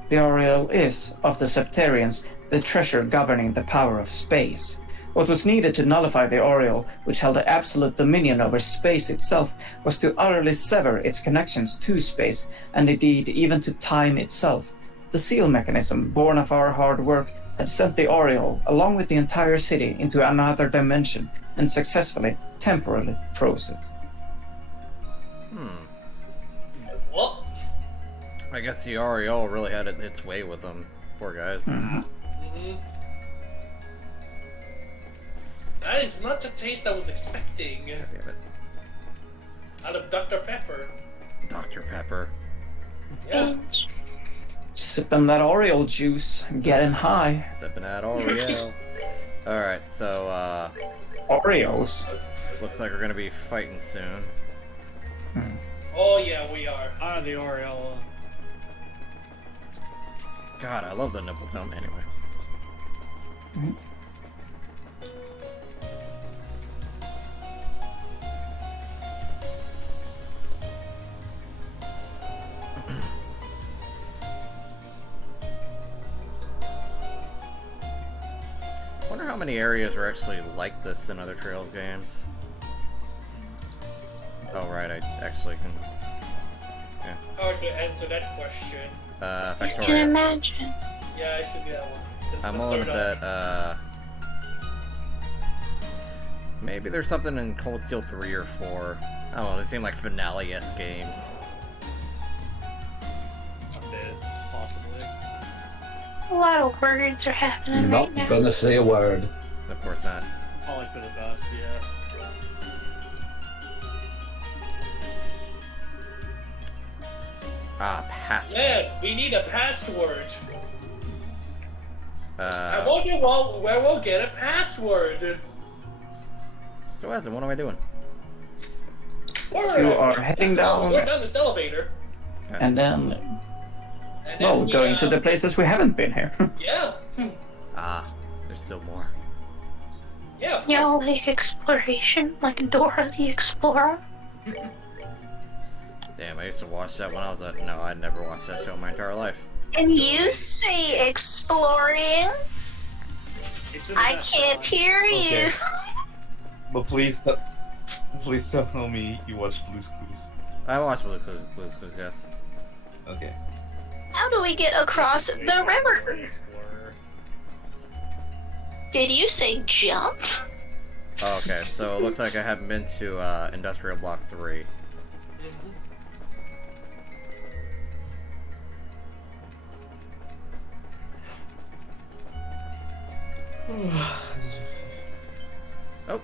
The Oriole is, of the Septarians, the treasure governing the power of space. What was needed to nullify the Oriole, which held absolute dominion over space itself, was to utterly sever its connections to space, and indeed even to time itself. The seal mechanism, born of our hard work, had sent the Oriole, along with the entire city, into another dimension, and successfully, temporarily froze it. Well, I guess the Oriole really had its way with them. Poor guys. That is not the taste I was expecting. Damn it. Out of Dr. Pepper. Dr. Pepper. Yeah. Sipping that Oreo juice, getting high. Sipping that Oreo. Alright, so, Oreos? looks like we're gonna be fighting soon. Oh yeah, we are. Out of the Oreo. God, I love the nipple tome anyway. Wonder how many areas are actually like this in other Trails games. Oh right, I actually can. Yeah. Hard to answer that question. I can Factoria. imagine. Yeah, I should be that one. This is I'm the willing to third bet, maybe there's something in Cold Steel 3 or 4. I don't know, they seem like finale-esque games. A bit, possibly. A lot of words are happening Not right now. gonna say a word. Of course not. Probably for the best, yeah. Ah, password. Man, we need a password. I Uh, wonder where we'll get a password. so Evan, what am I doing? You are heading down, We're down this elevator. and then, And well, then we, going to the places we haven't been here. Yeah. Ah, there's still more. Yeah. Of Y'all course. like exploration, like Dora the Explorer? Damn, I used to watch that when I was no, I'd never watched that show in my entire life. And you say exploring? I can't hear you. Okay. But please tell me you watched Blue's Clues. I watched Blue's Clues, yes. Okay. How do we get across the river? Did you say jump? Oh, okay, so it looks like I haven't been to Industrial Block 3. Oh.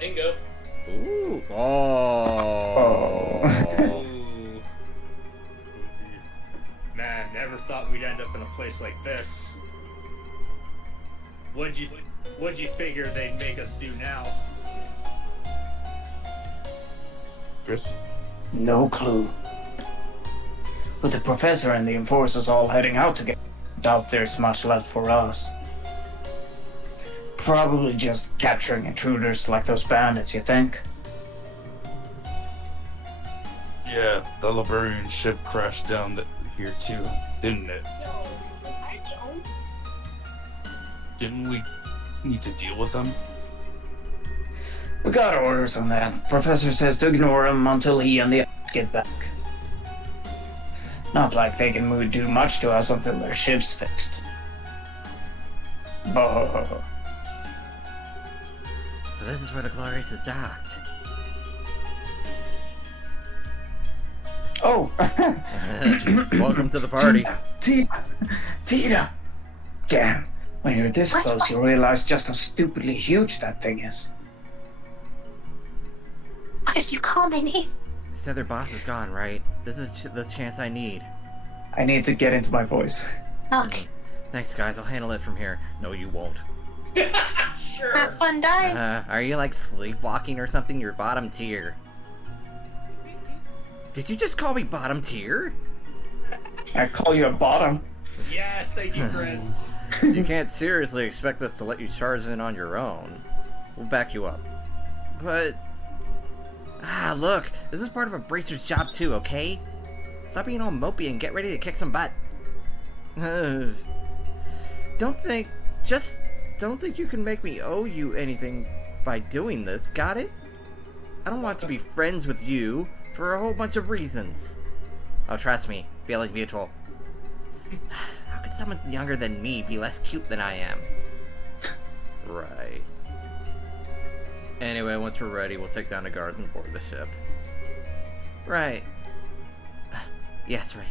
Bingo. Ooh. Oh. Ooh. Man, never thought we'd end up in a place like this. What'd you figure they'd make us do now? Chris? No clue. With the professor and the enforcers all heading out together, doubt there's much left for us. Probably just capturing intruders like those bandits, you think? Yeah, the Liberian ship crashed down here too, didn't it? Didn't we need to deal with them? We got orders on that. Professor says to ignore him until he and the others get back. Not like they can do much to us until their ship's fixed. Oh. So this is where the Glorious is docked. Oh! Welcome to the party. Tita! Damn, when you're this close, you realize just how stupidly huge that thing is. Why did you call my name? They said their boss is gone, right? This is the chance I need. I need to get into my voice. Okay. Thanks, guys. I'll handle it from here. No, you won't. Sure. Have fun dying. Are you like sleepwalking or something? You're bottom tier. Did you just call me bottom tier? I call you a bottom. Yes, thank you, Chris. You can't seriously expect us to let you charge in on your own. We'll back you up. But... look, this is part of a bracer's job too, okay? Stop being all mopey and get ready to kick some butt. Don't think you can make me owe you anything by doing this, got it? I don't want to be friends with you for a whole bunch of reasons. Oh, trust me, feelings mutual. How could someone younger than me be less cute than I am? Right. Anyway, once we're ready, we'll take down the guards and board the ship. Right. Yes, right.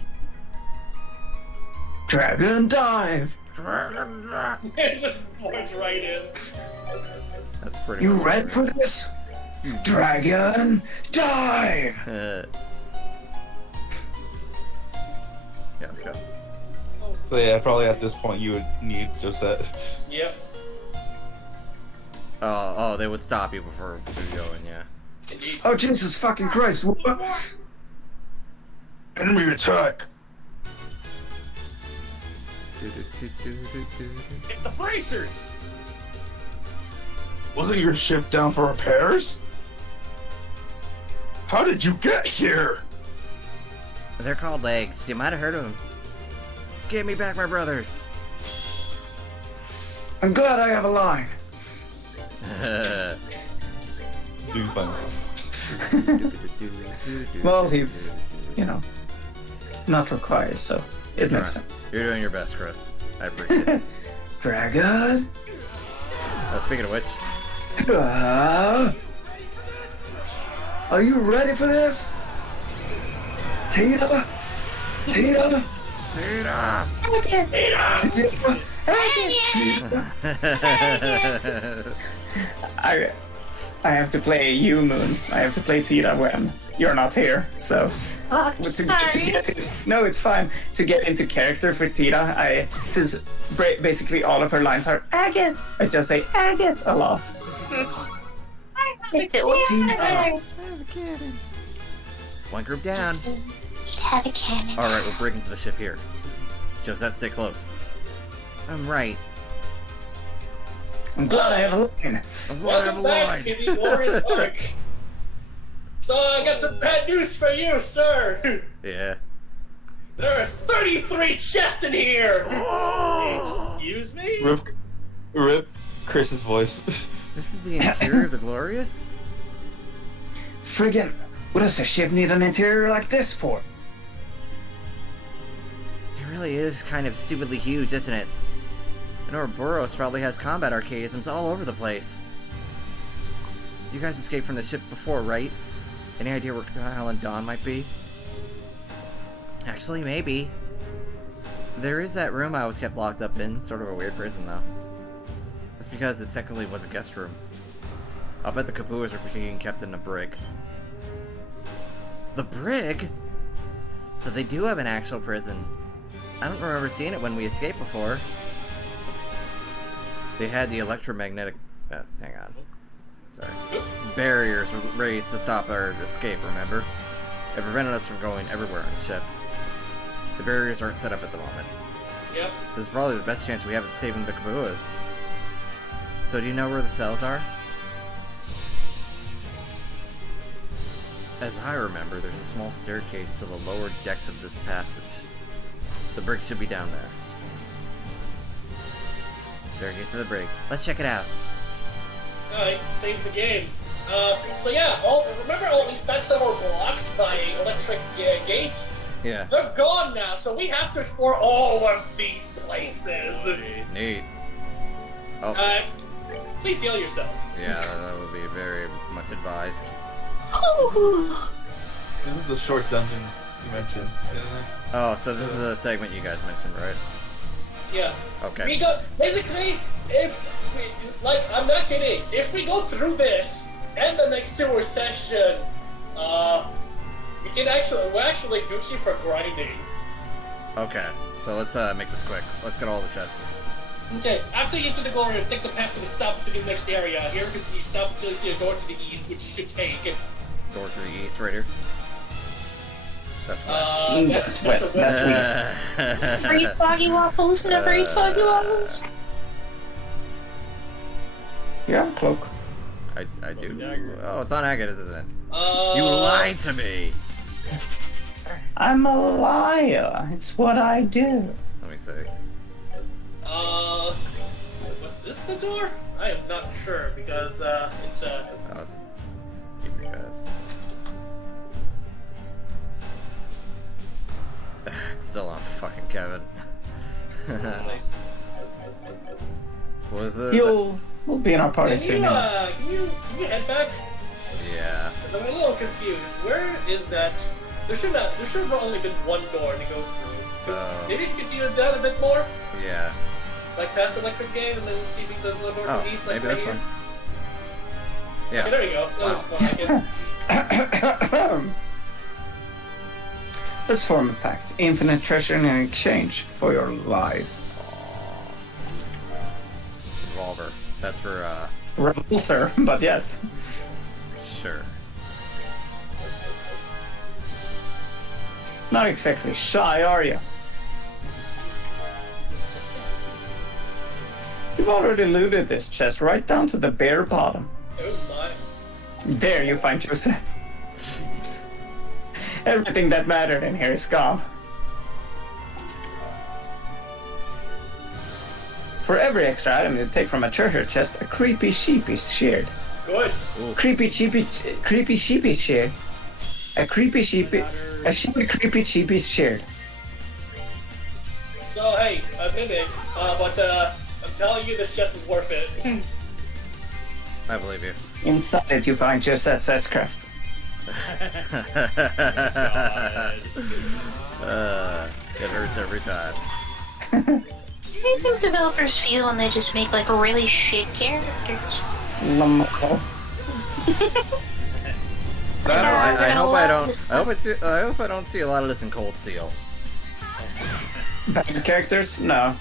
Dragon dive! It just points right in. That's pretty You much ready for this? Dragon dive! Yeah, let's go. So yeah, probably at this point you would need Josette. Yep. Oh, they would stop you before you go in, yeah. Indeed. Oh, Jesus fucking Christ! What? Enemy attack! It's the bracers! Wasn't your ship down for repairs? How did you get here? They're called legs. You might have heard of them. Give me back my brothers. I'm glad I have a line. Doing fun. Well, he's, you know, not required, so it makes sense. You're doing your best, Chris. I appreciate it. Dragon? Speaking of which... Are you ready for this? Tina? Tina? Tina! Tina? I have to play you, Moon. I have to play Tita when you're not here, so... No, it's fine. To get into character for Tita, since basically all of her lines are agate, I just say agate a lot. Tita. One group down. Have a cannon. Alright, we're breaking to the ship here. Josette, stay close. I'm right. I'm glad I have a line. I'm glad I have a Welcome back line. to the glorious arc. So I got some bad news for you, sir. Yeah. There are 33 chests in here. Excuse me? Rip Chris's voice. This is the interior of the Glorious? Friggin', what does a ship need an interior like this for? It really is kind of stupidly huge, isn't it? And Ouroboros probably has combat archaisms all over the place. You guys escaped from the ship before, right? Any idea where Helen Dawn might be? Actually, maybe. There is that room I was kept locked up in. Sort of a weird prison, though. Just because it technically was a guest room. I'll bet the Kapuas are being kept in a brig. The brig? So they do have an actual prison. I don't remember seeing it when we escaped before. They had the electromagnetic... hang on. Sorry. Barriers were raised to stop our escape, remember? It prevented us from going everywhere on the ship. The barriers aren't set up at the moment. Yep. This is probably the best chance we have at saving the Kabuas. So do you know where the cells are? As I remember, there's a small staircase to the lower decks of this passage. The brig should be down there. Staircase to the brig. Let's check it out. Alright, save the game. So yeah, remember all these vents that were blocked by electric gates? Yeah. They're gone now, so we have to explore all of these places. Neat. Oh. Please heal yourself. Yeah, that would be very much advised. This is the short dungeon you mentioned. Oh, so this is the segment you guys mentioned, right? Yeah. Okay. We go, basically, I'm not kidding, if we go through this, and the next sewer session, we're actually Gucci for grinding. Okay, so let's make this quick. Let's get all the chests. Okay, after you get to the Glorious, take the path to the south to the next area. Here, continue south until you see a door to the east, which should take... Door to the east, right here. That's west. That's west. Never eat soggy waffles. Never eat soggy waffles. You have a cloak. I do. Oh, it's on Agate, isn't it? Uh, You lied to me! I'm a liar. It's what I do. Let me see. Was this the door? I am not sure, because, it's, Oh, it's... Keep your cut. It's still on fucking Kevin. What is this? We'll be in our party soon. Can you head back? Yeah. I'm a little confused. Where is that? There should have only been one door to go through. So... Maybe continue down a bit more? Yeah. Like past Electric Gate, and then see if there's a door to the east, like maybe right this here? one. Yeah. Okay, there you go. That looks more like it. Let's form a pact. Infinite treasure in exchange for your life. Revolver. That's for, Revolver, but yes. Sure. Not exactly shy, are you? You've already looted this chest right down to the bare bottom. Oh my. There you find Josette. Everything that mattered in here is gone. For every extra item you take from a treasure chest, a creepy sheep is shared. Good. Creepy sheep is shared. A creepy sheep is shared. So hey, admit it, but I'm telling you, this chest is worth it. I believe you. Inside it you find Josette's S-craft. It hurts every time. I think developers feel when they just make like really shit characters. I hope I don't see a lot of this in Cold Steel. Bad characters? No.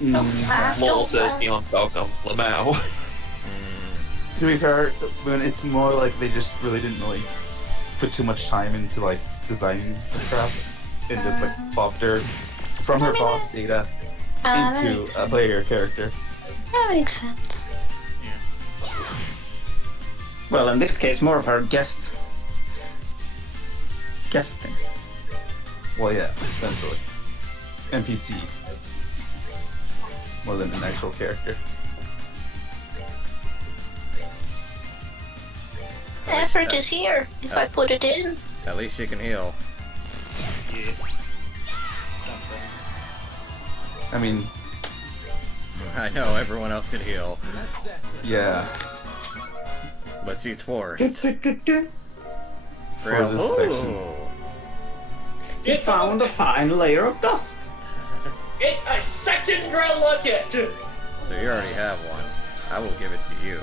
Lol says Neon Falcon. Lamau. To be fair, when it's more like they just really didn't really put too much time into like designing the crafts and just like plopped her from her boss data into a player character. That makes sense. Well, in this case, more of her guest things. Well, yeah, essentially. NPC. More than an actual character. The effort is here if I put it in. At least she can heal. I mean... I know, everyone else can heal. Yeah. But she's forced. For this section. You found a fine layer of dust. It's a second ground locket! So you already have one. I will give it to you.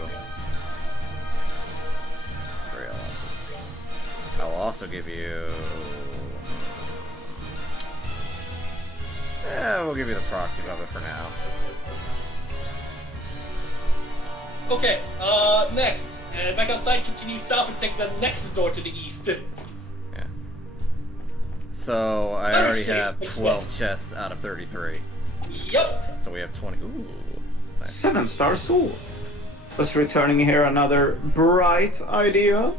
Real. I will also give you... we'll give you the proxy of it for now. Okay, next. And back outside, continue south and take the next door to the east. Yeah. So I already have 12 chests out of 33. Yep. So we have 20. Ooh. Nice. 7-star sword. Was returning here another bright idea?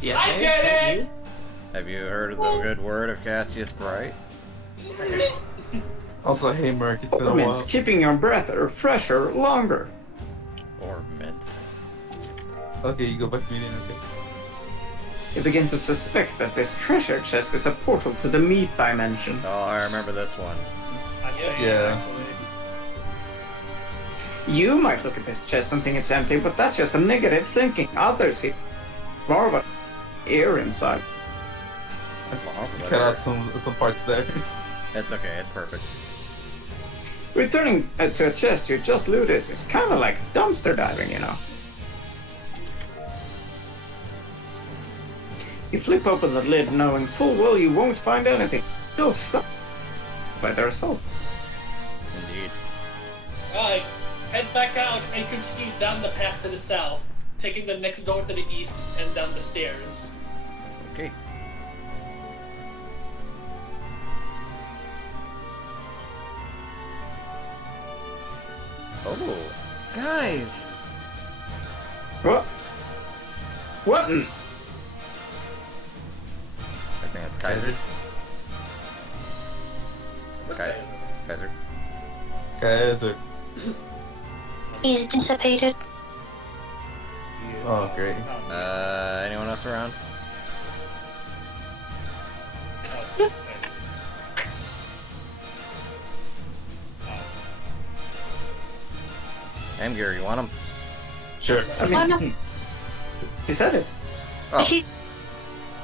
Yeah, I get it! Have you heard of the good word of Cassius Bright? Also, hey Merc, it's been a Means while. keeping your breath fresher longer. Or mints. Okay, you go back to meeting, okay. You begin to suspect that this treasure chest is a portal to the meat dimension. Oh, I remember this one. Yeah. You might look at this chest and think it's empty, but that's just a negative thinking. Others see more of an air inside. Cut out some parts there. It's okay, it's perfect. Returning to a chest you just looted is kind of like dumpster diving, you know. You flip open the lid knowing full well you won't find anything. You'll stop by their assault. Indeed. Alright, head back out and continue down the path to the south, taking the next door to the east and down the stairs. Okay. Oh, guys! What? What? I think it's Kaiser. What's Kaiser. Kaiser. He's dissipated. Oh, great. Anyone else around? Amgir, you want him? Sure. I mean, he said it. Oh.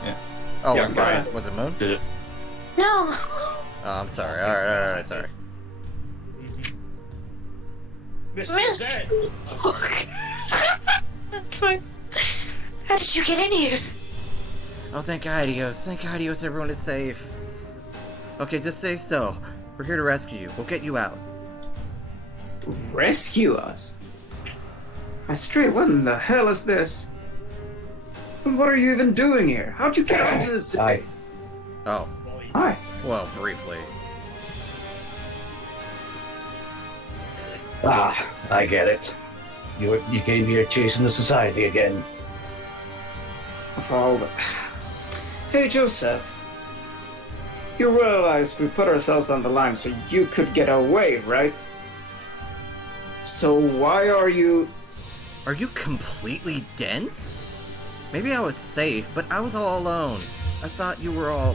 Yeah. Oh, Yeah, was it Moon? Did it? No. Oh, I'm sorry. Alright, sorry. Mr. Zen! That's fine. How did you get in here? Oh, thank God, Idios. Thank God, Idios, everyone is safe. Okay, just say so. We're here to rescue you. We'll get you out. Rescue us? Astray, what in the hell is this? And what are you even doing here? How'd you get onto this? Hi. Oh. Hi. Well, briefly. Ah, I get it. You came here chasing the society again. Of all the... Hey, Josette. You realize we put ourselves on the line so you could get away, right? So why are you... Are you completely dense? Maybe I was safe, but I was all alone. I thought you were all...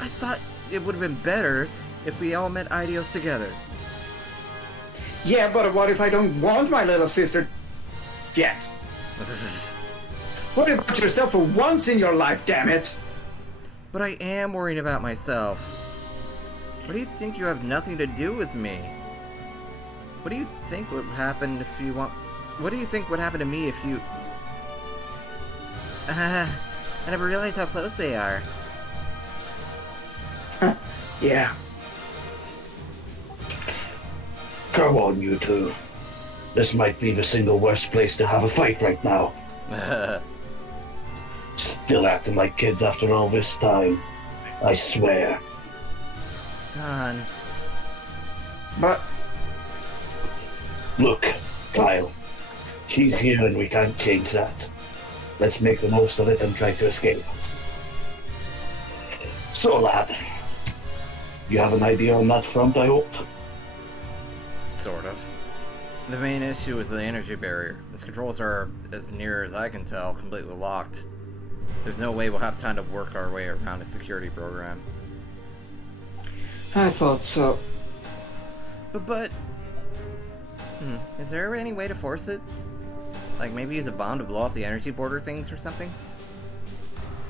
I thought it would have been better if we all met Idios together. Yeah, but what if I don't want my little sister yet? Worry about yourself for once in your life, damn it! But I am worrying about myself. What do you think? You have nothing to do with me. What do you think would happen if you want... What do you think would happen to me if you... I never realized how close they are. Yeah. Come on, you two. This might be the single worst place to have a fight right now. Still acting like kids after all this time. I swear. Don. But... Look, Kyle. She's here and we can't change that. Let's make the most of it and try to escape. So, lad. You have an idea on that front, I hope? Sort of. The main issue is the energy barrier. Its controls are, as near as I can tell, completely locked. There's no way we'll have time to work our way around the security program. I thought so. But... is there any way to force it? Like maybe use a bomb to blow up the energy border things or something?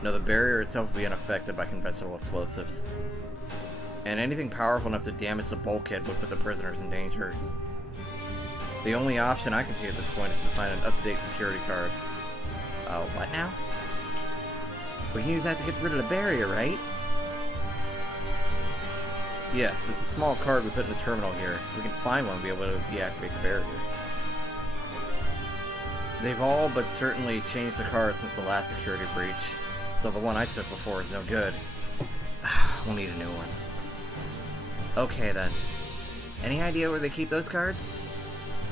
No, the barrier itself will be unaffected by conventional explosives. And anything powerful enough to damage the bulkhead would put the prisoners in danger. The only option I can see at this point is to find an up-to-date security card. Oh, what now? We can use that to get rid of the barrier, right? Yes, it's a small card we put in the terminal here. We can find one and be able to deactivate the barrier. They've all but certainly changed the card since the last security breach, so the one I took before is no good. We'll need a new one. Okay then. Any idea where they keep those cards?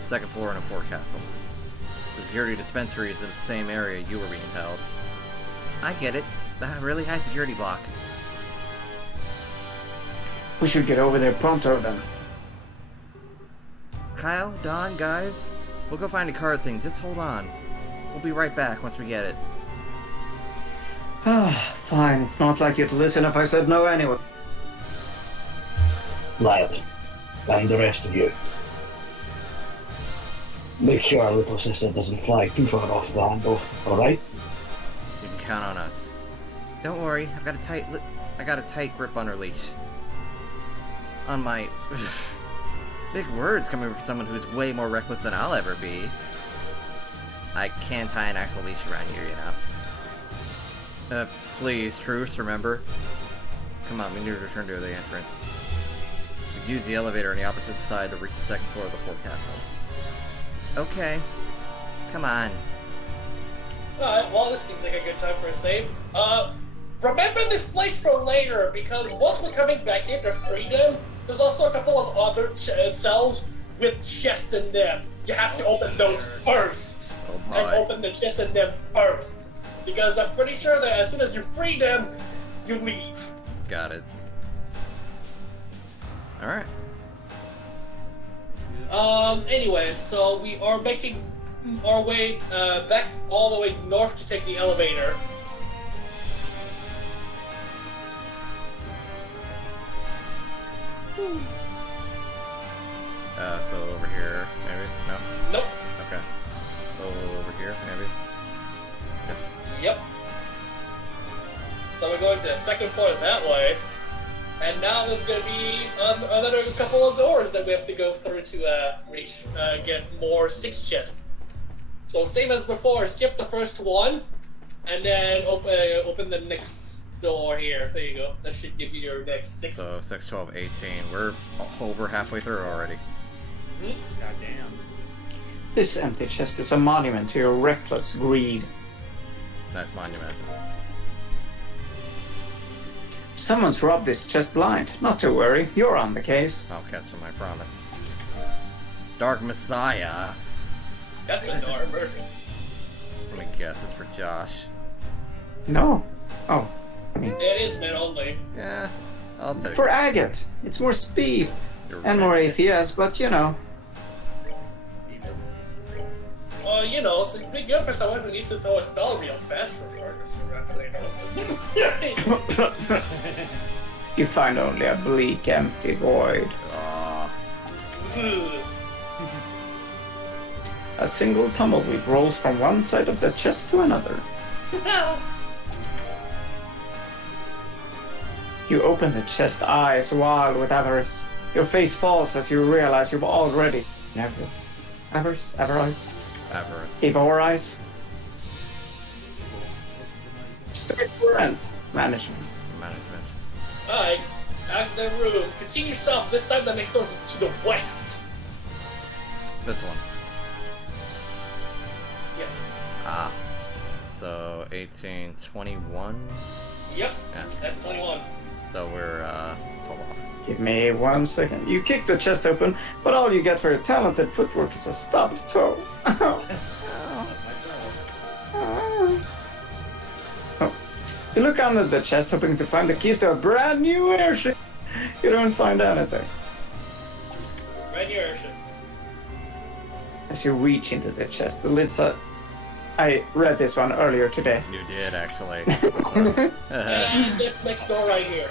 Second floor in a forecastle. The security dispensary is in the same area you were being held. I get it. The really high security block. We should get over there pronto then. Kyle, Don, guys, we'll go find a card thing. Just hold on. We'll be right back once we get it. Fine. It's not like you'd listen if I said no anyway. Lad, and the rest of you. Make sure our little sister doesn't fly too far off the handle, alright? You can count on us. Don't worry, I got a tight grip on her leash. On my... Big words coming from someone who's way more reckless than I'll ever be. I can't tie an actual leash around here, you know. Please, truce, remember? Come on, we need to return to the entrance. We use the elevator on the opposite side to reach the second floor of the forecastle. Okay. Come on. Alright, well, this seems like a good time for a save. Remember this place for later, because once we're coming back here to freedom, there's also a couple of other cells with chests in them. You have to open those first. And open the chests in them first. Because I'm pretty sure that as soon as you free them, you leave. Got it. Alright. Anyway, so we are making our way back all the way north to take the elevator. So over here, maybe? No? Nope. Okay. So over here, maybe? Yes. Yep. So we're going to the second floor that way. And now there's going to be another couple of doors that we have to go through to reach, get more 6 chests. So same as before, skip the first one, and then open the next door here. There you go. That should give you your next 6. So 6, 12, 18. We're over halfway through already. Goddamn. This empty chest is a monument to your reckless greed. Nice monument. Someone's robbed this chest blind. Not to worry, you're on the case. I'll catch him, I promise. Dark Messiah. That's an armor. Let me guess, it's for Josh. No. Oh. It is men only. Yeah, I'll take For it. Agate. It's more speed. You're And right. more ATS, but you know. Well, you know, it's a big good for someone who needs to throw a spell real fast for Fergus around. You find only a bleak, empty void. A single tumbleweed rolls from one side of the chest to another. You open the chest, eyes wild with avarice. Your face falls as you realize you've already never. Avarice? Avarice? Avarice? Space for rent. Management. Alright, back to the room. Continue south. This time that makes those to the west. This one. Yes. Ah. So 18, 21. Yep. Yeah. That's 21. So we're 12 off. Give me 1 second. You kick the chest open, but all you get for your talented footwork is a stubbed toe. You look under the chest hoping to find the keys to a brand new airship. You don't find anything. Right here, airship. As you reach into the chest, the lids are... I read this one earlier today. You did, actually. And this next door right here.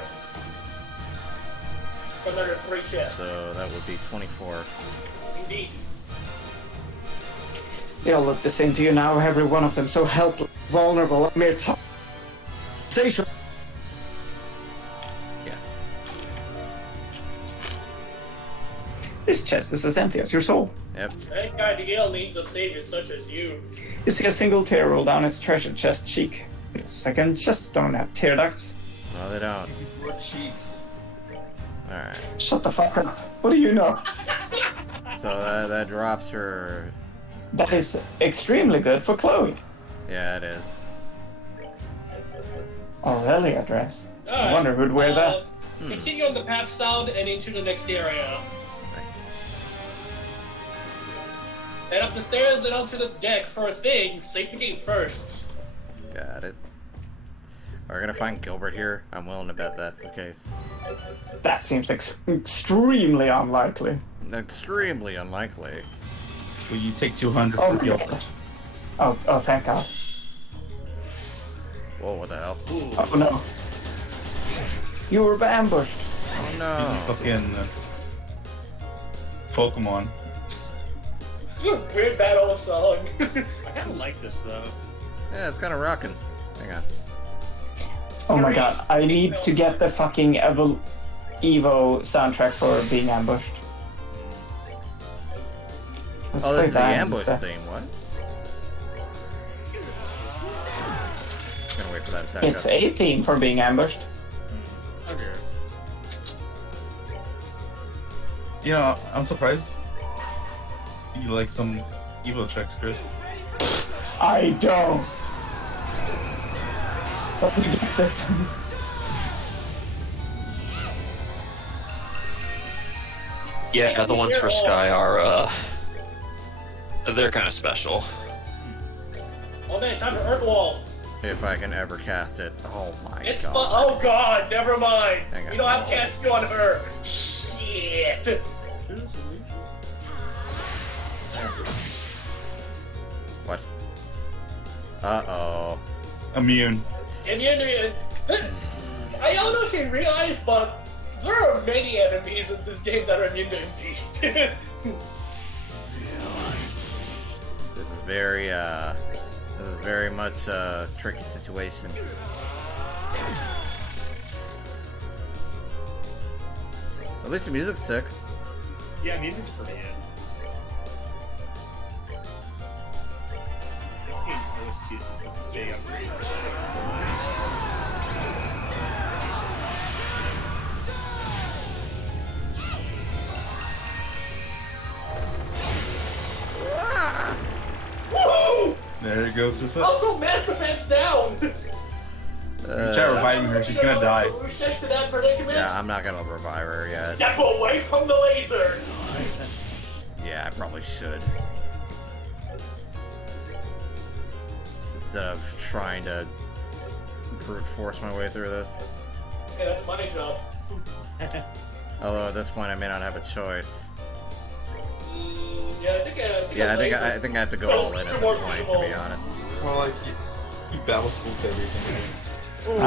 Another 3 chests. So that would be 24. Indeed. They all look the same to you now, every one of them so helpless, vulnerable, a mere top. Yes. This chest is as empty as your soul. Yep. Thank God Yale needs a savior such as you. You see a single tear roll down its treasure chest cheek. Wait a second, chests don't have tear ducts. No, they don't. What cheeks? Alright. Shut the fuck up. What do you know? So that drops her... That is extremely good for Chloe. Yeah, it is. Aurelia dress. I Alright, wonder who'd wear that. Continue on the path south and into the next area. Head up the stairs and onto the deck for a thing. Save the game first. Got it. We're gonna find Gilbert here. I'm willing to bet that's the case. That seems extremely unlikely. Extremely unlikely. Will you take 200 Oh, for Gilbert? Oh, thank God. Whoa, what the hell? Oh no. You were ambushed. Oh These no. fucking Pokemon. Weird battle song. I kind of like this though. Yeah, it's kind of rocking. Hang on. Oh my God, I need to get the fucking Evo soundtrack for being ambushed. Let's Oh, play this is the that ambush instead. theme. What? Gonna wait for that attack. It's a theme for being ambushed. Okay. You know, I'm surprised you like some Evo tracks, Chris. I don't. Let me get this. Yeah, the ones for Sky are, they're kind of special. Oh man, time for Earthwall. If I can ever cast it. Oh my It's god. oh God, never mind. Hang on. You don't have to cast it on her. Shit. What? Uh-oh. Immune. Immune. I don't know if you realize, but there are many enemies in this game that are immune to impede. This is very much a tricky situation. At least the music's sick. Yeah, music's pretty good. This game's voice uses a big upgrade for There it goes, Josette. Also, mass defense down! You try reviving her, she's gonna die. Solution to that predicament? Yeah, I'm not gonna revive her yet. Step away from the laser! Yeah, I probably should. Instead of trying to brute force my way through this. Okay, that's my job. Although at this point I may not have a choice. Yeah, I think I have to go all in at this point, to be honest. Well, like, you battle school everything. Ooh.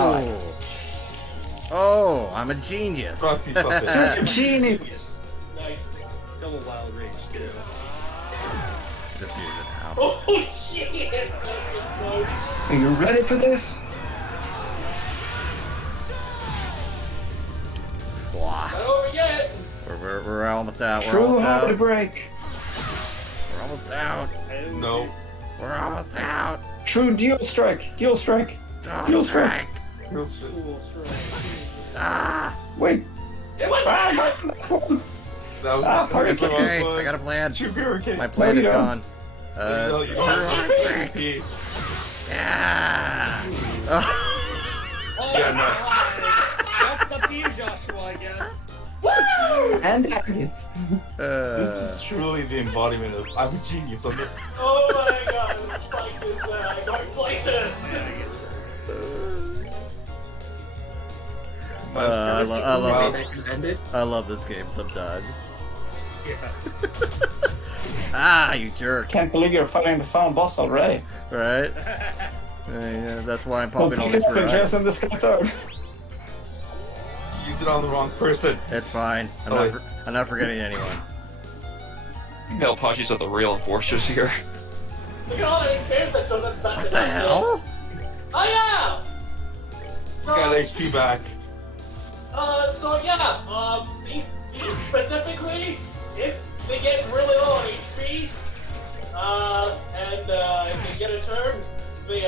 Oh, I'm a genius. Proxy puppet. Genius! Nice. Double wild rage. Just use it now. Oh shit! Are you ready for this? Blah. Not over yet! We're almost out. We're True almost hard to out. break. We're almost out. No. We're almost out. True dual strike. Dual strike. Dual strike. Ah! Wait. It was That was It's okay. I got a plan. My plan No, is you don't. gone. Yeah. Oh, no. That's up to you, Joshua, I guess. And Agate. This is truly the embodiment of I'm a genius. I'm the... Oh my god, the spike is going places! I love this game sometimes. Ah, you jerk. Can't believe you're fighting the final boss already. Right? Yeah, that's why I'm Well, popping all these pictures in for the sky third. Use it on the wrong person. It's fine. I'm not forgetting anyone. Hell, Pachi's are the real enforcers here. Look at all that experience that Josette's about to What the hell? Oh yeah! So, Got HP back. these specifically, if they get really low on HP, and if they get a turn, they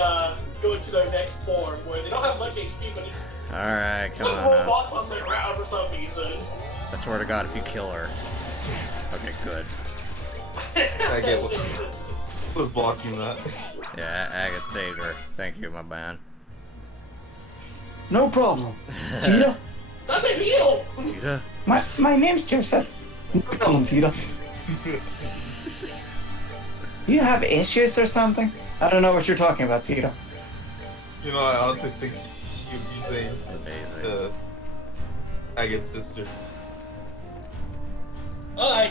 go into their next form where they don't have much HP, but it's Alright, come like on now. robots on the ground for some reason. I swear to God, if you kill her. Okay, good. Agate was blocking that. Yeah, Agate saved her. Thank you, my man. No problem. Tita? Time to heal! Tita? My name's Josette. No problem, Tita. You have issues or something? I don't know what you're talking about, Tita. You know, I honestly think you'd be saying Amazing. Agate's sister. Alright,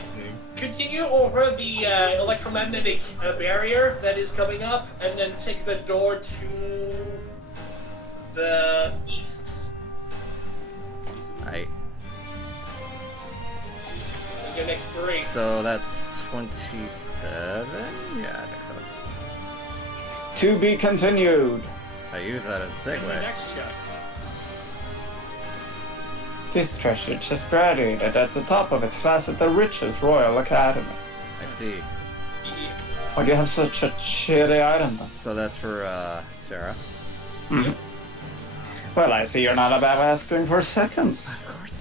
continue over the electromagnetic barrier that is coming up, and then take the door to the east. Right. Your next 3. So that's 27? Yeah, I think so. To be continued. I use that as a In the segue. next chest. This treasure just graduated at the top of its class at the Riches Royal Academy. I see. Why do you have such a shitty item then? So that's for, Sarah. Hmm. Well, I see you're not about asking for seconds. Of course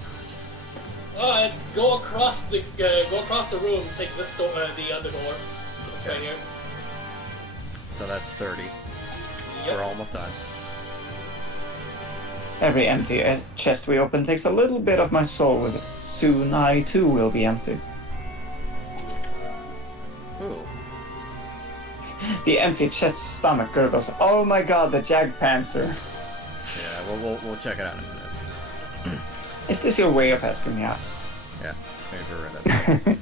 Alright, go across the room, take this door, the other door. It's right here. So that's 30. Yep. We're almost done. Every empty chest we open takes a little bit of my soul with it. Soon I too will be empty. Ooh. The empty chest's stomach gurgles. Oh my god, the Jagpanzer. Yeah, we'll check it out in a minute. Is this your way of asking me out? Yeah, maybe for Reddit.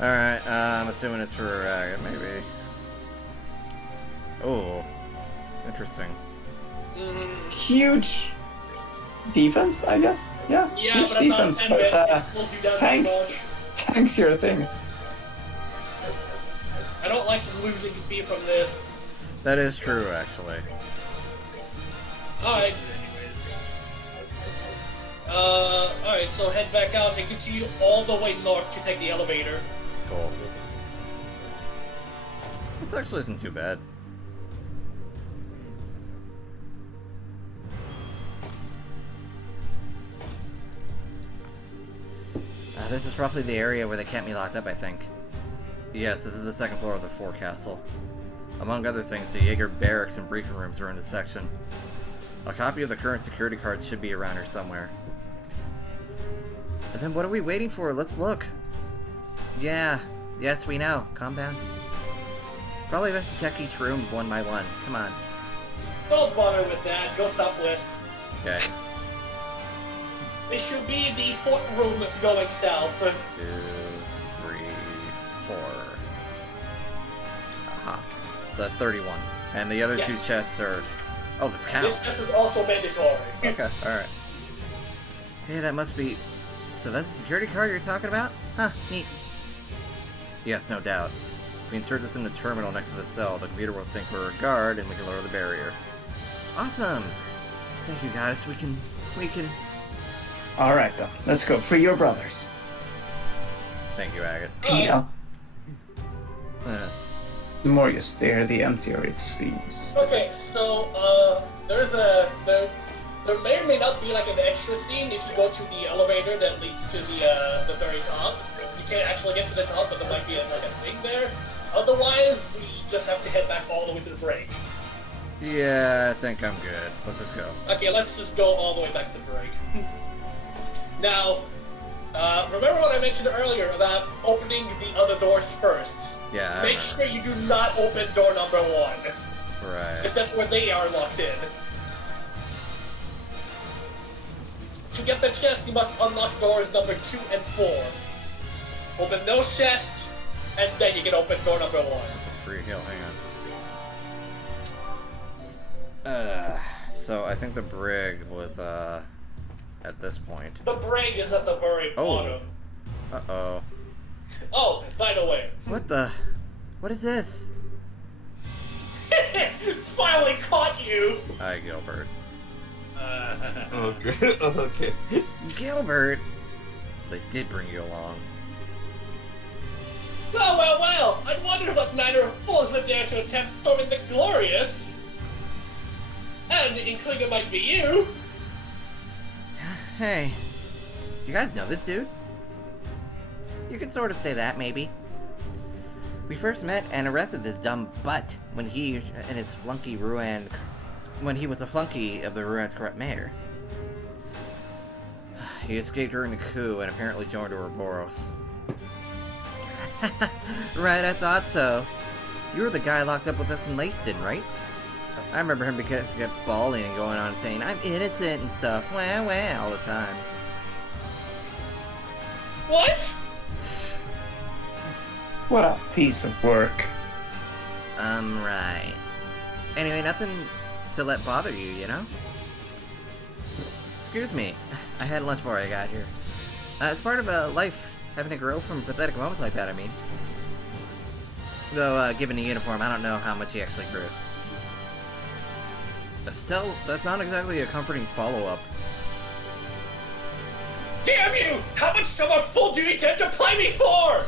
Alright, I'm assuming it's for, maybe. Oh, interesting. Huge defense, I guess? Yeah, Yeah, huge but defense, about 10 but minutes pulls you down tanks, too tanks your things. I don't like losing speed from this. That is true, actually. Alright. Alright, so head back out and continue all the way north to take the elevator. Cool. This actually isn't too bad. This is roughly the area where they kept me locked up, I think. Yes, this is the second floor of the forecastle. Among other things, the Jaeger barracks and briefing rooms are in this section. A copy of the current security cards should be around here somewhere. And then what are we waiting for? Let's look. Yeah. Yes, we know. Calm down. Probably best to check each room one by one. Come on. Don't bother with that. Go southwest. Okay. It should be the fourth room going south. 2, 3, 4. Aha. So that's 31. And the other two chests are... Oh, this counts. This is also mandatory. Okay, alright. Hey, that must be... So that's the security card you're talking about? Huh, neat. Yes, no doubt. If we insert this in the terminal next to the cell, the computer will think we're a guard and we can lower the barrier. Awesome! Thank you, goddess. We can... Alright then, let's go. For your brothers. Thank you, Agate. Tia. The more you stare, the emptier it seems. Okay, so, there may or may not be like an extra scene if you go to the elevator that leads to the very top. You can't actually get to the top, but there might be like a thing there. Otherwise, we just have to head back all the way to the break. Yeah, I think I'm good. Let's just go. Okay, let's just go all the way back to the break. Now, remember what I mentioned earlier about opening the other doors first? Yeah, Make sure you do not open door number 1. Right. Because that's where they are locked in. To get the chest, you must unlock doors number 2 and 4. Open those chests, and then you can open door number 1. That's a free heal, hang on. So I think the brig was, at this point. The brig is at the very bottom. Uh-oh. Oh, by the way. What is this? Finally caught you! Hi, Gilbert. Okay. Okay. Gilbert! So they did bring you along. Well, I wondered what manner of fools would dare to attempt storming the Glorious. And the inkling it might be you. Hey, you guys know this dude? You could sort of say that, maybe. We first met and arrested this dumb butt when he and his flunky Ruan... when he was a flunky of the Ruan's corrupt mayor. He escaped during the coup and apparently joined Ouroboros. Right, I thought so. You were the guy locked up with us in Leyston, right? I remember him because he kept bawling and going on saying, I'm innocent and stuff, wah wah, all the time. What? What a piece of work. Right. Anyway, nothing to let bother you, you know? Excuse me, I had lunch before I got here. It's part of life, having to grow from pathetic moments like that, I mean. Though, given the uniform, I don't know how much he actually grew. Still, that's not exactly a comforting follow-up. Damn you! How much of a fool do you intend to play me for?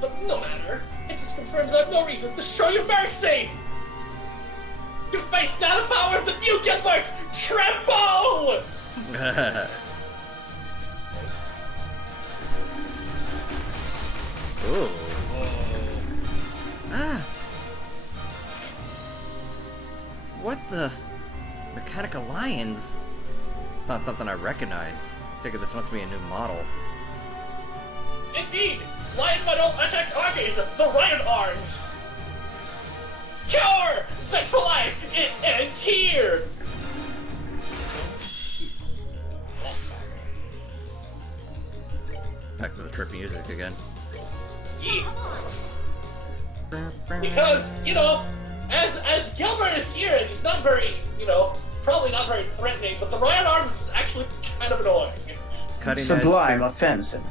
But no matter. It just confirms I have no reason to show you mercy! You face now the power of the new Gilbert! Tremble! Ooh. Ah. What the? Mechanical lions? It's not something I recognize. I take it this must be a new model. Indeed! Lion Metal attack armies, the Riot Arms! Cure! Back for life! It ends here! Back to the trippy music again. Yeah. Because, you know, as Gilbert is here, and he's not very, you know, probably not very threatening, but the Riot Arms is actually kind of annoying. Sublime offensive.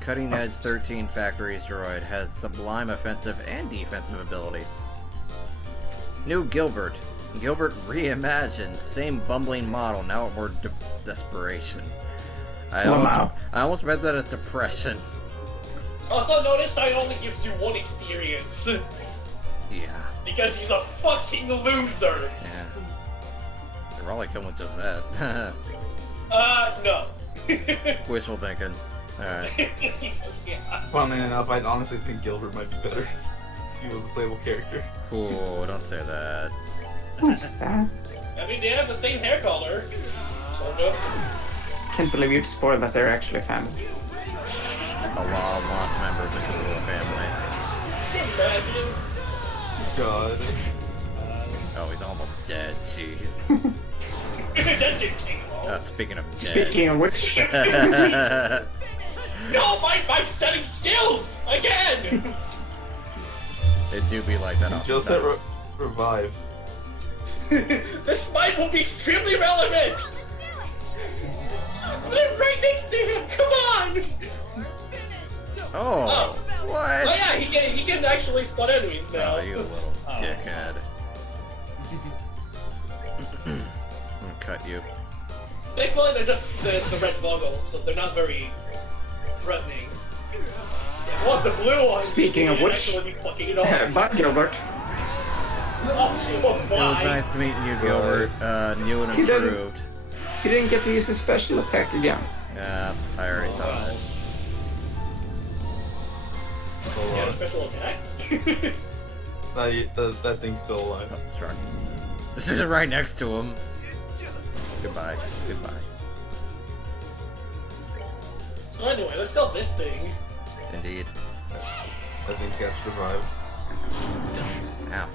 Cutting Edge 13 Factories droid has sublime offensive and defensive abilities. New Gilbert. Gilbert reimagined. Same bumbling model, now at more desperation. I almost read that as depression. Also, notice how he only gives you one experience. Yeah. Because he's a fucking loser. Yeah. They're probably coming with Josette. No. Wishful thinking. Alright. Yeah. Funnily enough, I'd honestly think Gilbert might be better. he was a playable character. Ooh, don't say that. What's that? I mean, they have the same hair color. Sort of. Can't believe you'd spoil that they're actually family. A long lost member of the Kagura family. Imagine. God. Oh, he's almost dead. Jeez. That didn't take long. Speaking of dead. Speaking of which, No, my setting skills again. It do be like that. Josette revive. This fight will be extremely relevant. They're right next to him. Come on. Oh, what? Oh yeah, he can actually spot enemies now. Oh, you little dickhead. I'm gonna cut you. Thankfully, they're just the red goggles, so they're not very threatening. Yeah, if it was the blue ones, Speaking of it'd which, actually be fucking it off. bye, Gilbert. Oh, It was nice meeting you, Gilbert. New and He didn't- improved. He didn't get to use his special attack again. Yeah, I already saw it. Yeah, a special attack. That thing's still alive. Struck. This is right next to him. Goodbye. Goodbye. So anyway, let's sell this thing. Indeed. I think that's revived. Ow.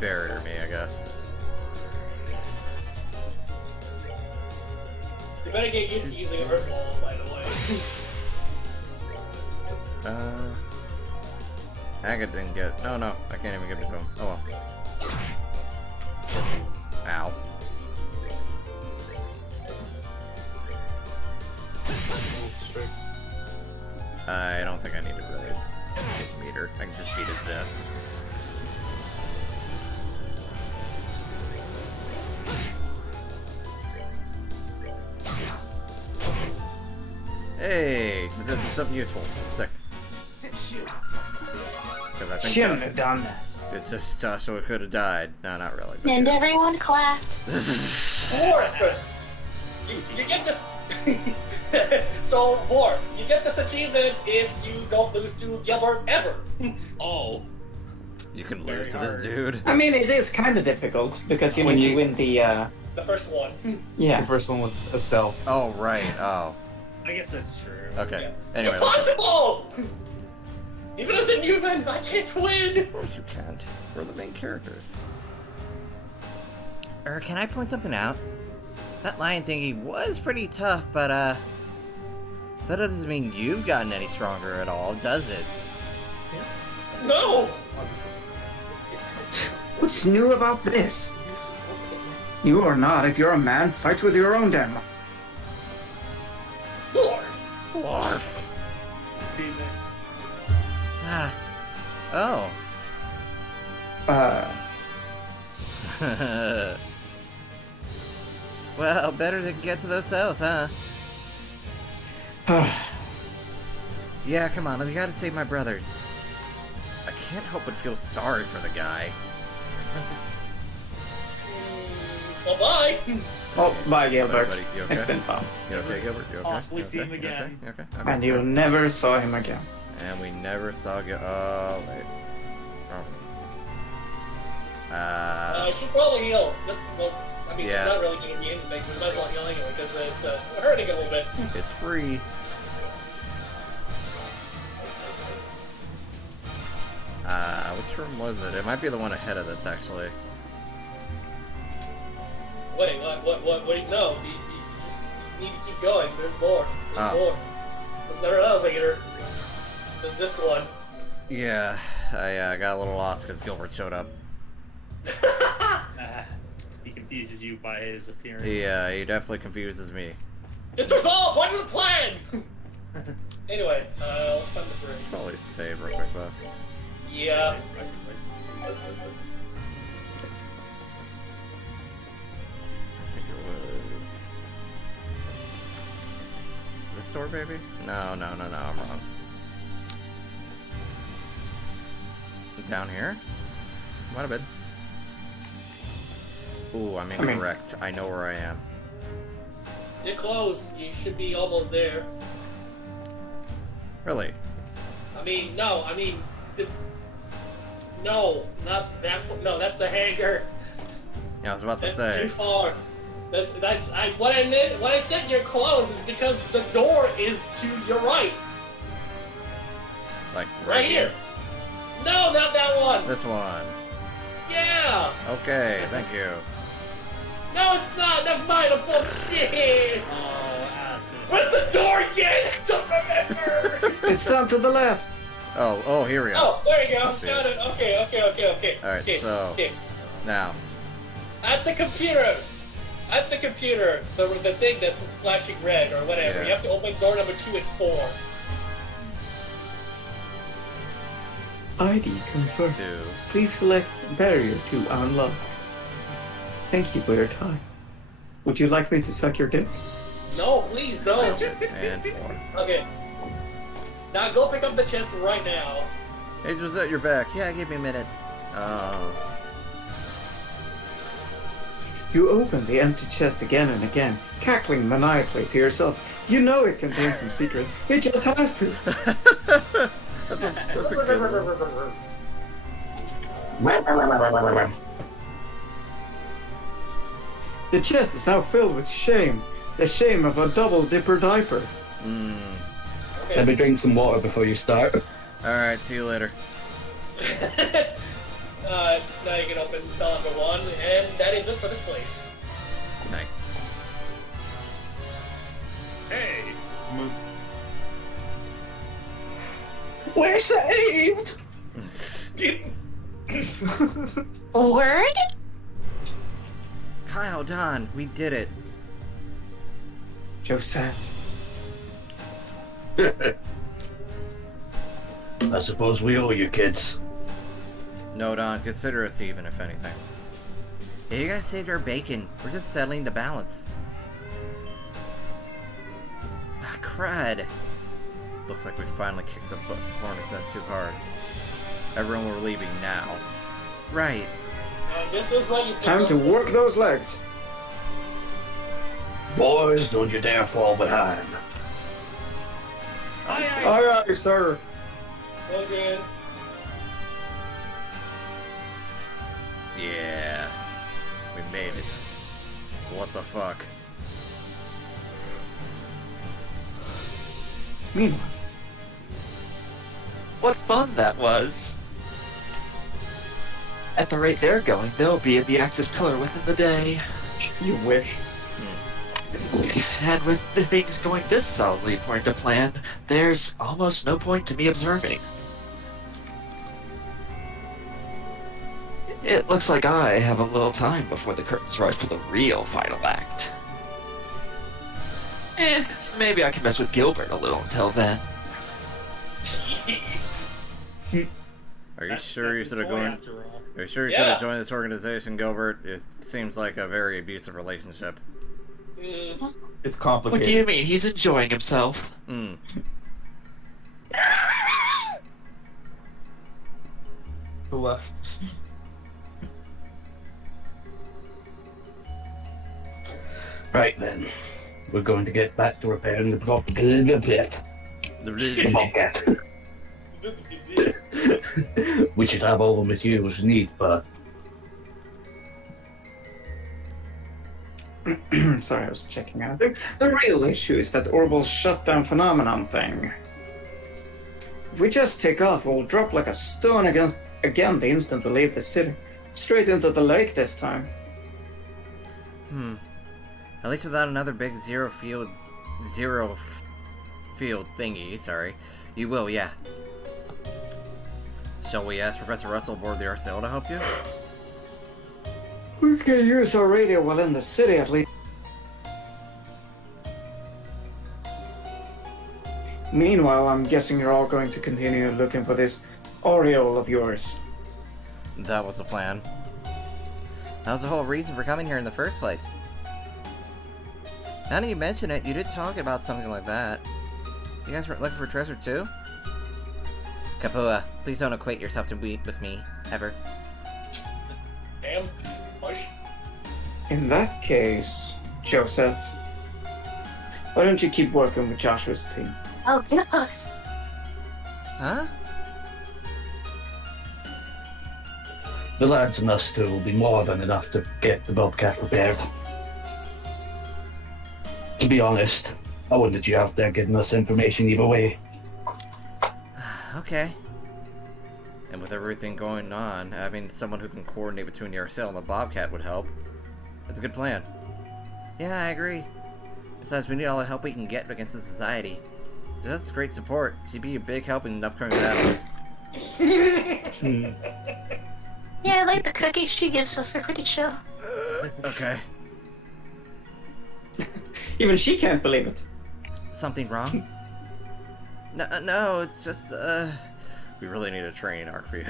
Barrier me, I guess. You better get used to using a hurt ball, by the way. Agate didn't get. No, I can't even give it to him. Oh well. Ow. I don't think I need to really beat her. I can just beat it to death. Hey, she said something useful. Sick. Because I think Shouldn't have done that. It's just Joshua could have died. No, not really. But And everyone clapped. You get this. So, Morph, you get this achievement if you don't lose to Gilbert ever. Oh. You can lose to this dude. I mean, it is kind of difficult because you need to win the. The first one. Yeah. The first one with Estelle. Oh right. Oh. I guess that's true. Okay. Yeah. Anyway. Impossible! Even as a human, I can't win! Of course you can't. We're the main characters. Can I point something out? That lion thingy was pretty tough, but that doesn't mean you've gotten any stronger at all, does it? No! What's new about this? You are not. If you're a man, fight with your own damn. Lord. Ah. Oh. Well, better to get to those cells, huh? Yeah, come on, we gotta save my brothers. I can't help but feel sorry for the guy. Well, bye! Oh, bye, Gilbert. Buddy, you okay? It's been fun. You okay, Gilbert? You okay? Possibly You see okay? him You again. okay? You okay? And you never saw him again. And we never saw oh, wait. Oh. I should probably heal. Just, well, I mean, Yeah. it's not really gonna be anything, so we might as well heal anyway, because it's hurting a little bit. It's free. Which room was it? It might be the one ahead of this, actually. Wait, wait, no, you just need to keep going. There's more. There's more. There's another elevator. There's this one. Yeah, I got a little lost because Gilbert showed up. He confuses you by his appearance. Yeah, he definitely confuses me. It's resolved! What is the plan? Anyway, let's find the bridge. Probably save real quick though. Yeah. I think it was this door, baby? No, I'm wrong. Down here? Might have been. Ooh, I'm incorrect. I know where I am. You're close. You should be almost there. Really? I mean, no. I mean, no, not that. No, that's the hangar. Yeah, I was about to That's say. too far. What I meant. What I said you're close is because the door is to your right. Like Right here. No, not that one. This one. Yeah. Okay, thank you. No, it's not. Never mind. I'm full of shit. Oh, acid. Where's the door again? I don't remember. It's down to the left. Oh, here we go. Oh, there you go. Let's see Got it. it. Okay. Alright, Okay, so okay. now. At the computer, the thing that's flashing red or whatever, Yeah. you have to open door number 2 and 4. ID confirmed. 2. Please select barrier to unlock. Thank you for your time. Would you like me to suck your dick? No, please don't. And 4. Okay. Now go pick up the chest right now. Hey, Josette, you're back. Yeah, give me a minute. You open the empty chest again and again, cackling maniacally to yourself. You know it contains some secret. It just has to. That's a good one. The chest is now filled with shame. The shame of a double dipper diaper. Okay. Let me drink some water before you start. Alright, see you later. Now you can open cell number 1, and that is it for this place. Nice. Hey! We're saved! Word? Kyle, Don, we did it. Josette. I suppose we owe you, kids. No, Don, consider us even, if anything. Hey, you guys saved our bacon. We're just settling the balance. Ah, crud. Looks like we finally kicked the hornet's nest too hard. Everyone we're leaving now. Right. This is what you Time to work those legs. Boys, don't you dare fall behind. Aye, aye, sir. Okay. Yeah. We made it. What the fuck? Meanwhile, What fun that was! At the rate they're going, they'll be in the Axis Pillar within the day. you wish. And with the things going this solidly according to plan, there's almost no point to me observing. It looks like I have a little time before the curtains rise for the real final act. Maybe I can mess with Gilbert a little until then. Are you sure you should have gone? Are you sure you Yeah. should have joined this organization, Gilbert? It seems like a very abusive relationship. It's What complicated. do you mean? He's enjoying himself. Hmm. Who left? Right then. We're going to get back to repairing the propaganda pit. The pocket. We should have all the materials we need, but Sorry, I was checking out. The real issue is that Orbal's shutdown phenomenon thing. If we just take off, we'll drop like a stone again the instant we leave the city. Straight into the lake this time. At least without another big zero field thingy, sorry. You will, yeah. Shall we ask Professor Russell aboard the RCL to help you? We can use our radio while in the city at least. Meanwhile, I'm guessing you're all going to continue looking for this aureole of yours. That was the plan. That was the whole reason for coming here in the first place. Now that you mention it, you did talk about something like that. You guys were looking for treasure too? Kapua, please don't equate yourself to wheat with me, ever. Damn. Push. In that case, Josette, why don't you keep working with Joshua's team? Oh, gosh. Huh? The lads and us two will be more than enough to get the Bobcat repaired. To be honest, I wanted you out there giving us information either way. Okay. And with everything going on, having someone who can coordinate between the Arcel and the Bobcat would help. That's a good plan. Yeah, I agree. Besides, we need all the help we can get against the society. That's great support. She'd be a big help in upcoming battles. Yeah, I like the cookies she gives us. They're pretty chill. Okay. Even she can't believe it. Something wrong? No, it's just, we really need a training arc for you.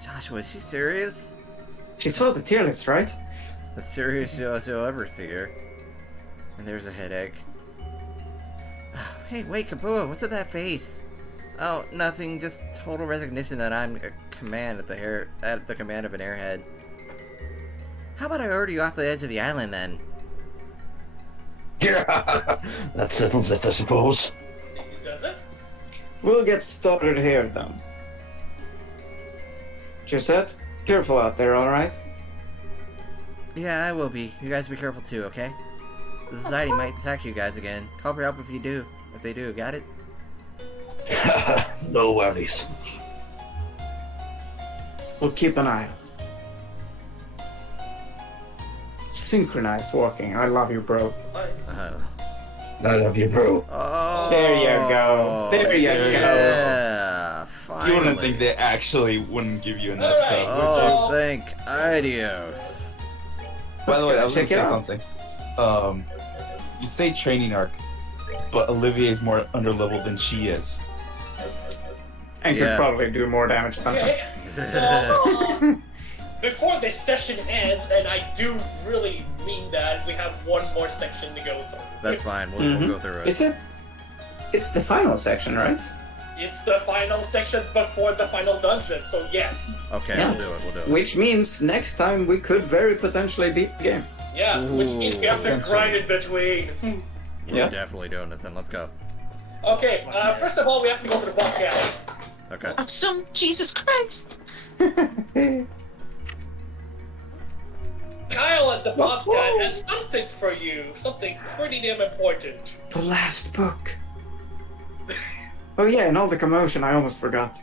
Joshua, is she serious? She saw the tier list, right? The serious you'll ever see her. And there's a headache. Hey, wait, Kapua, what's with that face? Oh, nothing, just total resignation that I'm a command at the command of an airhead. How about I order you off the edge of the island then? Yeah, that settles it, I suppose. Does it? We'll get started here then. Josette, careful out there, alright? Yeah, I will be. You guys be careful too, okay? The society might attack you guys again. Call for help if you do. If they do, got it? No worries. We'll keep an eye out. Synchronized walking. I love you, bro. I love you, bro. Oh, there you go. There you go. Yeah, finally. You wouldn't think they actually wouldn't give you enough Alright, codes. Oh, thank adios. By the way, I was gonna Check it say out. something. You say training arc, but Olivier is more underleveled than she is. And Yeah. could probably do more damage than her. Okay. So, before this session ends, and I do really mean that, we have one more section to go through. That's fine. We'll go through it. Is it? It's the final section, right? It's the final section before the final dungeon, so yes. Okay, Yeah. we'll do it. We'll do it. Which means next time we could very potentially beat the game. Yeah, which means we have to potentially. grind in between. We're Yeah. definitely doing this, then. Let's go. Okay, first of all, we have to go to the Bobcat. Okay. I'm so Jesus Christ. Kyle at the Bobcat has something for you. Something pretty damn important. The last book. Oh yeah, in all the commotion, I almost forgot.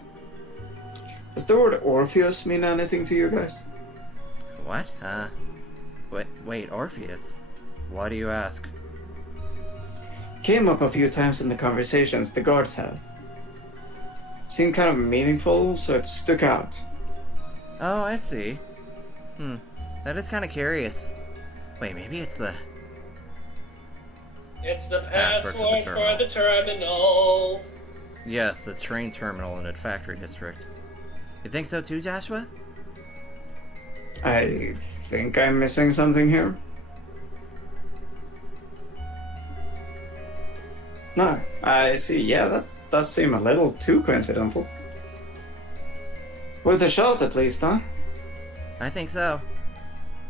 Does the word Orpheus mean anything to you guys? What? Wait, Orpheus? Why do you ask? Came up a few times in the conversations the guards had. Seemed kind of meaningful, so it stuck out. Oh, I see. That is kind of curious. Wait, maybe it's the... It's the Password password for the for the terminal. Yes, the train terminal in the factory district. You think so too, Joshua? I think I'm missing something here. No, I see. Yeah, that does seem a little too coincidental. Worth a shot, at least, huh? I think so.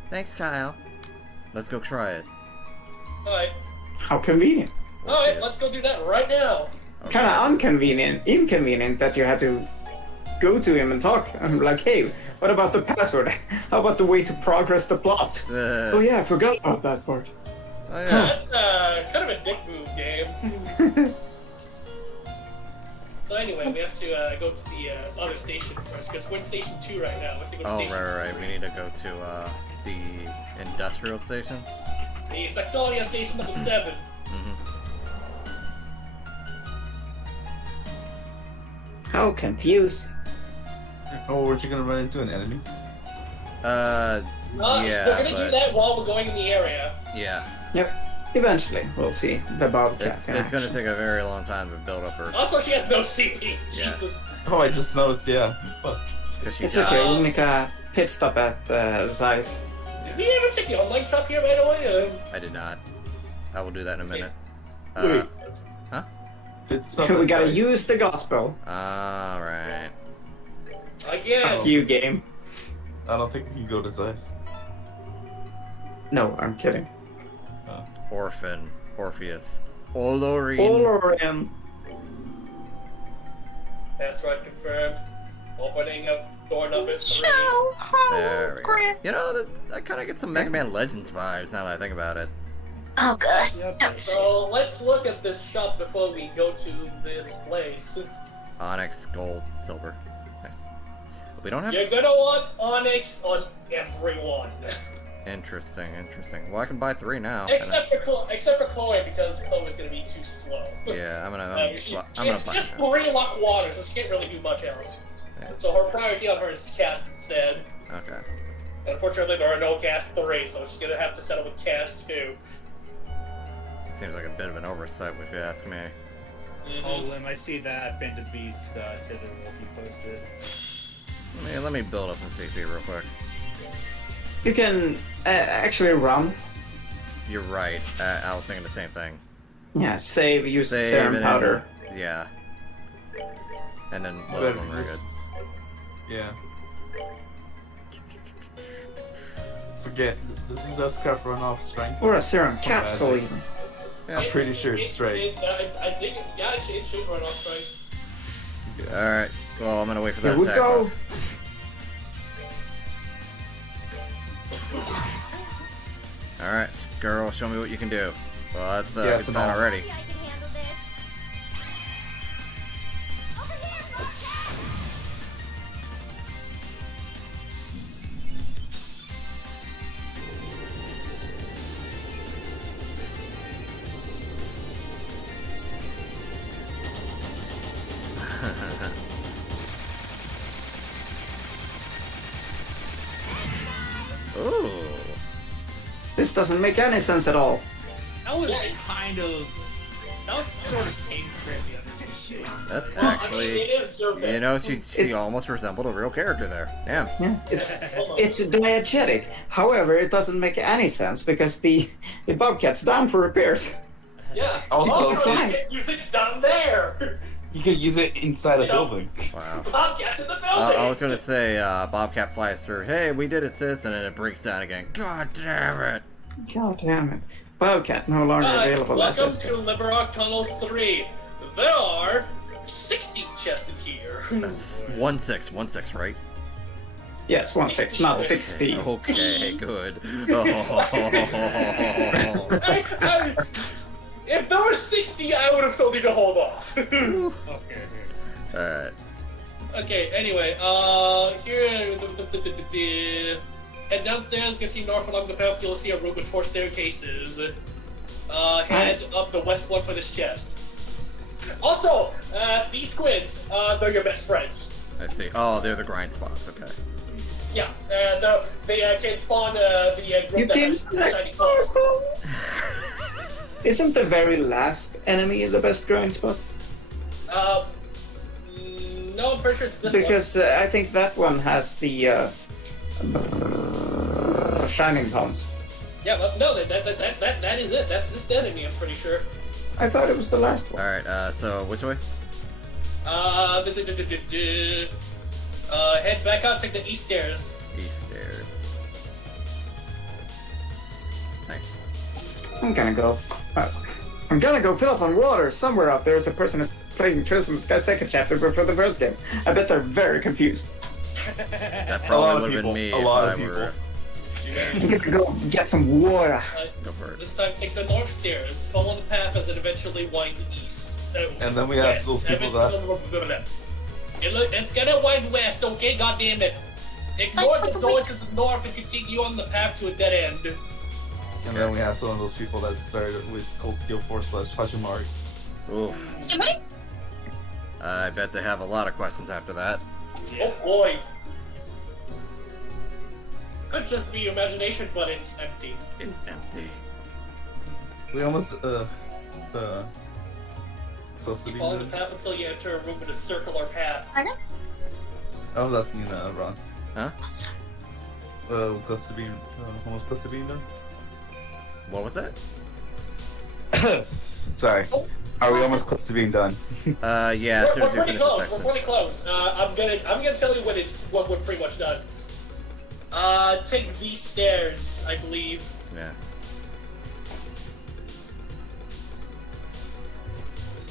Thanks, Kyle. Let's go try it. Alright, How convenient. alright, let's go do that right now. Kind of inconvenient that you had to go to him and talk. I'm like, hey, what about the password? How about the way to progress the plot? Oh yeah, I forgot about that part. Oh, yeah. That's kind of a dick move, game. So anyway, we have to go to the other station first, because we're in Station 2 right now. We have to go to Oh, Station right. We need to go to, the industrial station. the Factoria Station number 7. How confused. Oh, weren't you gonna run into an enemy? Yeah, we're gonna do but... that while we're going in the area. Yeah. Yep. Eventually, we'll see the Bobcat It's in gonna action. take a very long time to build up her... Also, she has no CP. Yeah. Jesus. Oh, I just noticed, yeah. Fuck. It's okay, we'll make a pit stop at Zeiss. Did we ever check the online shop here, by the way? I did not. I will do that in a minute. Wait. Huh? We gotta use the gospel. Alright. Again. Fuck you, game. I don't think we can go to Zeiss. No, I'm kidding. Orpheus. Olorine. Olorine. Password confirmed. Opening of door number 3. There we go. You know, I kind of get some Mega Man Legends vibes now that I think about it. Oh, good. So let's look at this shop before we go to this place. Onyx, gold, silver. Nice. We don't have... You're gonna want Onyx on everyone. Interesting. Well, I can buy 3 now. Except for Chloe, because Chloe's gonna be too slow. Yeah, I'm gonna buy just her. 3 luck water, so she can't really do much else. Yeah. So her priority on her is cast instead. Okay. Unfortunately, there are no cast 3, so she's gonna have to settle with cast 2. Seems like a bit of an oversight, if you ask me. Oh, Lim, I see that Phantom Beast Tither will be posted. Let me build up in CP real quick. You can actually run. You're right. I was thinking the same thing. Yeah, save, use serum powder. Yeah. And then load when we're good. Yeah. Forget, this is just craft runoff strength. Or a serum capsule even. Yeah. I'm pretty sure it's straight. I think, yeah, it should run off straight. Alright, well, I'm gonna wait for that Here we attack. go. Alright, girl, show me what you can do. Well, that's Yeah, good sign already. Ooh. This doesn't make any sense at all. That was kind of... That was sort of tame trivia. That's actually... it is Josette. You know, she almost resembled a real character there. Damn. Yeah, it's diegetic. However, it doesn't make any sense because the Bobcat's down for repairs. Yeah. Also, you can use it down there. You can use it inside a building. Wow. Bobcat's in the building. I was gonna say, Bobcat flies through. Hey, we did it, sis, and then it breaks down again. God damn it. God damn it. Bobcat no longer available as welcome escape. to Liberock Tunnels 3. There are 60 chests in here. That's 1-6, right? Yes, 1-6, not 16. Okay, good. If there were 60, I would have told you to hold off. Okay. Alright. Okay, anyway, here, head downstairs, you can see north along the path, you'll see a room with 4 staircases. Head up the west one for this chest. Also, these squids, they're your best friends. I see. Oh, they're the grind spots, okay. Yeah, they can spawn the group You that can has shiny colors. Isn't the very last enemy the best grind spot? No, I'm pretty sure it's this Because I think that one has the shining pawns. one. Yeah, but no, that is it. That's this enemy, I'm pretty sure. I thought it was the last one. Alright, so which way? Head back up, take the east stairs. East stairs. Nice. I'm gonna go fill up on water. Somewhere out there is a person who's playing Trails in the Sky second chapter before the first game. I bet they're very confused. That probably would have been me if I were... I'm gonna go get some water. Go for it. This time, take the north stairs. Follow the path as it eventually winds east. And then we have those people that... It's gonna wind west, okay? God damn it! Ignore the door to the north and continue on the path to a dead end. And then we have some of those people that started with Cold Steel 4/Hachimari. Ooh. I bet they have a lot of questions after that. Oh boy. Could just be your imagination, but it's empty. It's empty. We almost, close to You the follow the path until you enter a room with a circular path. I know. I was asking, Ron. Huh? Close to being, almost close to being done? What was that? Sorry. Are we almost close to being done? Yeah. We're pretty close. We're pretty close. I'm gonna tell you when we're pretty much done. Take these stairs, I believe. Yeah.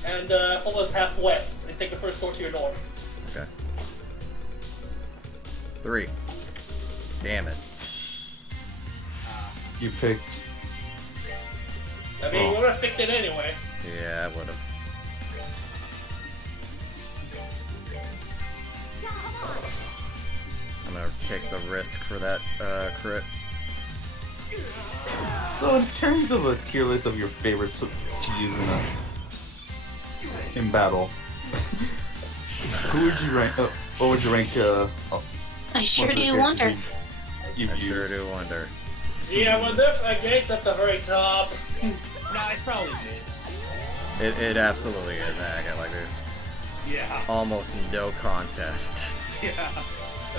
and follow the path west, and take the first door to your north. Okay. 3. Damn it. You picked. I mean, you would have picked it anyway. Yeah, I would have. I'm gonna take the risk for that crit. So, in terms of a tier list of your favorites to use in battle, who would you rank? What would you rank? I sure most of the do wonder. characters You've I sure used? do wonder. Yeah, well, if Gate's at the very top. Nah, it's probably mid. It absolutely is. I got like there's Yeah. almost no contest. Yeah.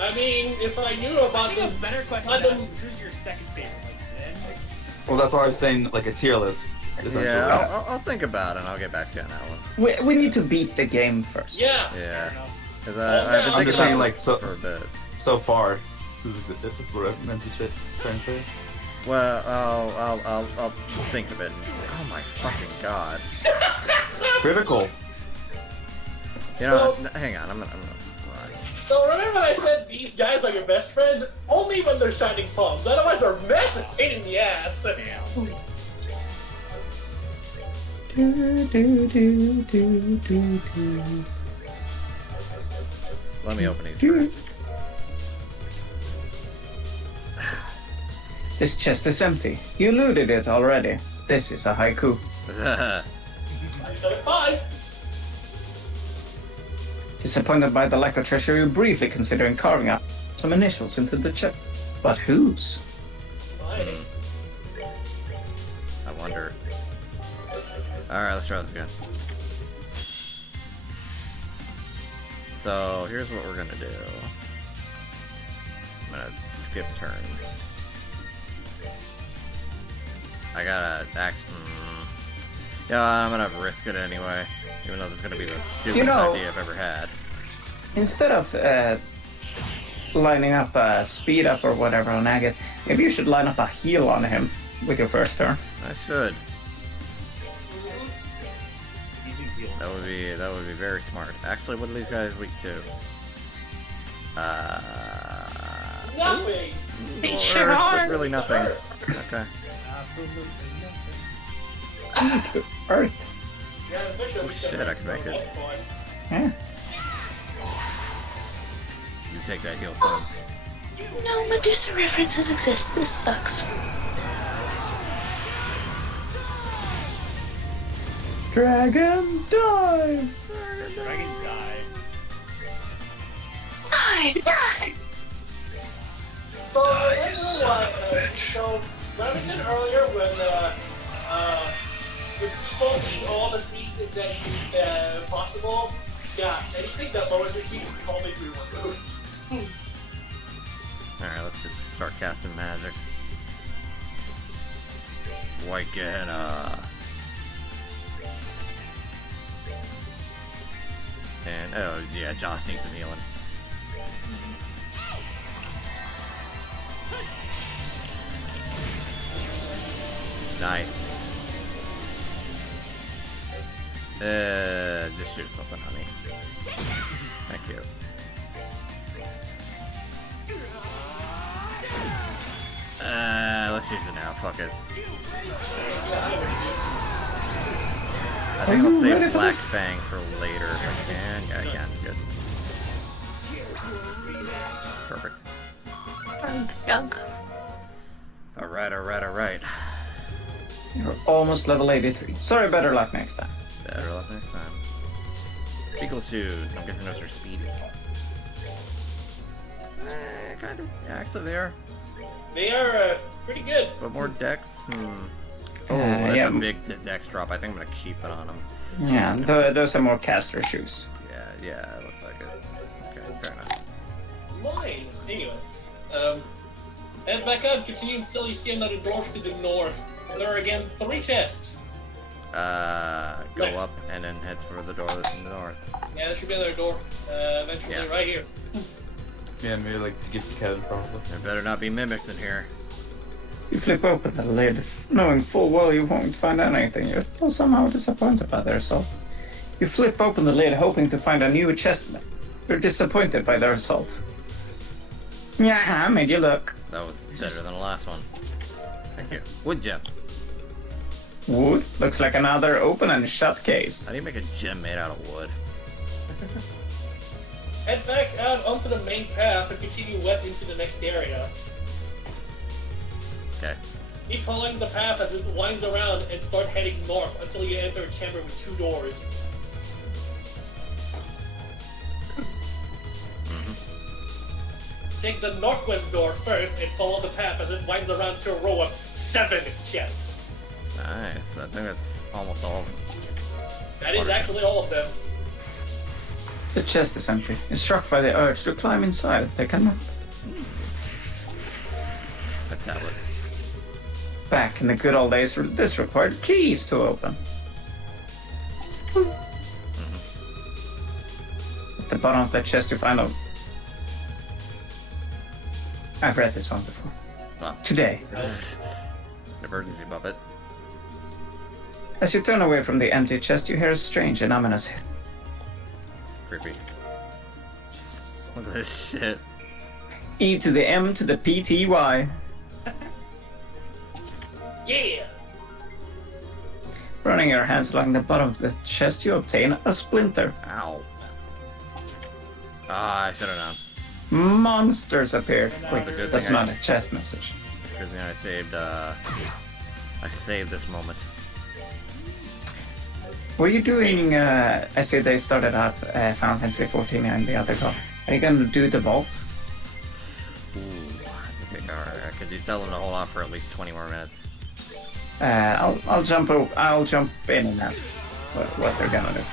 I mean, if I knew I about think this, a better question I to don't- ask is who's your second favorite? Like Zen? Well, that's why I was saying like a tier list. essentially. Yeah, I'll think about it and I'll get back to you on that one. We need to beat the game first. Yeah. Yeah. Because Well, I've been I'm thinking just saying, about like, this so- for a bit. So far, this is what I meant to try and say. Well, I'll think of it. Oh my fucking god. Critical. You know, So- hang on, I'm gonna So remember I said these guys are your best friend? Only when they're shining palms. Otherwise they're a massive pain in the ass. Do, do, do, do, do, do. let me open these first. This chest is empty. You looted it already. This is a haiku. I said it fine. Disappointed by the lack of treasure, you're briefly considering carving out some initials into the chest. But whose? Fine. I wonder. Alright, let's try this again. So, here's what we're gonna do. I'm gonna skip turns. I gotta yeah, I'm gonna risk it anyway. Even though this is gonna be the stupidest idea I've ever had. Instead of lining up a speed up or whatever on Agate, maybe you should line up a heal on him with your first turn. I should. That would be very smart. Actually, what are these guys weak to? Nothing. They sure are. But really nothing. Okay. Earth. Yeah, the bishop Oh, shit, I can make it. Yeah. You take that heal from. No Medusa references exist. This sucks. Dragon dive! Dragon die. Die! So, so Remington earlier when people eat all the speed that possible, yeah, anything that lowers your speed is called make removed. Alright, let's just start casting magic. White Gehenna. And, oh yeah, Josh needs some healing. Nice. Just shoot something, honey. Thank you. Let's use it now, fuck it. I think I'll save Black Fang for later if I can. Yeah, I can. Good. Perfect. Alright. You're almost level 83. Sorry, better luck next time. Better luck next time. Speakle shoes. I'm guessing those are speedy. Kind of. Yeah, actually they are. They are pretty good. But more dex? Oh, that's yeah. a big dex drop. I think I'm gonna keep it on them. Yeah, those are more caster shoes. Yeah, it looks like it. Okay, fair enough. Mine. Anyway, head back up. Continue until you see another door to the north. There are again 3 chests. Go Left. up and then head for the door in the north. Yeah, there should be another door. Eventually, Yeah. right here. Yeah, maybe like to get to Kevin probably. There better not be mimics in here. You flip open the lid, knowing full well you won't find anything. You're still somehow disappointed by the result. You flip open the lid, hoping to find a new chest. You're disappointed by the result. Yeah, I made you look. That was better than the last one. Thank you. Wood gem. Wood? Looks like another open and shut case. How do you make a gem made out of wood? Head back out onto the main path and continue west into the next area. Okay. Keep following the path as it winds around and start heading north until you enter a chamber with 2 doors. Take the northwest door first and follow the path as it winds around to a row of 7 chests. Nice. I think that's almost all of them. That is actually all of them. The chest is empty. You're struck by the urge to climb inside. Take a nap. That's how it. Back in the good old days, this required keys to open. At the bottom of the chest, you find a... I've read this one before. Well, Today. Emergency puppet. As you turn away from the empty chest, you hear a strange and ominous hit. Creepy. Look at this shit. E to the M to the PTY. Yeah! Running your hands along the bottom of the chest, you obtain a splinter. Ow. Ah, I should have known. Monsters appeared. Wait, That's a good that's thing not a chest message. It's a good thing I saved this moment. Were you doing, I see they started up Final Fantasy 14 and the other god. Are you gonna do the vault? Ooh, I think alright. Could you tell them to hold off for at least 20 more minutes? I'll jump in and ask what they're gonna do.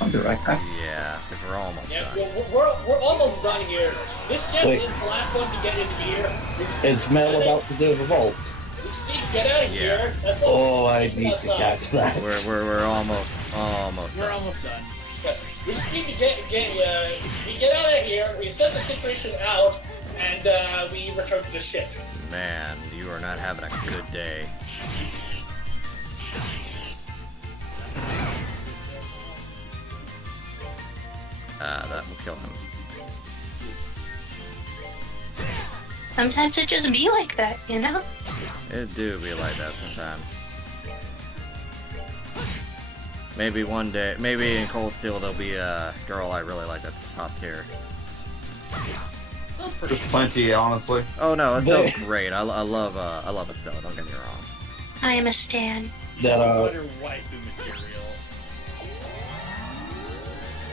I'll be right back. Yeah, because we're almost done. We're almost done here. This chest is the last one to get in here. Is Mel about to do the vault? We just need to get out of here. That's Oh, I need to catch that. We're almost We're done. almost done. We just need to get out of here. We assess the situation out, and we return to the ship. Man, you are not having a good day. That will kill him. Sometimes it just be like that, you know? It do be like that sometimes. Maybe one day, maybe in Cold Steel there'll be a girl I really like that's top tier. There's plenty, honestly. Oh no, Estelle's great. I love Estelle. Don't get me wrong. I am a stan. That Butter waifu material.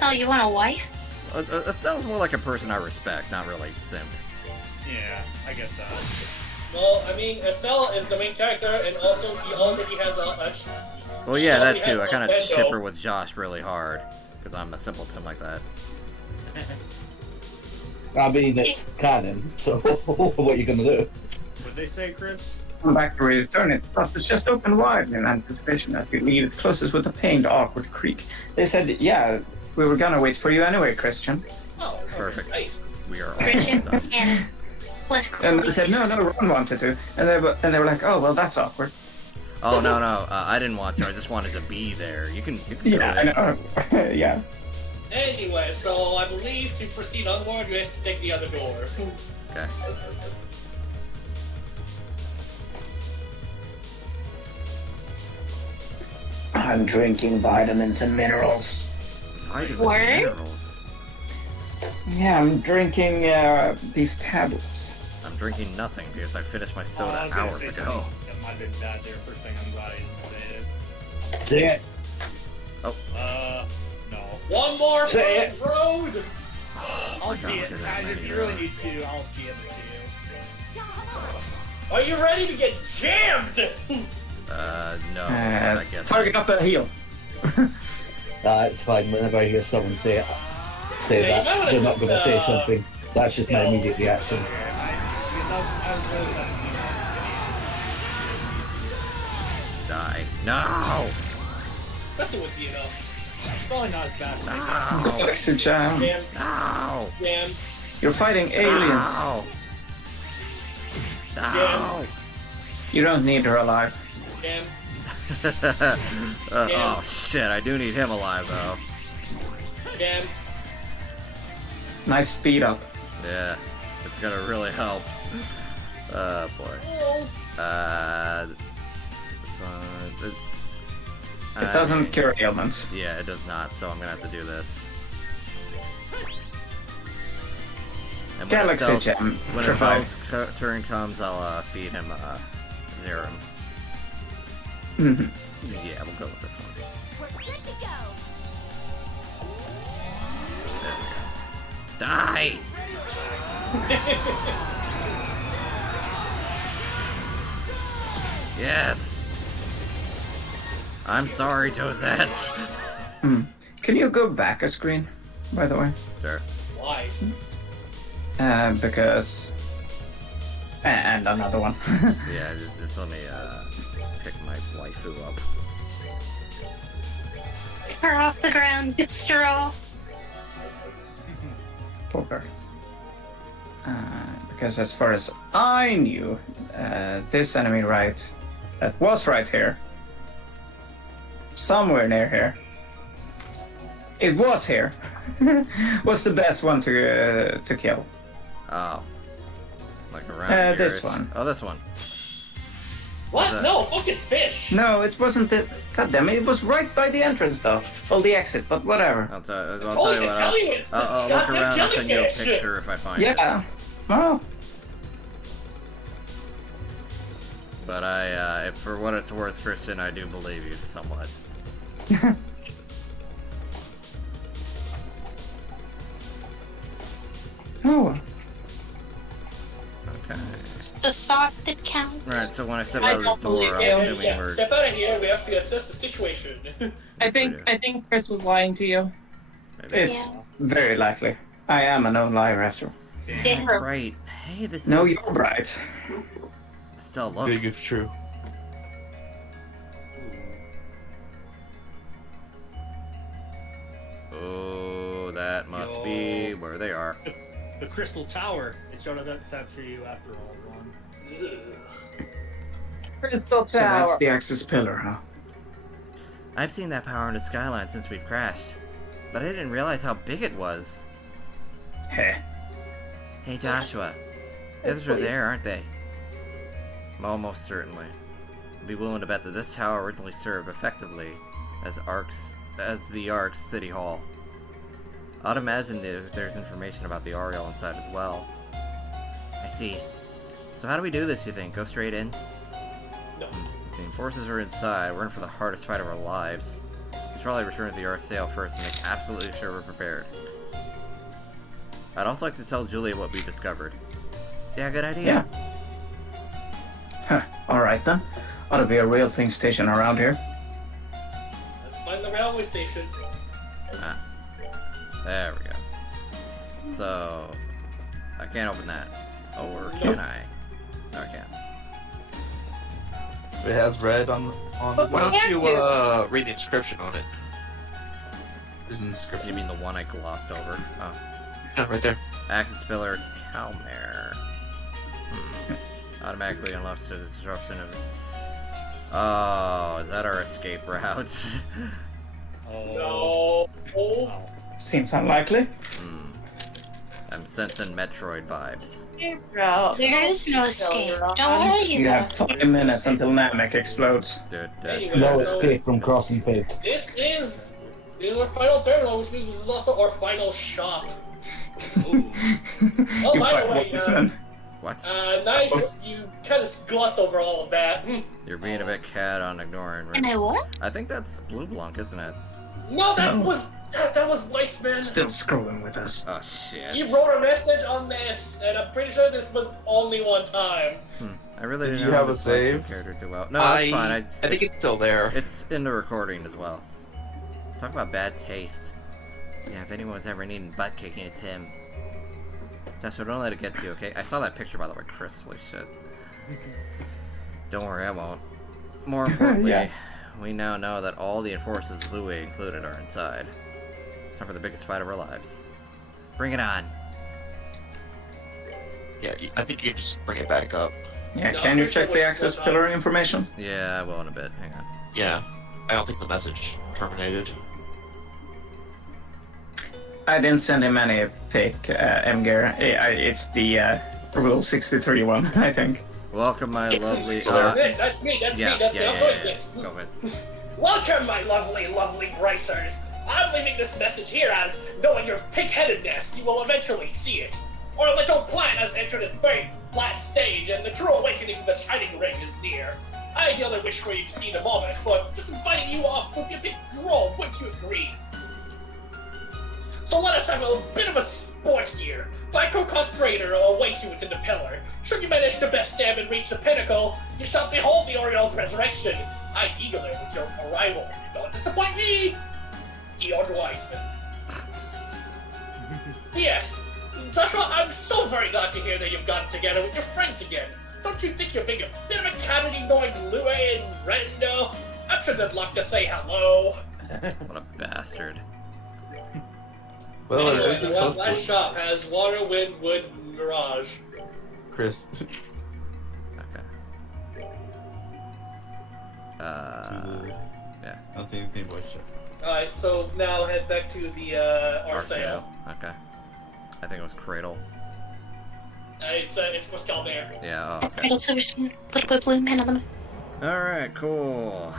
Oh, you want a wife? Estelle's more like a person I respect, not really simp. Yeah, I guess that. Well, I mean, Estelle is the main character, and also he already has a Well, yeah, that She already too. I has kind of Nintendo. chip her with Josh really hard because I'm a simpleton like that. I mean, it's canon, so what are you gonna do? What'd they say, Chris? Come back to return it. But it's just open wide in anticipation as you leave it closes with a pained, awkward creak. They said, yeah, we were gonna wait for you anyway, Christian. Oh, Perfect. nice. We are Christian, almost done. Anna. Let's go. And they said, no, Ron wanted to. And they were like, oh, well, that's awkward. Oh no, I didn't want to. I just wanted to be there. You can go Yeah, I there. know. Yeah. Anyway, so I believe to proceed onward, we have to take the other door. Okay. I'm drinking vitamins and minerals. Vitamins Word? and minerals. Yeah, I'm drinking these tablets. I'm drinking nothing because I finished my I soda was gonna hours say ago. something that might have been bad there. First thing, I'm glad I didn't say it. Say it. No. One more Say fucking road! I'll God, DM look at that if you menu. really need to, I'll DM it to you. Are you ready to get jammed? No. I guess. Target up a heel. It's fine. Whenever I hear someone say Yeah, you that, might wanna they're not just, going to say something. That's just my immediate reaction. Die. No! Messing with you, though. Probably not as bad as I No! Listen, Jam. Jam, No! jam, You're fighting aliens. No! No! You don't need her alive. jam. Oh shit! I do need him alive though. again. Nice speed up. Yeah, it's gonna really help. Oh boy. It doesn't cure ailments. Yeah, it does not, so I'm gonna have to do this. And when Galaxy Gem. When Estelle's turn comes, I'll feed him Zerum. Yeah, we'll go with this one. We're good to go. There we go. Die! Yes! I'm sorry, Josette. Can you go back a screen, by the way? Sure. Why? Because... And another one. Yeah, just let me pick my waifu up. Get her off the ground, good straw. Poker. Because as far as I knew, this enemy that was right here, somewhere near here, it was here, was the best one to kill. Oh. Like around this here-ish. one. Oh, this one. What? No, focus fish! No, it wasn't the... God damn it, it was right by the entrance though. Well, the exit, but whatever. I'll tell you what, I'll look around and send you a picture if I find it. Yeah, well... But if for what it's worth, Christian, I do believe you somewhat. Oh. Okay. It's the thought that counts. Right, so when I step out of this door, I'm assuming we're... Step out of here, we have to assess the situation. I think Chris was lying to you. Maybe. It's very likely. I am a known liar after all. Yeah, that's right. Hey, this No, is... you're right. Still, look. Big if true. Oh, that must be where they are. The Crystal Tower. It showed up for you after all, Ron. Crystal So Tower. that's the Axis pillar, huh? I've seen that power in the skyline since we've crashed, but I didn't realize how big it was. Heh. Hey, Joshua. The others are there, aren't they? Almost certainly. I'd be willing to bet that this tower originally served effectively as the Ark's City Hall. I'd imagine that there's information about the Ariel inside as well. I see. So how do we do this, you think? Go straight in? No. The forces are inside. We're in for the hardest fight of our lives. We should probably return to the Arsail first and make absolutely sure we're prepared. I'd also like to tell Julia what we discovered. Yeah, good idea. Yeah. Huh. Alright then. Ought to be a real thing station around here. Let's find the railway station. Ah. There we go. So... I can't open that. Or can I? No, I can't. It has red on the. Why don't you read the inscription on it? There's an inscription. You mean the one I glossed over? Oh. Yeah, right there. Axis pillar, Calmare. Automatically unlocks to the disruption of... Oh, is that our escape route? No. Seems unlikely. I'm sensing Metroid vibes. There is no escape. Don't worry, You though. have 5 minutes until Namek explodes. Anyway, No so escape from crossing fate. this is our final terminal, which means this is also our final shop. Oh, You by the fight way, Wolfsman. What? nice. You kind of glossed over all of that. You're being a bit cad on ignoring. And I what? I think that's Blue Blanc, isn't it? No, that No. was Weissman. Still screwing with us. Oh shit. He wrote a message on this, and I'm pretty sure this was only one time. I really Did didn't you know have this a save? Weissman character too well. No, it's fine. I think it's still there. It's in the recording as well. Talk about bad taste. Yeah, if anyone's ever needing butt kicking, it's him. Joshua, don't let it get to you, okay? I saw that picture, by the way, Chris. Holy shit. Don't worry, I won't. More importantly, Yeah. we now know that all the enforcers, Louis included, are inside. It's time for the biggest fight of our lives. Bring it on. Yeah, I think you can just bring it back up. Yeah, No, can you here's check what the it Axis says on- pillar information? Yeah, I will in a bit. Hang on. Yeah, I don't think the message terminated. I didn't send him any pic, Emger. It's the Rule 63 one, I think. Welcome, my lovely. That's me. I'm doing this. Go ahead. Welcome, my lovely Bricers. I'm leaving this message here as, knowing your pig-headedness, you will eventually see it. Our little plan has entered its very last stage, and the true awakening of the Shining Ring is near. I ideally wish for you to see the moment, but just inviting you off would be a bit droll, wouldn't you agree? So let us have a bit of a sport here. My co-conspirator will await you within the pillar. Should you manage to best them and reach the pinnacle, you shall behold the Oriole's resurrection. I eagerly await your arrival. Don't disappoint me! George Wiseman. Yes, Joshua, I'm so very glad to hear that you've gotten together with your friends again. Don't you think you're being a bit of a candidate knowing Louie and Rendo? I'm sure they'd love to say hello. What a bastard. Well, anyway, the last shop has water, wind, wood, mirage. Chris. Okay. Yeah. I don't see anything voice chat. Alright, so now head back to the Arceo. Okay. I think it was Cradle. It's Pascal Bear. Yeah, That's okay. Cradle Silverspoon, little bit blue man on them. Alright, cool.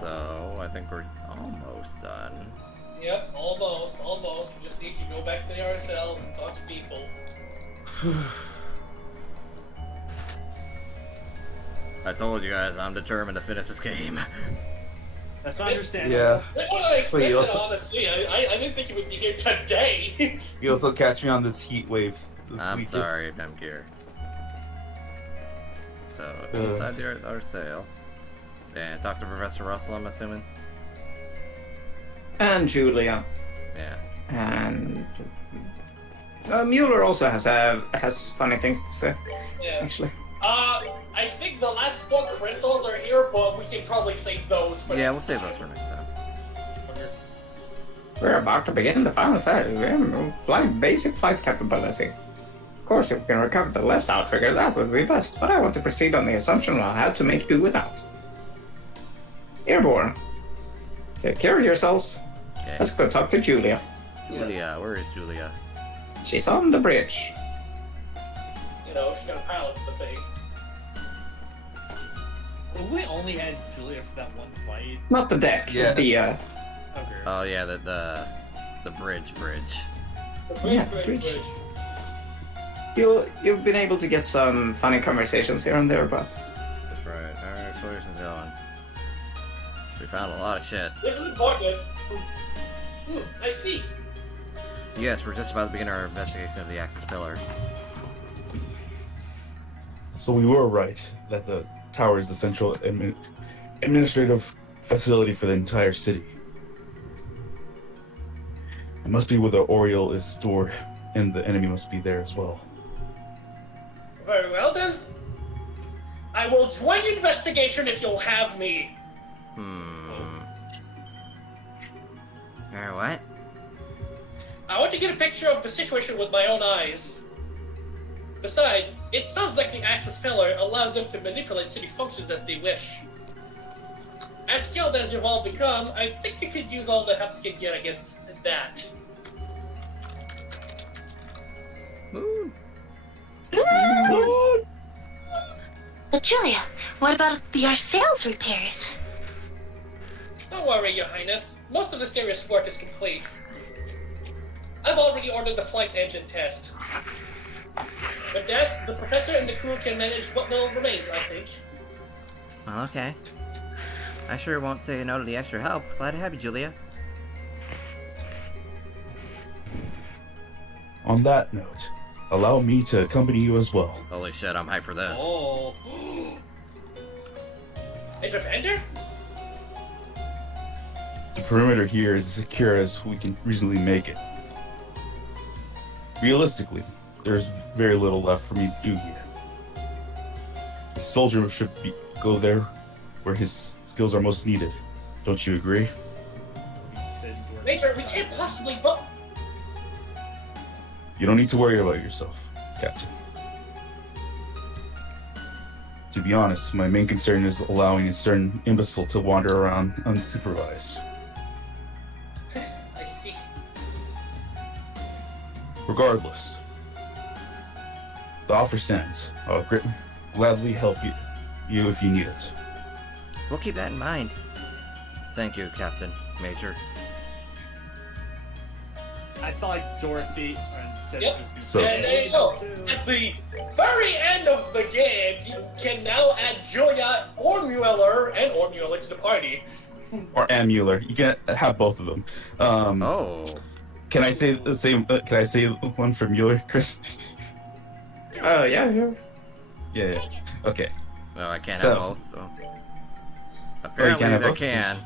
So, I think we're almost done. Yep, almost. We just need to go back to ourselves and talk to people. I told you guys, I'm determined to finish this game. That's understandable. Yeah. That's what I expected, you also- honestly. I didn't think you would be here today. You also catch me on this heat wave. I'm sorry, Memgear. So, inside our sale. And talk to Professor Russell, I'm assuming? And Julia. Yeah. And Mueller also has funny things to say. Yeah. Actually. I think the last 4 crystals are here, but we can probably save those for Yeah, we'll next save time. those for next time. We're about to begin the final phase. Basic flight capability. Of course, if we can recover the left outrigger, that would be best, but I want to proceed on the assumption I'll have to make do without. Airborne. Take care of yourselves. Okay. Let's go talk to Julia. Julia, where is Julia? She's on the bridge. You know, she's gonna pilot the thing. Well, we only had Julia for that one fight. Not the deck. Yes. The Okay. Oh yeah, the bridge. The bridge, Yeah, bridge, bridge. bridge. You've been able to get some funny conversations here and there, but That's right. Alright, where's this going? We found a lot of shit. This is important. I see. Yes, we're just about to begin our investigation of the Axis Pillar. So we were right that the tower is the central administrative facility for the entire city. It must be where the Oriole is stored, and the enemy must be there as well. Very well then. I will join the investigation if you'll have me. What? I want to get a picture of the situation with my own eyes. Besides, it sounds like the Axis Pillar allows them to manipulate city functions as they wish. As skilled as you've all become, I think you could use all the help you can get against that. But Julia, what about our sales repairs? Don't worry, Your Highness. Most of the serious work is complete. I've already ordered the flight engine test. With that, the professor and the crew can manage what little remains, I think. Well, okay. I sure won't say no to the extra help. Glad to have you, Julia. On that note, allow me to accompany you as well. Holy shit, I'm hyped for this. Oh. Major Bender? The perimeter here is as secure as we can reasonably make it. Realistically, there's very little left for me to do here. The soldier should go there where his skills are most needed. Don't you agree? Major, we can't possibly book. You don't need to worry about yourself, Captain. To be honest, my main concern is allowing a certain imbecile to wander around unsupervised. I see. Regardless, the offer stands. I'll gladly help you if you need it. We'll keep that in mind. Thank you, Captain Major. I thought Dorothy said Yep. So- And there you go. At the very end of the game, you can now add Julia or Mueller to the party. Or Ann Mueller. You can have both of them. Oh. Can I say the same? Can I say one for Mueller, Chris? Yeah. Yeah. Okay. No, I can't So- have both. Oh. Apparently, can't have they both? can.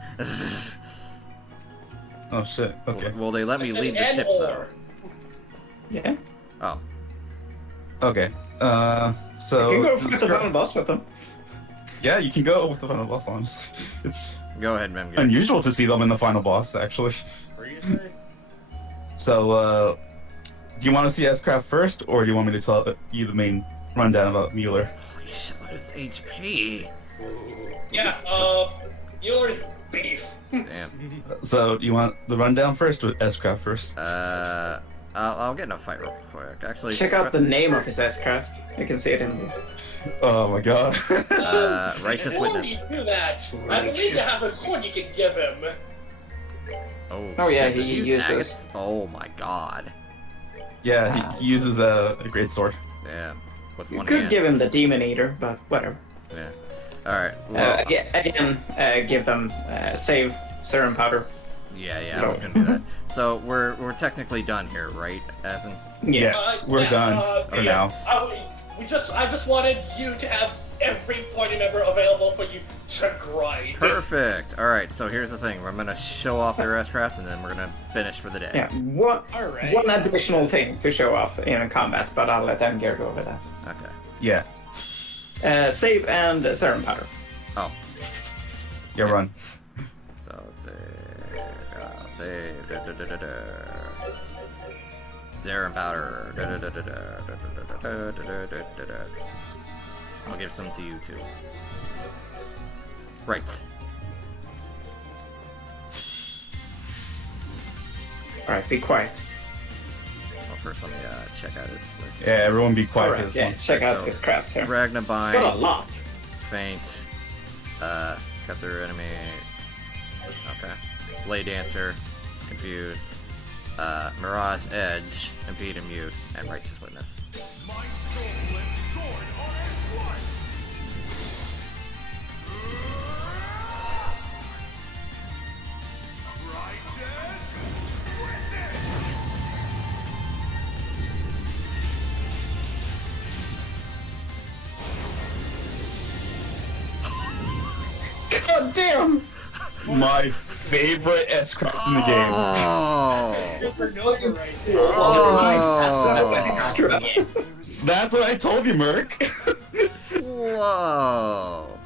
Oh shit. Okay. Will they let me I said lead the and ship, or. though? Yeah. Oh. Okay. So You can go for the final boss with them. yeah, you can go with the final boss. Honestly, it's Go ahead, Mem. unusual to see them in the final boss, actually. So, do you want to see S-Craft first, or do you want me to tell you the main rundown about Mueller? Holy shit, what is HP? Yeah, Mueller's beef. Damn. So, you want the rundown first, or S-Craft first? I'll get in a fight real quick. Actually, Check out the name of his S-Craft. You can see it in the... Oh my god. Righteous Before Witness. you do that, I believe you have a sword you can give him. Oh, yeah, shit, he does use uses- agates? Oh my god. Yeah, he uses a great sword. Damn. With You one could hand. give him the Demon Eater, but whatever. Yeah. Alright. Well, Yeah, again, give them save serum powder. yeah, I was gonna do that. So we're technically done here, right? As in. Yes, we're done for now. I just wanted you to have every party member available for you to grind. Perfect. All right. So here's the thing. We're gonna show off their S-Craft, and then we're gonna finish for the day. Yeah, one additional thing to show off in combat, but I'll let Amger go over that. Okay. Yeah. Save and serum powder. Oh. Yeah, run. So let's say Serum powder. I'll give some to you too. Right. Alright, be quiet. Well, first let me check out his list. Yeah, everyone be quiet Alright, for this yeah, one. check out So, his crafts here. Ragnabine. It's got a lot. Faint. Cut through enemy. Okay. Blade Dancer. Confuse. Mirage Edge. Impede and Mute. And Righteous Witness. God damn! My favorite S-Craft in the game. Oh. Supernova right there. Oh. That's what I told you, Merc. Whoa.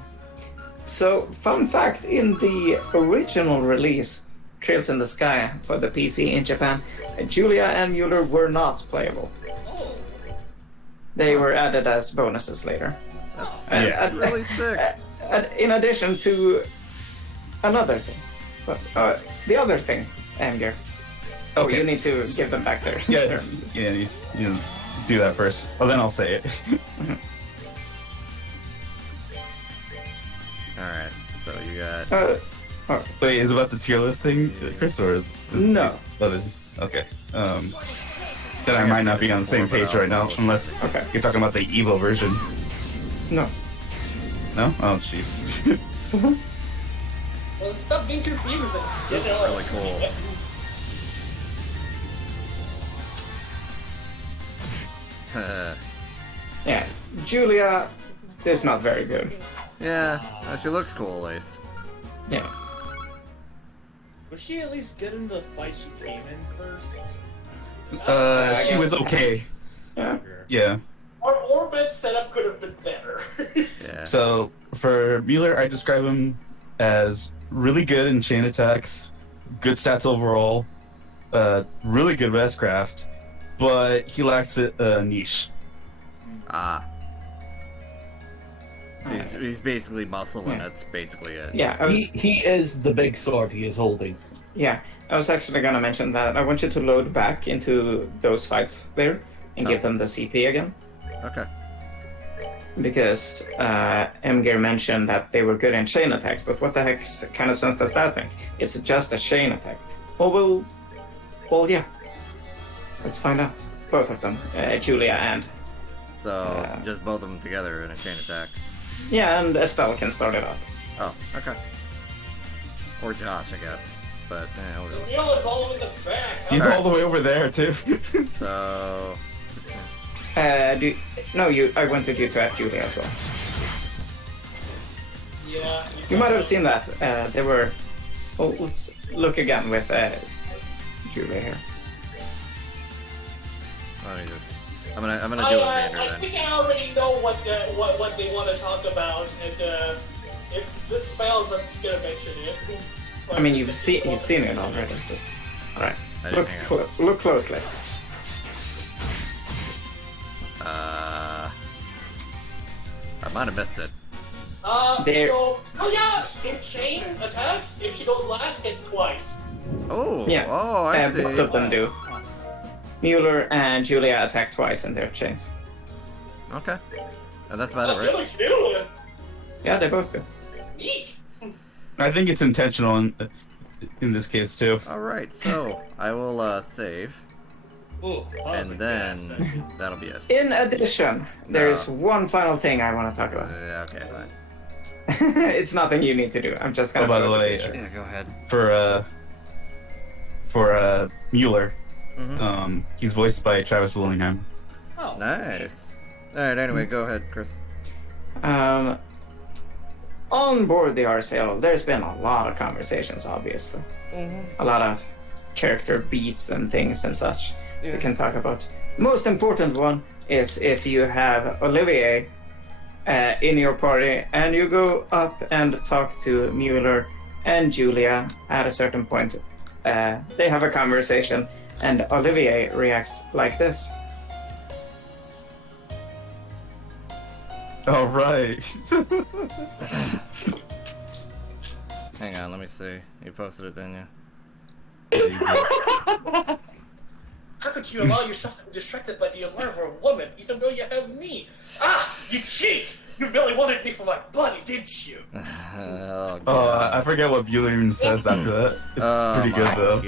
So, fun fact, in the original release, Trails in the Sky for the PC in Japan, Julia and Mueller were not playable. They were added as bonuses later. That's really sick. In addition to another thing. But the other thing, Amger. Oh, Okay. you need to give them back there. Yeah, you do that first. Well, then I'll say it. Alright, so you got. Wait, is it about the tier list thing, Chris, or is No. Okay. Then I might not be on the same page right now, unless you're talking about the Evo version. No. No? Oh, jeez. Well, stop being confusing. Get it Really cool. Yeah, Julia is not very good. Yeah, she looks cool at least. Yeah. Was she at least good in the fight she came in first? She was okay. Yeah. Yeah. Our orbit setup could have been better. Yeah. So, for Mueller, I describe him as really good in chain attacks, good stats overall, really good with S-Craft, but he lacks a niche. Ah. He's basically muscle, and Yeah. that's basically it. Yeah, I was, He is the big sword he is holding. yeah, I was actually gonna mention that. I want you to load back into those fights there and give them the CP again. Okay. Because Emgir mentioned that they were good in chain attacks, but what the heck kind of sense does that make? It's just a chain attack. Well, yeah. Let's find out. Both of them, Julia and... So, just both of them together in a chain attack. Yeah, and Estelle can start it up. Oh, okay. Or Josh, I guess. But, we'll go with Neil is all in the back. He's all the way over there too. So, I wanted you to add Julia as well. Yeah. You might have seen that. There were... Well, let's look again with Julia here. let me just... I'm gonna do Evander I then. think I already know what they want to talk about, and if this fails, I'm just gonna mention it. I mean, you've seen it already. So. All right. I didn't hang on. Look closely. I might have missed it. There- In chain attacks, if she goes last, hits twice. Oh, Yeah. oh, I see. Both of them do. Mueller and Julia attack twice in their chains. Okay. And that's about it, right? Really cute. Yeah, they both do. Neat. I think it's intentional in this case too. Alright, so I will save. Ooh, And then that'll be it. In addition, there's one final thing I want to talk about. Yeah, okay, fine. It's nothing you need to do. I'm just gonna. Oh, by the post a way, picture. Yeah, go ahead. For Mueller, Mm-hmm. he's voiced by Travis Willingham. Oh, Nice. Alright, anyway, go ahead, Chris. On board the RCL, there's been a lot of conversations, obviously. A lot of character beats and things and such we can talk about. Most important one is if you have Olivier in your party and you go up and talk to Mueller and Julia at a certain point. They have a conversation and Olivier reacts like this. All right. Hang on, let me see. You posted it, didn't you? How could you allow yourself to be distracted by the allure of a woman, even though you have me? Ah, you cheat! You really wanted me for my body, didn't you? Oh, I forget what Bueller even says after that. It's pretty good though. God.